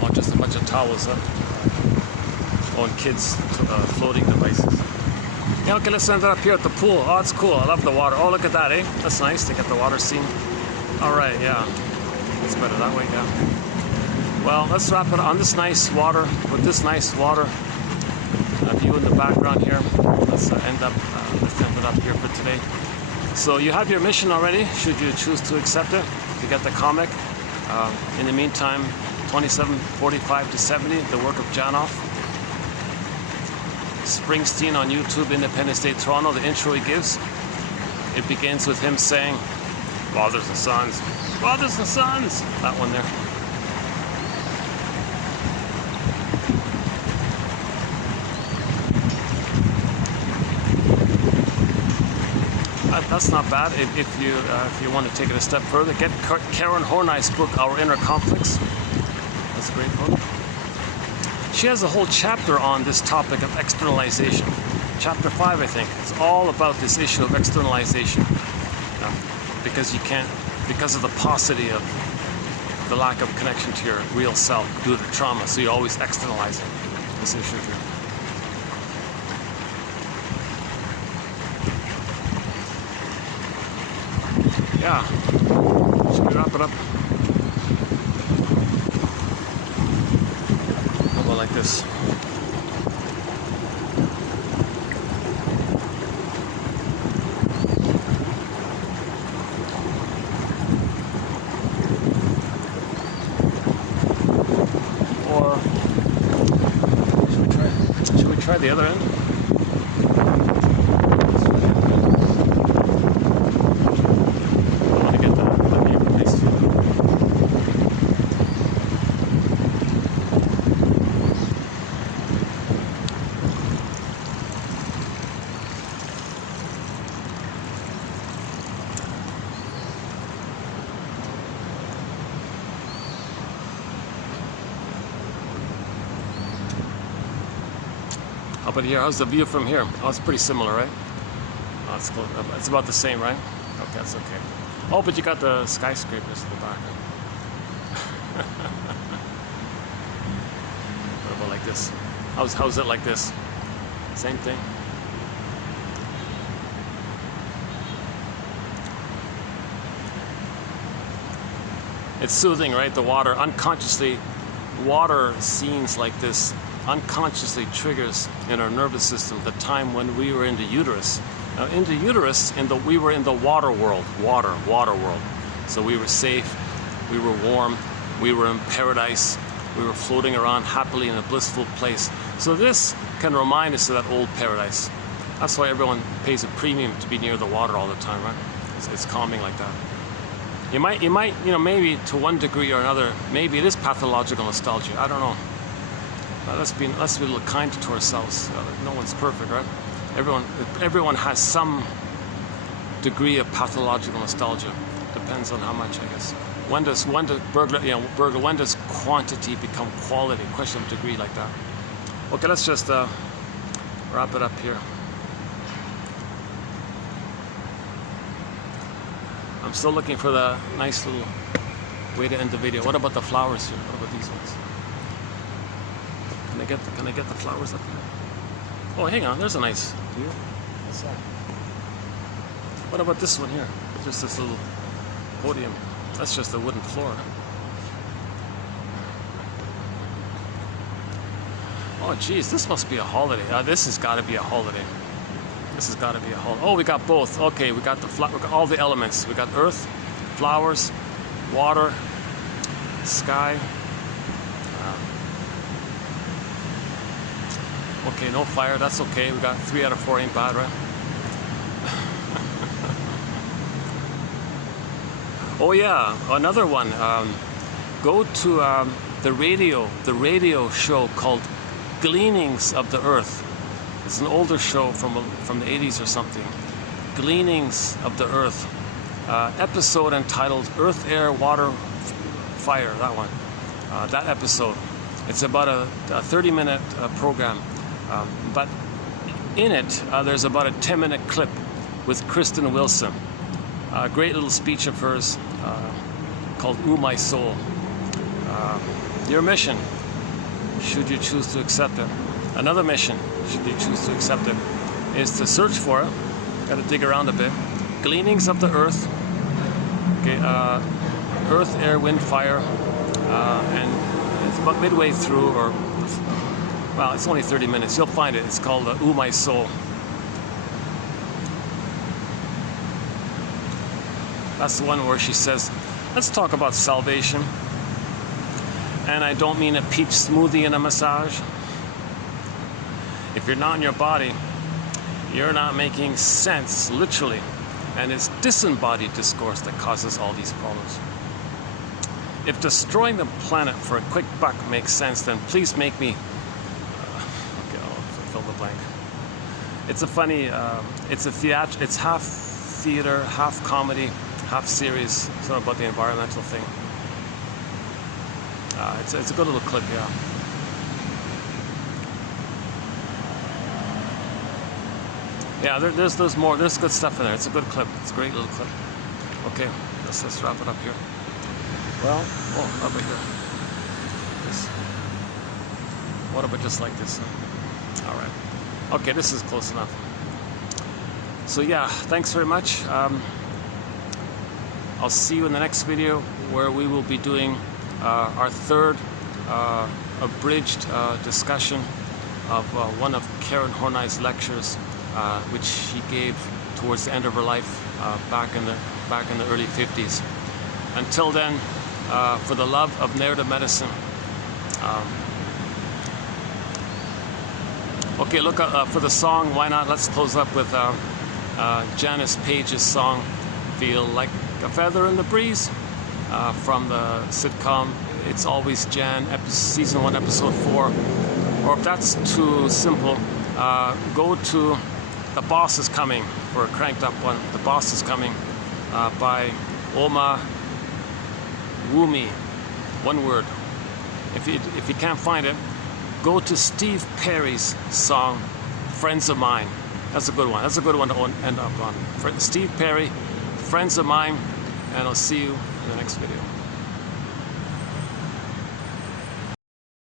Oh, just a bunch of towels up. Oh, and kids' floating devices. Yeah, okay, let's end it up here at the pool. Oh, it's cool. I love the water. Oh, look at that, eh? That's nice to get the water scene. All right, yeah. It's better that way, yeah. Well, let's wrap it on this nice water, with this nice water view in the background here. Let's end it up here for today. So you have your mission already, should you choose to accept it, to get the comic. In the meantime, 27:45 to 70, the work of Janoff. Springsteen on YouTube, Independence Day, Toronto, the intro he gives. It begins with him saying, "Fathers and sons, fathers and sons." That one there. That's not bad. If you want to take it a step further, get Karen Horney's book, Our Inner Conflicts. That's a great book. She has a whole chapter on this topic of externalization. Chapter 5, I think. It's all about this issue of externalization. Because you can't, because of the paucity of the lack of connection to your real self due to trauma, so you're always externalizing this issue here. Yeah, should we wrap it up? How about like this? Or should we try the other end? How about here? How's the view from here? Oh, it's pretty similar, right? Oh, it's close. It's about the same, right? Okay, that's okay. Oh, but you got the skyscrapers in the background. What about like this? How's it like this? Same thing. It's soothing, right? The water, unconsciously, water scenes like this unconsciously triggers in our nervous system the time when we were in the uterus. Now, in the uterus, we were in the water world, water world. So we were safe, we were warm, we were in paradise, we were floating around happily in a blissful place. So this can remind us of that old paradise. That's why everyone pays a premium to be near the water all the time, right? It's calming like that. You might, maybe to one degree or another, maybe it is pathological nostalgia. I don't know. Let's be a little kind to ourselves. No one's perfect, right? Everyone has some degree of pathological nostalgia. Depends on how much, I guess. When does quantity become quality? Question of degree like that. Okay, let's just wrap it up here. I'm still looking for the nice little way to end the video. What about the flowers here? What about these ones? Can I get the flowers up here? Oh, hang on. There's a nice view. What's that? What about this one here? Just this little podium. That's just a wooden floor. Oh, geez. This must be a holiday. This has got to be a holiday. This has got to be a holiday. Oh, we got both. Okay, we got we got all the elements. We got earth, flowers, water, sky. Okay, no fire. That's okay. We got 3 out of 4. Ain't bad, right? Oh yeah, another one. Go to the radio show called Gleanings of the Earth. It's an older show from the 80s or something. Gleanings of the Earth. Episode entitled Earth, Air, Water, Fire. That one. That episode. It's about a 30-minute program. But in it, there's about a 10-minute clip with Kristen Wilson. A great little speech of hers called Ooh My Soul. Your mission, should you choose to accept it. Another mission, should you choose to accept it, is to search for it. Got to dig around a bit. Gleanings of the Earth. Okay, Earth, Air, Wind, Fire. And it's about midway through, or well, it's only 30 minutes. You'll find it. It's called Ooh My Soul. That's the one where she says, let's talk about salvation. And I don't mean a peach smoothie and a massage. If you're not in your body, you're not making sense, literally. And it's disembodied discourse that causes all these problems. If destroying the planet for a quick buck makes sense, then please make me... okay, I'll fill the blank. It's a funny... it's half theater, half comedy, half series, sort of about the environmental thing. It's a good little clip, yeah. Yeah, there's more. There's good stuff in there. It's a good clip. It's a great little clip. Okay, let's wrap it up here. Well, oh, how about here? This. What about just like this? All right. Okay, this is close enough. So yeah, thanks very much. I'll see you in the next video where we will be doing our third abridged discussion of one of Karen Horney's lectures, which she gave towards the end of her life back in the early 50s. Until then, for the love of narrative medicine. Okay, look for the song. Why not? Let's close up with Janice Page's song "Feel Like a Feather in the Breeze" from the sitcom It's Always Jan, season 1, episode 4. Or if that's too simple, go to The Boss Is Coming for a cranked up one. The Boss Is Coming by Oma Wumi. One word. If you can't find it, go to Steve Perry's song Friends of Mine. That's a good one. That's a good one to end up on. Steve Perry, Friends of Mine, and I'll see you in the next video.